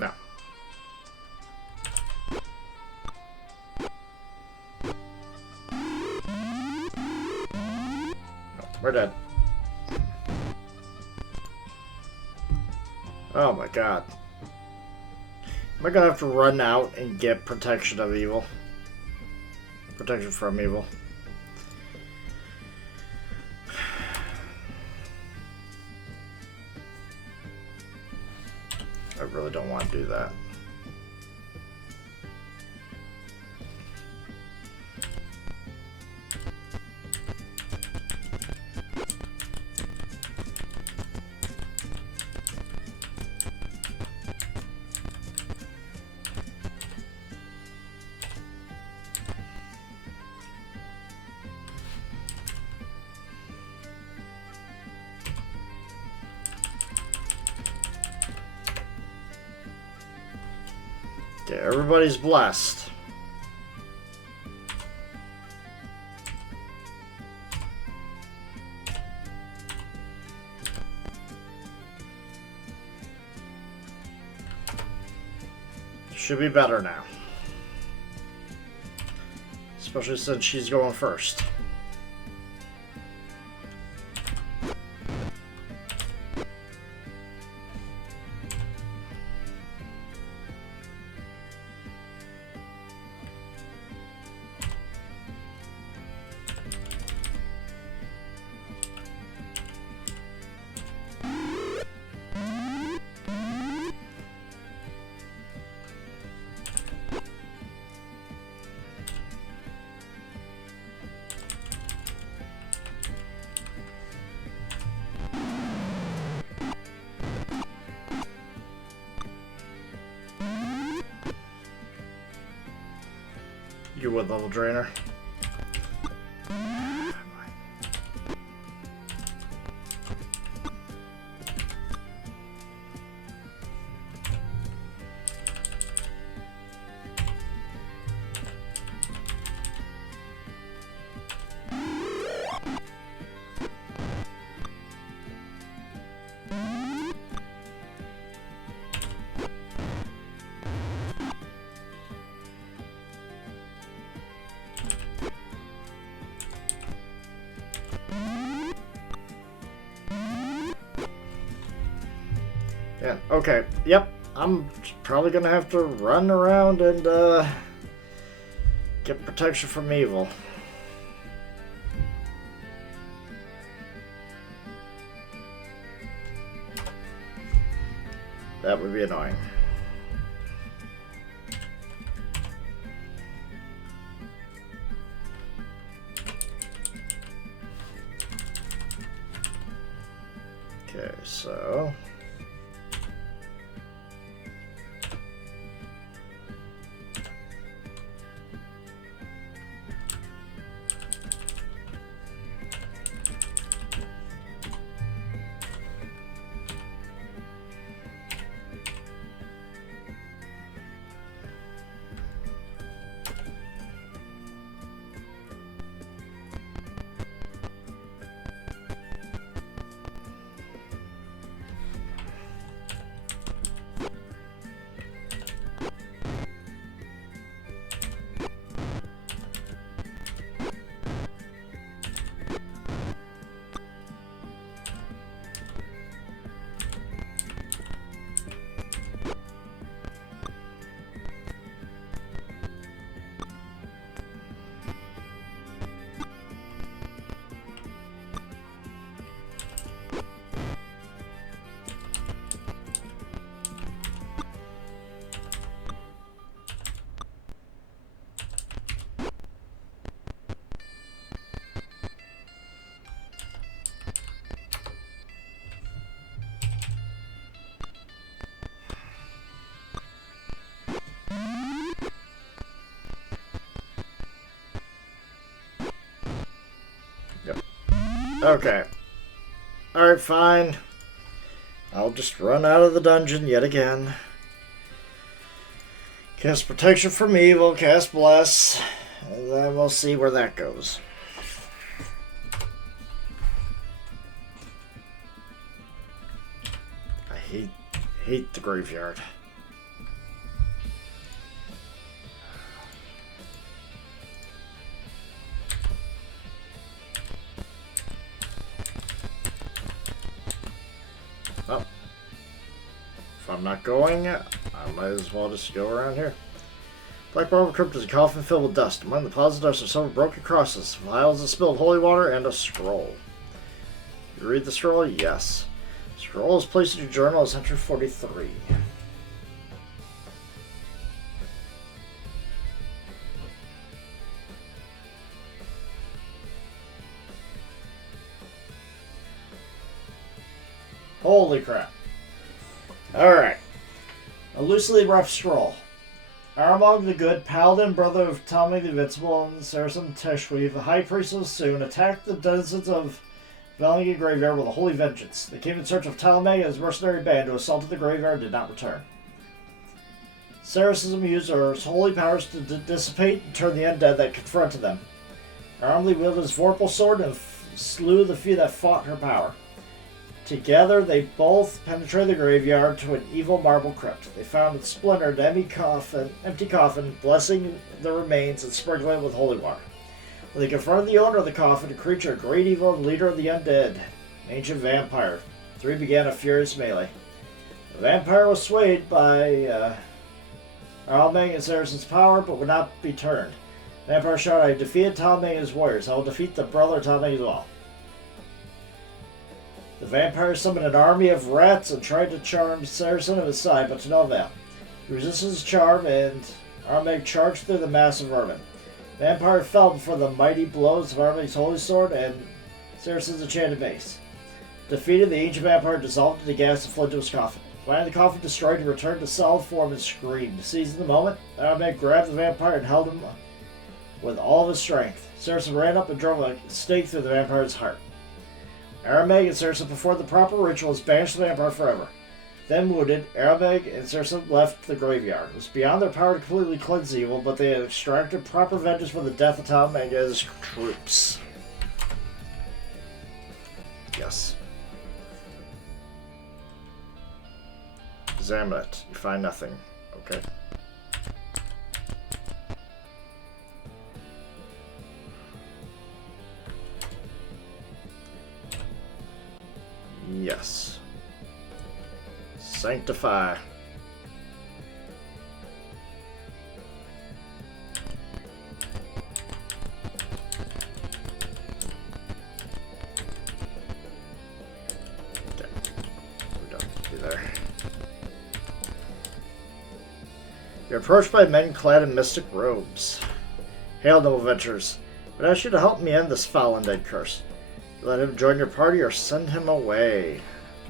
No. No, we're dead. Oh my god. Am I gonna have to run out and get protection of evil? Protection from evil. I really don't want to do that. Okay, everybody's blessed. Should be better now. Especially since she's going first. You would, level drainer. Yeah, okay. Yep. I'm probably gonna have to run around and get protection from evil. That would be annoying. Okay, so... Okay. Alright, fine. I'll just run out of the dungeon yet again. Cast Protection from Evil, cast Bless, and then we'll see where that goes. I hate the graveyard. Oh. If I'm not going, I might as well just go around here. Black Marble Crypt is a coffin filled with dust. Among the piles of dust are several broken crosses, vials of spilled holy water, and a scroll. You read the scroll? Yes. The scroll is placed in your journal as entry 43. Holy crap. Alright. A loosely rough scroll. Aramog the Good, paladin, brother of Tommy the Invincible, and Saracen Teshweave, the high priest of Soon, attacked the denizens of Valinga Graveyard with a holy vengeance. They came in search of Talmay and his mercenary band who assaulted the graveyard and did not return. Saracism used her holy powers to dissipate and turn the undead that confronted them. Aramli wielded his Vorpal sword and slew the few that fought her power. Together, they both penetrated the graveyard to an evil marble crypt. They found a splintered, empty coffin, blessing the remains and sprinkling it with holy water. When they confronted the owner of the coffin, a creature, a great evil, and leader of the undead, an ancient vampire, the three began a furious melee. The vampire was swayed by Talmay and Saracen's power, but would not be turned. The vampire shouted, "I defeated Talmay and his warriors. I will defeat the brother of Talmay as well." The vampire summoned an army of rats and tried to charm Saracen of his side, but to no avail. He resisted his charm, and Armag charged through the mass of vermin. The vampire fell before the mighty blows of Armag's holy sword and Saracen's enchanted mace. Defeated, the ancient vampire dissolved into gas and fled to his coffin. Finding the coffin destroyed, he returned to solid form and screamed. Seizing the moment, Armag grabbed the vampire and held him with all of his strength. Saracen ran up and drove a stake through the vampire's heart. Aramag and Saracen performed the proper rituals, banished the vampire forever. Then wounded, Aramag and Saracen left the graveyard. It was beyond their power to completely cleanse evil, but they had extracted proper vengeance for the death of Talmay and his troops. Yes. Examine it. You find nothing. Okay. Yes. Sanctify. Okay. We're done. Be there. You're approached by men clad in mystic robes. Hail, noble adventurers. I ask you to help me end this foul undead curse. Let him join your party or send him away.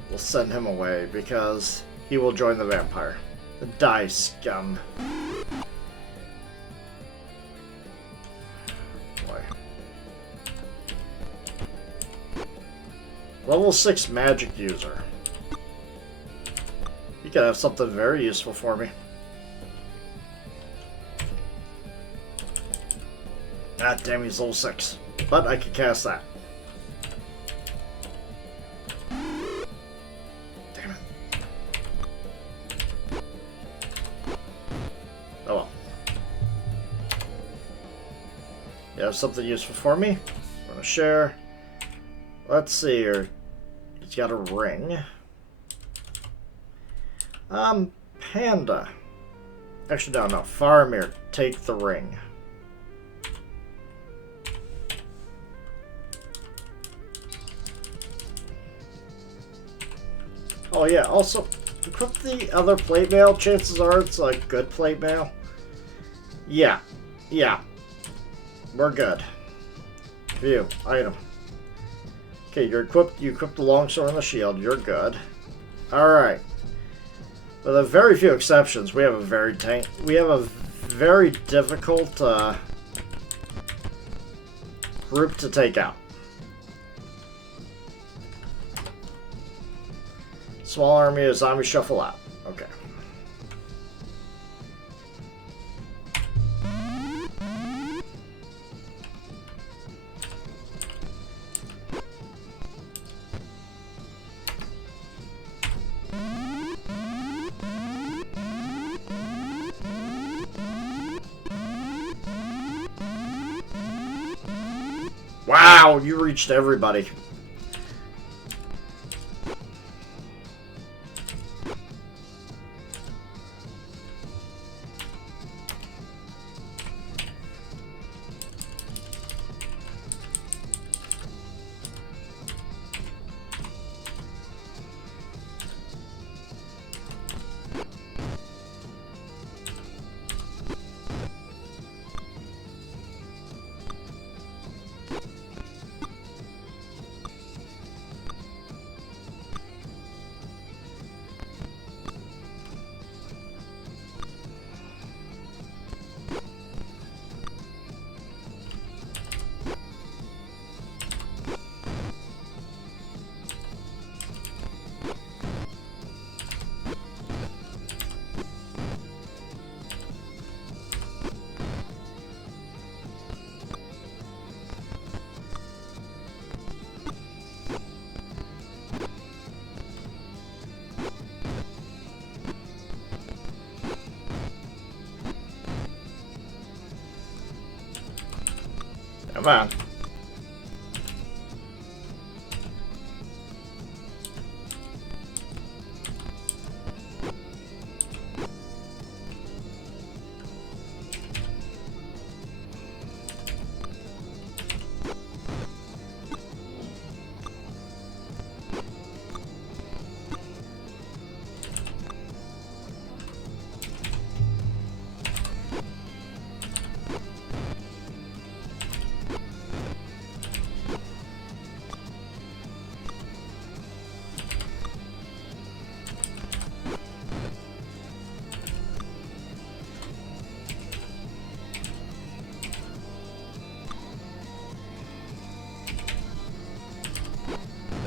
we'll send him away because he will join the vampire. The die scum. Boy. Level 6 magic user. You could have something very useful for me. Ah, damn, he's level 6. But I could cast that. Damn it. Oh well. You have something useful for me? I'm gonna share. Let's see here. He's got a ring. Panda. Actually, no. Faramir, take the ring. Oh yeah, also, equip the other plate mail. Chances are it's like good plate mail. Yeah. We're good. View. Item. Okay, you're equipped. You equipped the longsword and the shield. You're good. Alright. With a very few exceptions, we have a very difficult group to take out. Small army of zombies shuffle out. Okay. Wow, you reached everybody. Come on.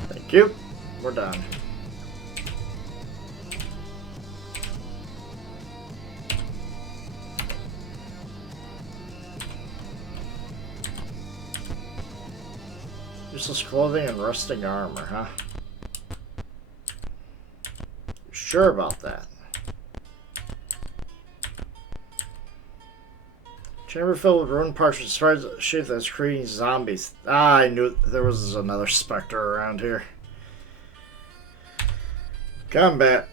Thank you. We're done. Useless clothing and rusting armor, huh? You sure about that? Chamber filled with ruined parchment, as far as the shape that's creating zombies. Ah, I knew there was another specter around here. Combat.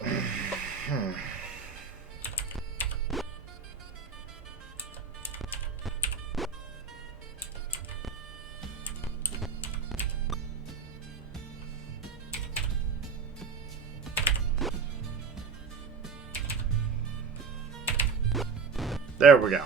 There we go.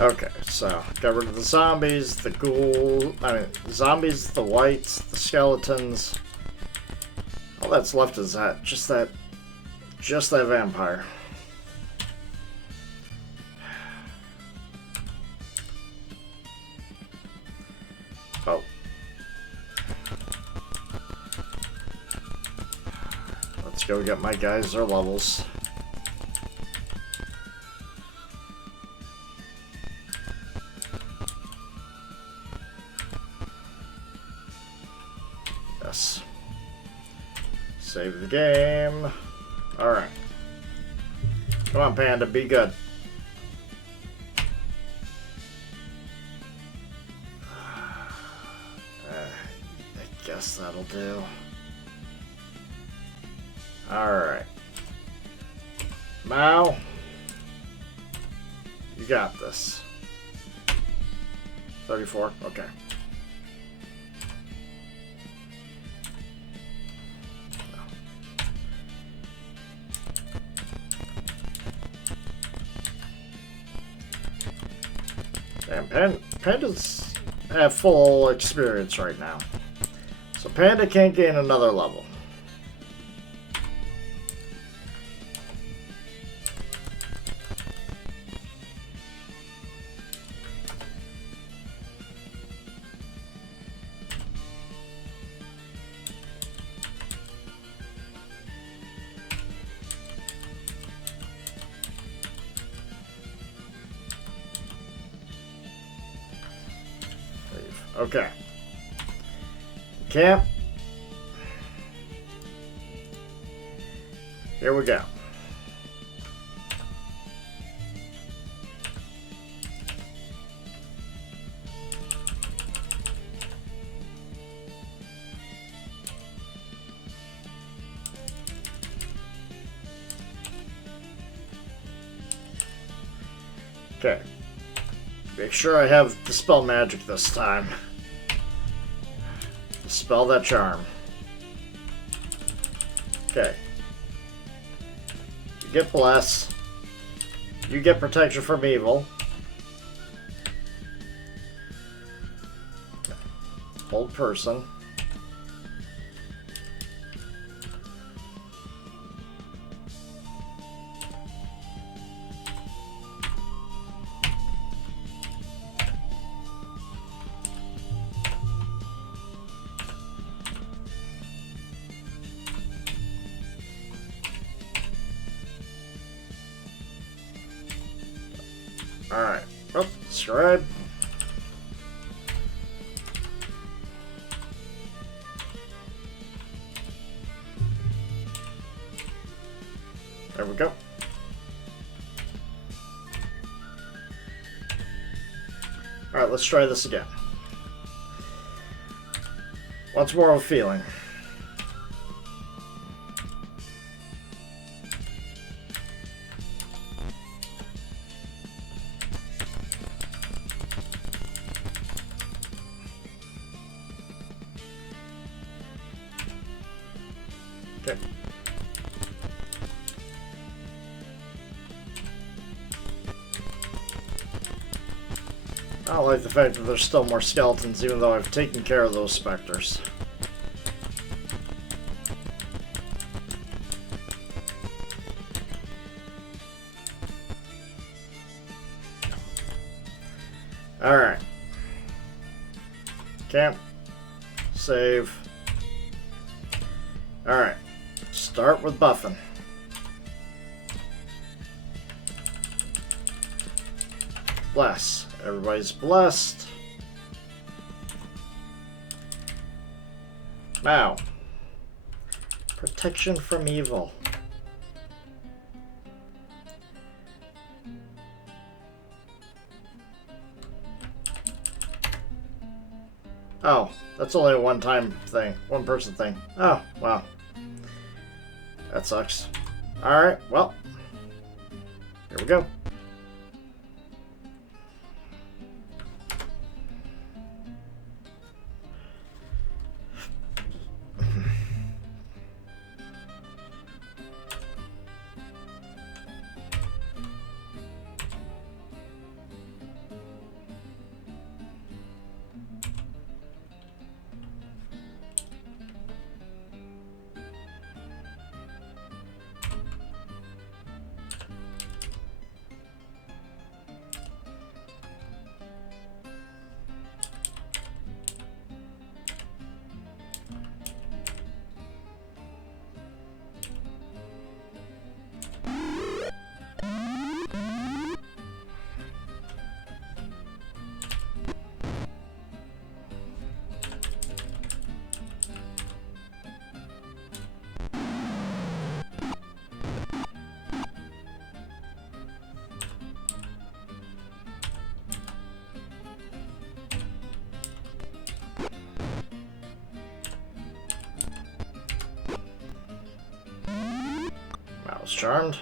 Okay, so got rid of the zombies, the zombies, the whites, the skeletons. All that's left is just that vampire. Oh. Let's go get my guys their levels. Yes. Save the game. Alright. Come on, Panda, be good. I guess that'll do. Alright. Mao, you got this. 34? Okay. Damn, Pandas have full experience right now. So Panda can't gain another level. Okay. Camp. Here we go. Okay. Make sure I have Dispel Magic this time. Dispel that charm. Okay. You get Bless. You get Protection from Evil. Okay. Hold Person. Alright. Oh, scribe. There we go. Alright, let's try this again. Once more of a feeling. Okay. I don't like the fact that there's still more skeletons, even though I've taken care of those specters. Alright. Camp. Save. Alright. Start with buffing. Bless. Everybody's blessed. Now. Protection from evil. Oh, that's only a one-time thing. One-person thing. Oh, wow. That sucks. Alright, well. Here we go. was charmed.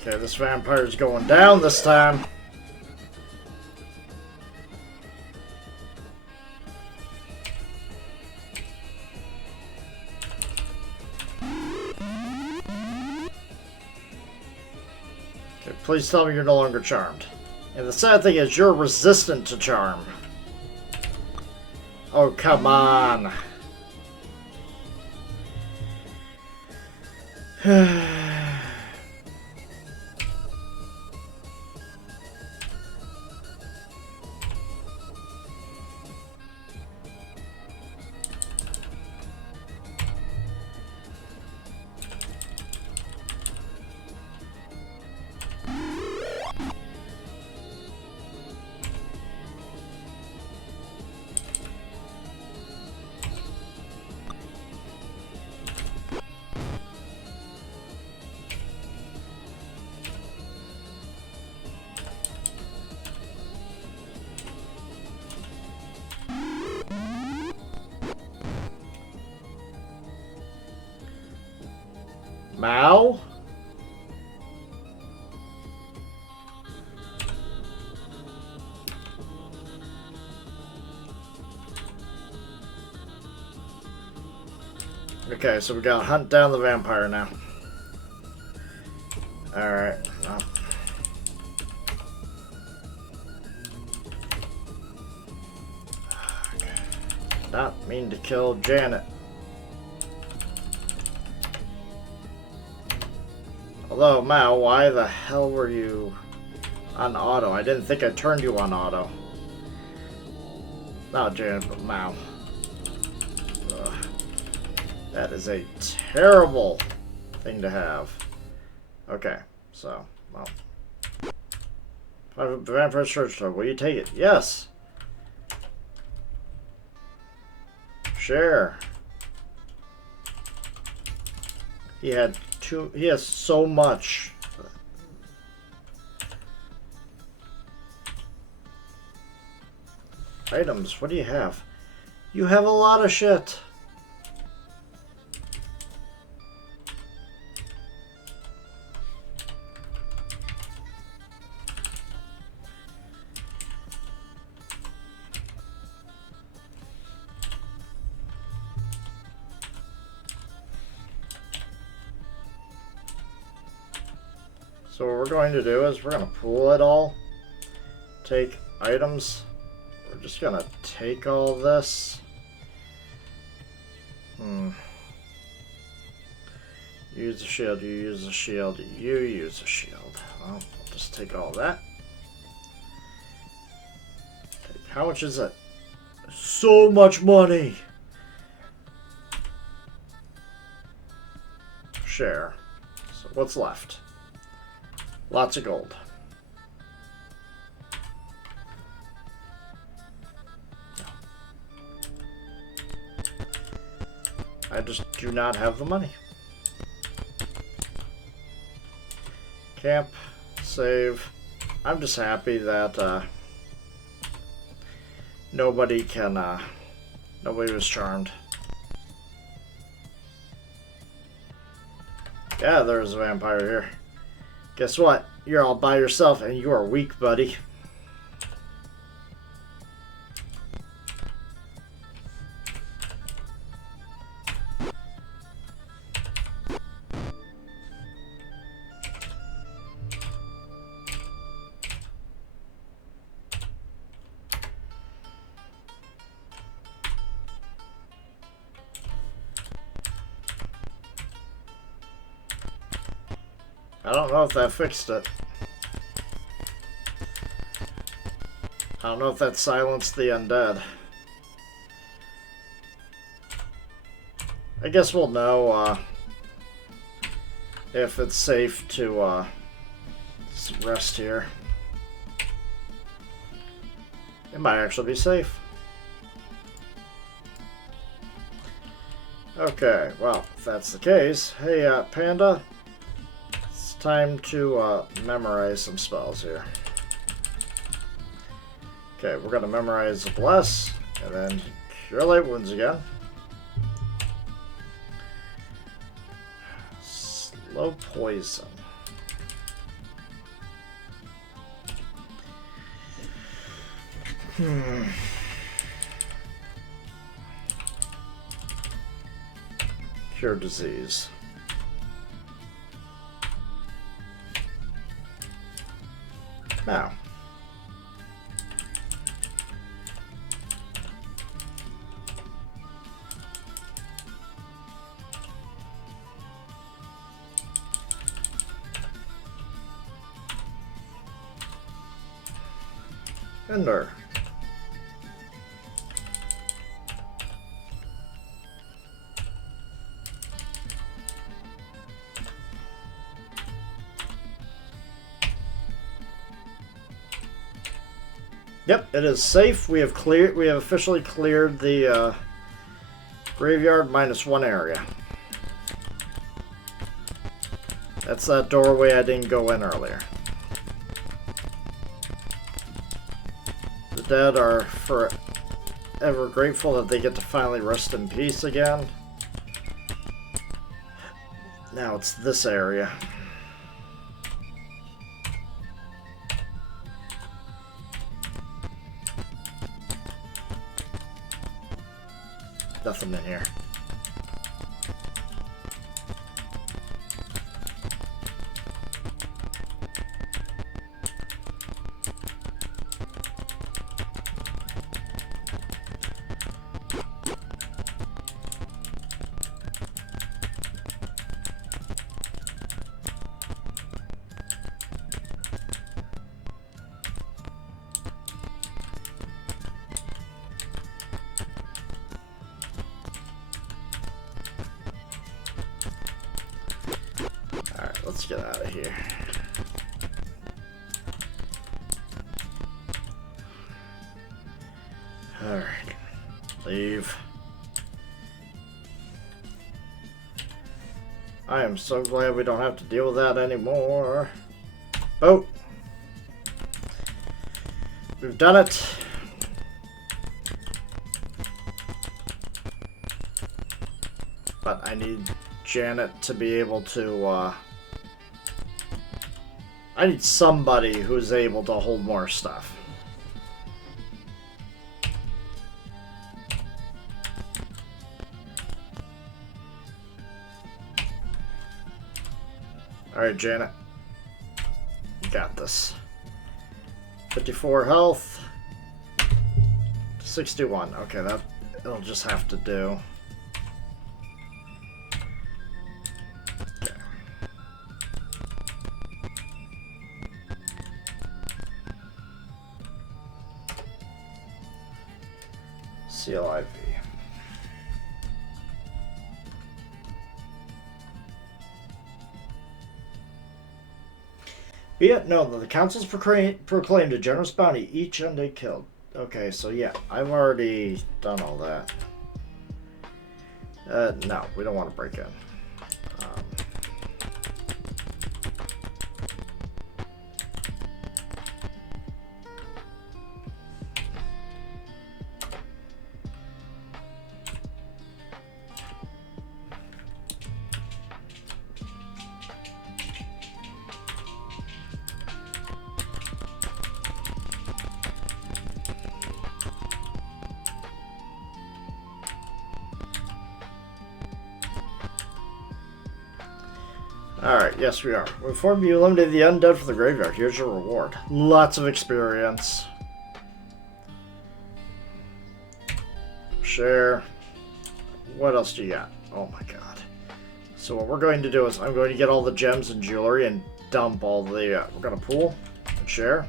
Okay, this vampire's going down this time. Okay, please tell me you're no longer charmed. And the sad thing is, you're resistant to charm. Oh, come on. Mao? Okay, so we gotta hunt down the vampire now. Alright. Well. Not mean to kill Janet. Although, Mao, why the hell were you on auto? I didn't think I turned you on auto. Not Janet, but Mao. Ugh. That is a terrible thing to have. Okay, so, well. Vampire Church Tour, will you take it? Yes! Share. He has so much. Items, what do you have? You have a lot of shit. So what we're going to do is we're going to pool it all, take items, we're just going to take all this. Use a shield, you use a shield, you use a shield. Well, I'll just take all that. How much is it? So much money! Share. So what's left? Lots of gold. I just do not have the money. Camp, save. I'm just happy that nobody was charmed. Yeah, there's a vampire here. Guess what? You're all by yourself and you are weak, buddy. I don't know if that fixed it. I don't know if that silenced the undead. I guess we'll know if it's safe to rest here. It might actually be safe. Okay, well, if that's the case, hey, Panda, it's time to memorize some spells here. Okay, we're gonna memorize the Bless, and then Cure Light Wounds again. Slow Poison. Cure Disease. Now. Ender. Yep, it is safe. We have officially cleared the graveyard -1 area. That's that doorway I didn't go in earlier. The dead are forever grateful that they get to finally rest in peace again. Now it's this area. Nothing in here. Let's get out of here. Alright. Leave. I am so glad we don't have to deal with that anymore. Boat. We've done it. But I need Janet to be able to, I need somebody who's able to hold more stuff. Alright, Janet. You got this. 54 health. 61. Okay, it'll just have to do. CLIV. Be it known that the council's proclaimed a generous bounty each undead killed. Okay, so yeah, I've already done all that. No, we don't want to break in. Alright, yes we are. We informed you eliminated the undead from the graveyard. Here's your reward. Lots of experience. Share. What else do you got? Oh my god. So what we're going to do is I'm going to get all the gems and jewelry and dump all the... we're going to pool and share.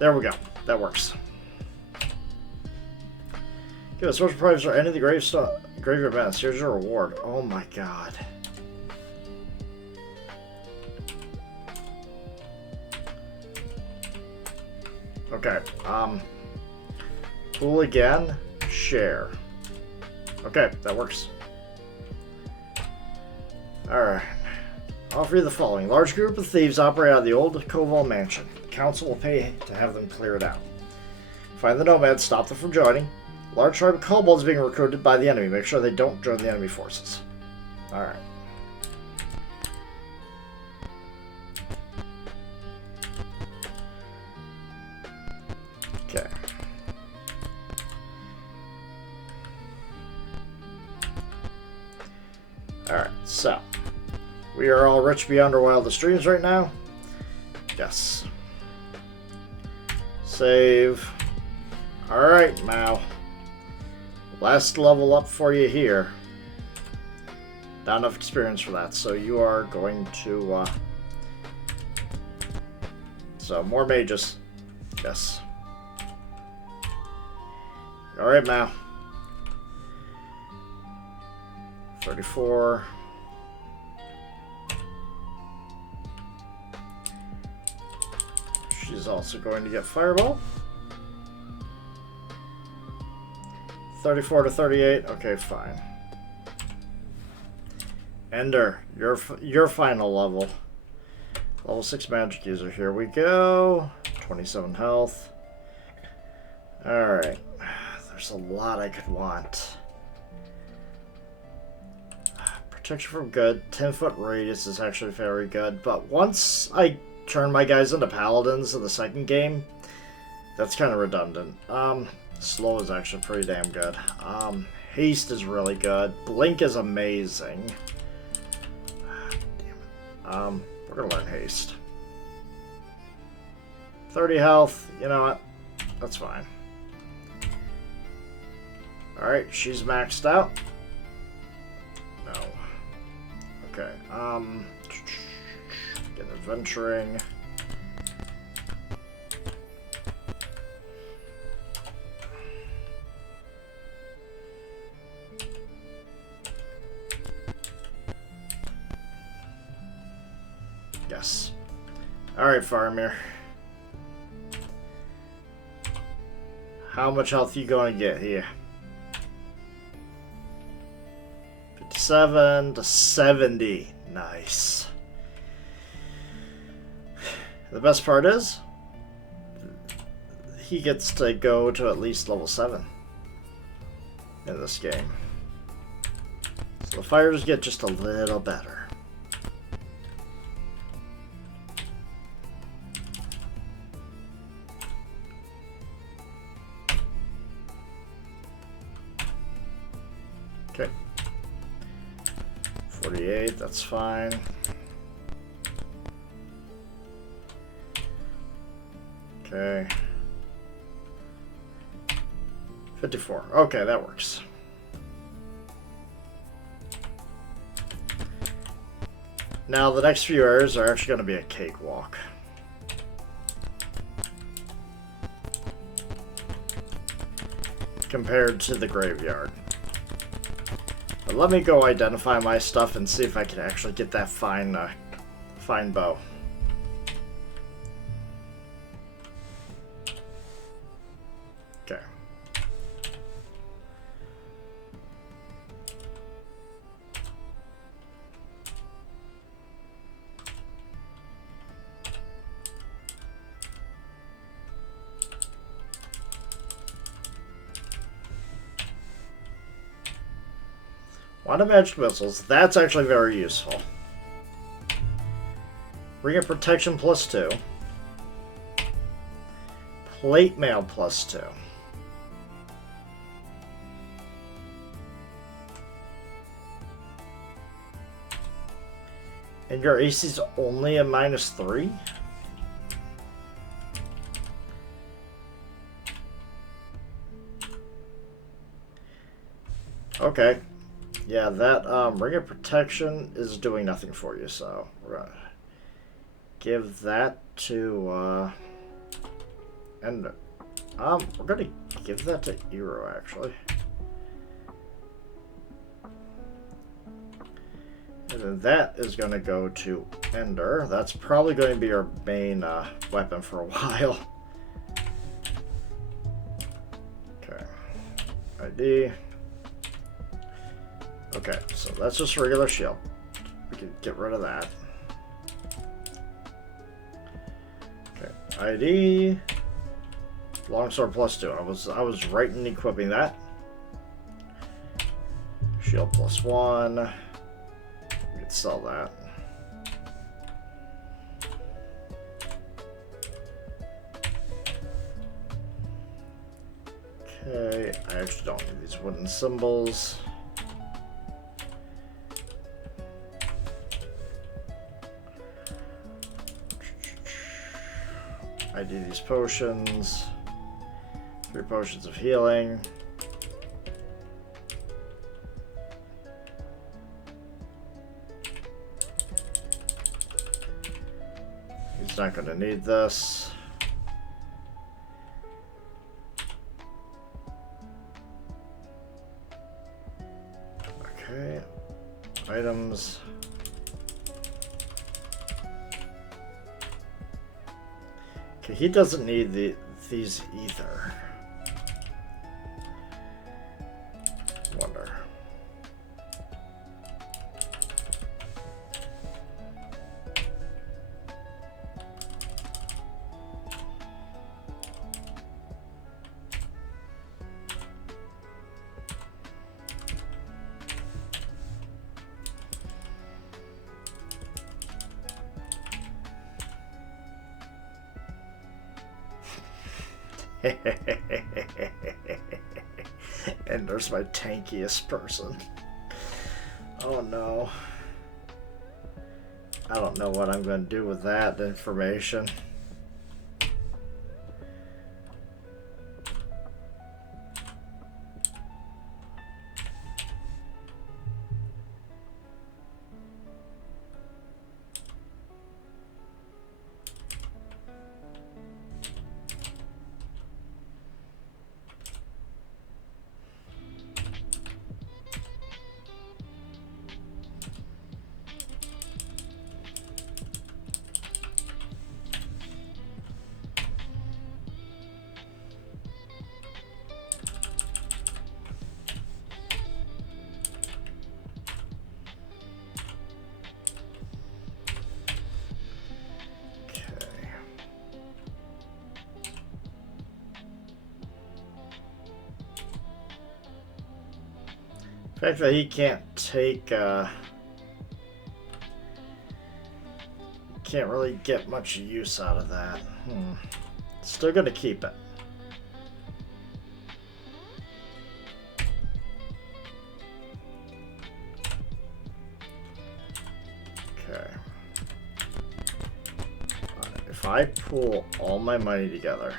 There we go. That works. Give us special prize for any of the graveyard events. Here's your reward. Oh my god. Okay, pool again, share. Okay, that works. Alright. Offer you the following. Large group of thieves operate out of the old Koval mansion. The council will pay to have them cleared out. Find the nomads, stop them from joining. Large tribe of kobolds being recruited by the enemy. Make sure they don't join the enemy forces. Alright. Okay. Alright, so. We are all rich beyond our wildest dreams right now. Yes. Save. Alright, Mao. Last level up for you here. Not enough experience for that, so you are going to, So, more mages. Yes. Alright, Mao. 34. She's also going to get Fireball. 34 to 38. Okay, fine. Ender, your final level. Level 6 magic user. Here we go. 27 health. Alright. There's a lot I could want. Protection from good. 10-foot radius is actually very good. But once I turn my guys into paladins in the second game, that's kind of redundant. Slow is actually pretty damn good. Haste is really good. Blink is amazing. Damn it. We're gonna learn haste. 30 health. You know what? That's fine. Alright, she's maxed out. No. Okay, get adventuring. Yes. Alright, Faramir. How much health you gonna get here? 57 to 70. Nice. The best part is, he gets to go to at least level 7 in this game. So the fighters get just a little better. Okay. 48, that's fine. Okay. 54. Okay, that works. Now, the next few areas are actually going to be a cakewalk. Compared to the graveyard. But let me go identify my stuff and see if I can actually get that fine bow. Okay. Wand of Magic Missiles, that's actually very useful. Ring of Protection +2. Plate Mail +2. And your AC's only a -3? Okay. Yeah, that Ring of Protection is doing nothing for you, so we're gonna give that to and we're gonna give that to Eero actually. And then that is gonna go to Ender. That's probably going to be our main weapon for a while. Okay. ID. Okay, so that's just a regular shield. We can get rid of that. Okay, ID. Longsword +2. I was right in equipping that. Shield +1. We can sell that. Okay, I actually don't need these wooden symbols. I do these potions. 3 potions of healing. He's not going to need this. Okay. Items. Okay, he doesn't need these either. Wonder. And there's my tankiest person. Oh no. I don't know what I'm going to do with that information. The fact that he can't take, can't really get much use out of that. Still gonna keep it. Okay. If I pool all my money together.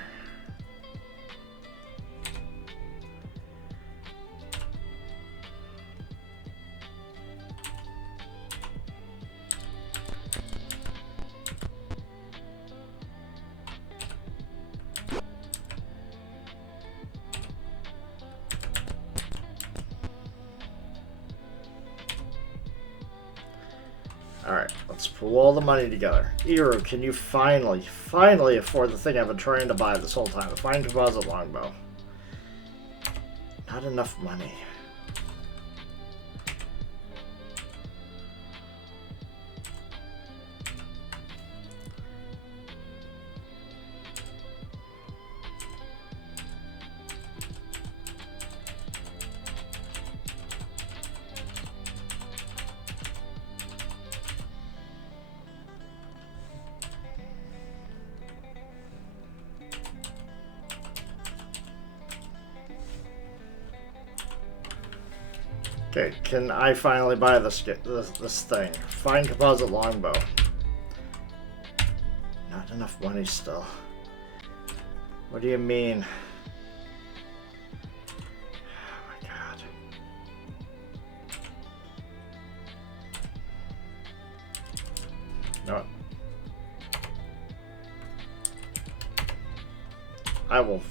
Alright, let's pull all the money together. Iru, can you finally afford the thing I've been trying to buy this whole time? The fine composite longbow. Not enough money. Okay, can I finally buy this thing? Fine composite longbow. Not enough money still. What do you mean? Oh my god. No. I will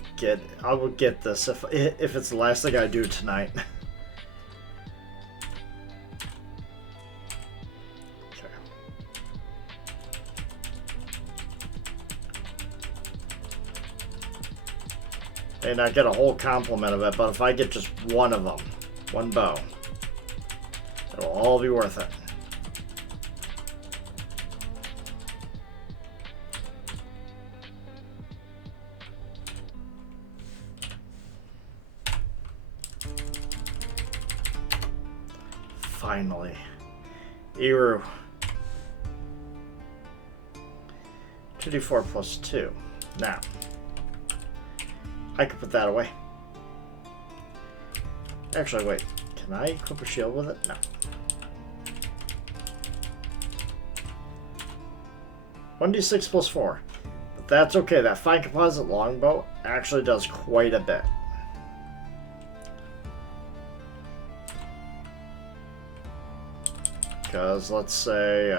get this if it's the last thing I do tonight. And I get a whole complement of it, but if I get just one of them, one bow. It'll all be worth it. Finally. Eru. 2d4 plus 2. Now, I could put that away. Actually, wait. Can I equip a shield with it? No. One d6 plus 4. But that's okay. That fine composite longbow actually does quite a bit. Because let's say, you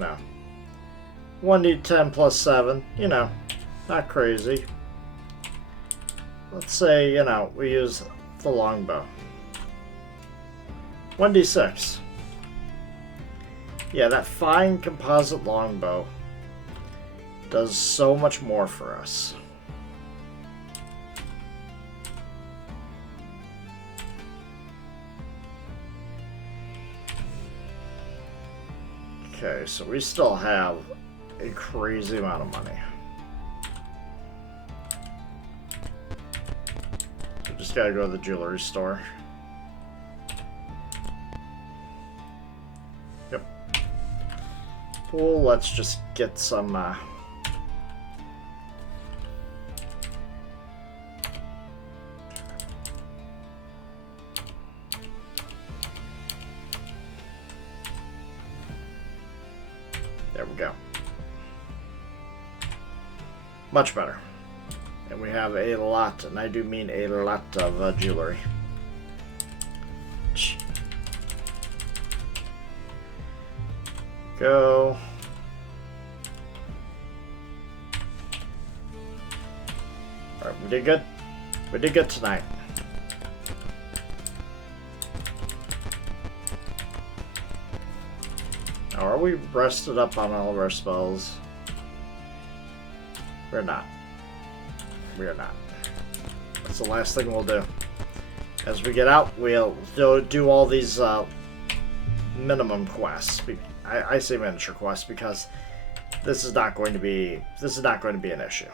know, 1d10 plus 7, you know, not crazy. Let's say, you know, we use the longbow. 1d6. Yeah, that fine composite longbow does so much more for us. Okay, so we still have a crazy amount of money. We just gotta go to the jewelry store. Yep. Well, let's just get some, there we go. Much better. And we have a lot, and I do mean a lot of jewelry. Go. Alright, we did good. We did good tonight. Now, are we rested up on all of our spells? We're not. We are not. That's the last thing we'll do. As we get out, we'll do all these minimum quests. I say miniature quests because this is not going to be an issue.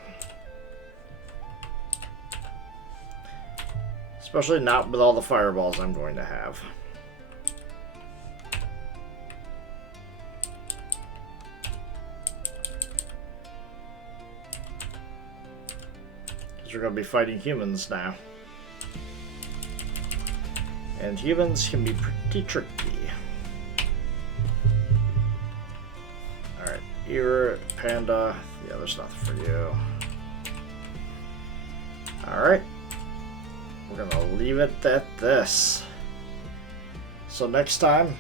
Especially not with all the fireballs I'm going to have. Because we're going to be fighting humans now. And humans can be pretty tricky. Alright, Ear, Panda. Yeah, there's nothing for you. Alright. We're going to leave it at this. So next time,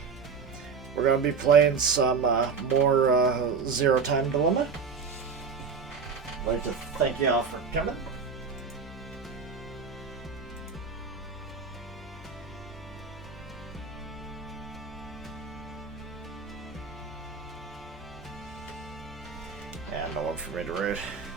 we're going to be playing some more Zero Time Dilemma. I'd like to thank you all for coming. And no one for me to read.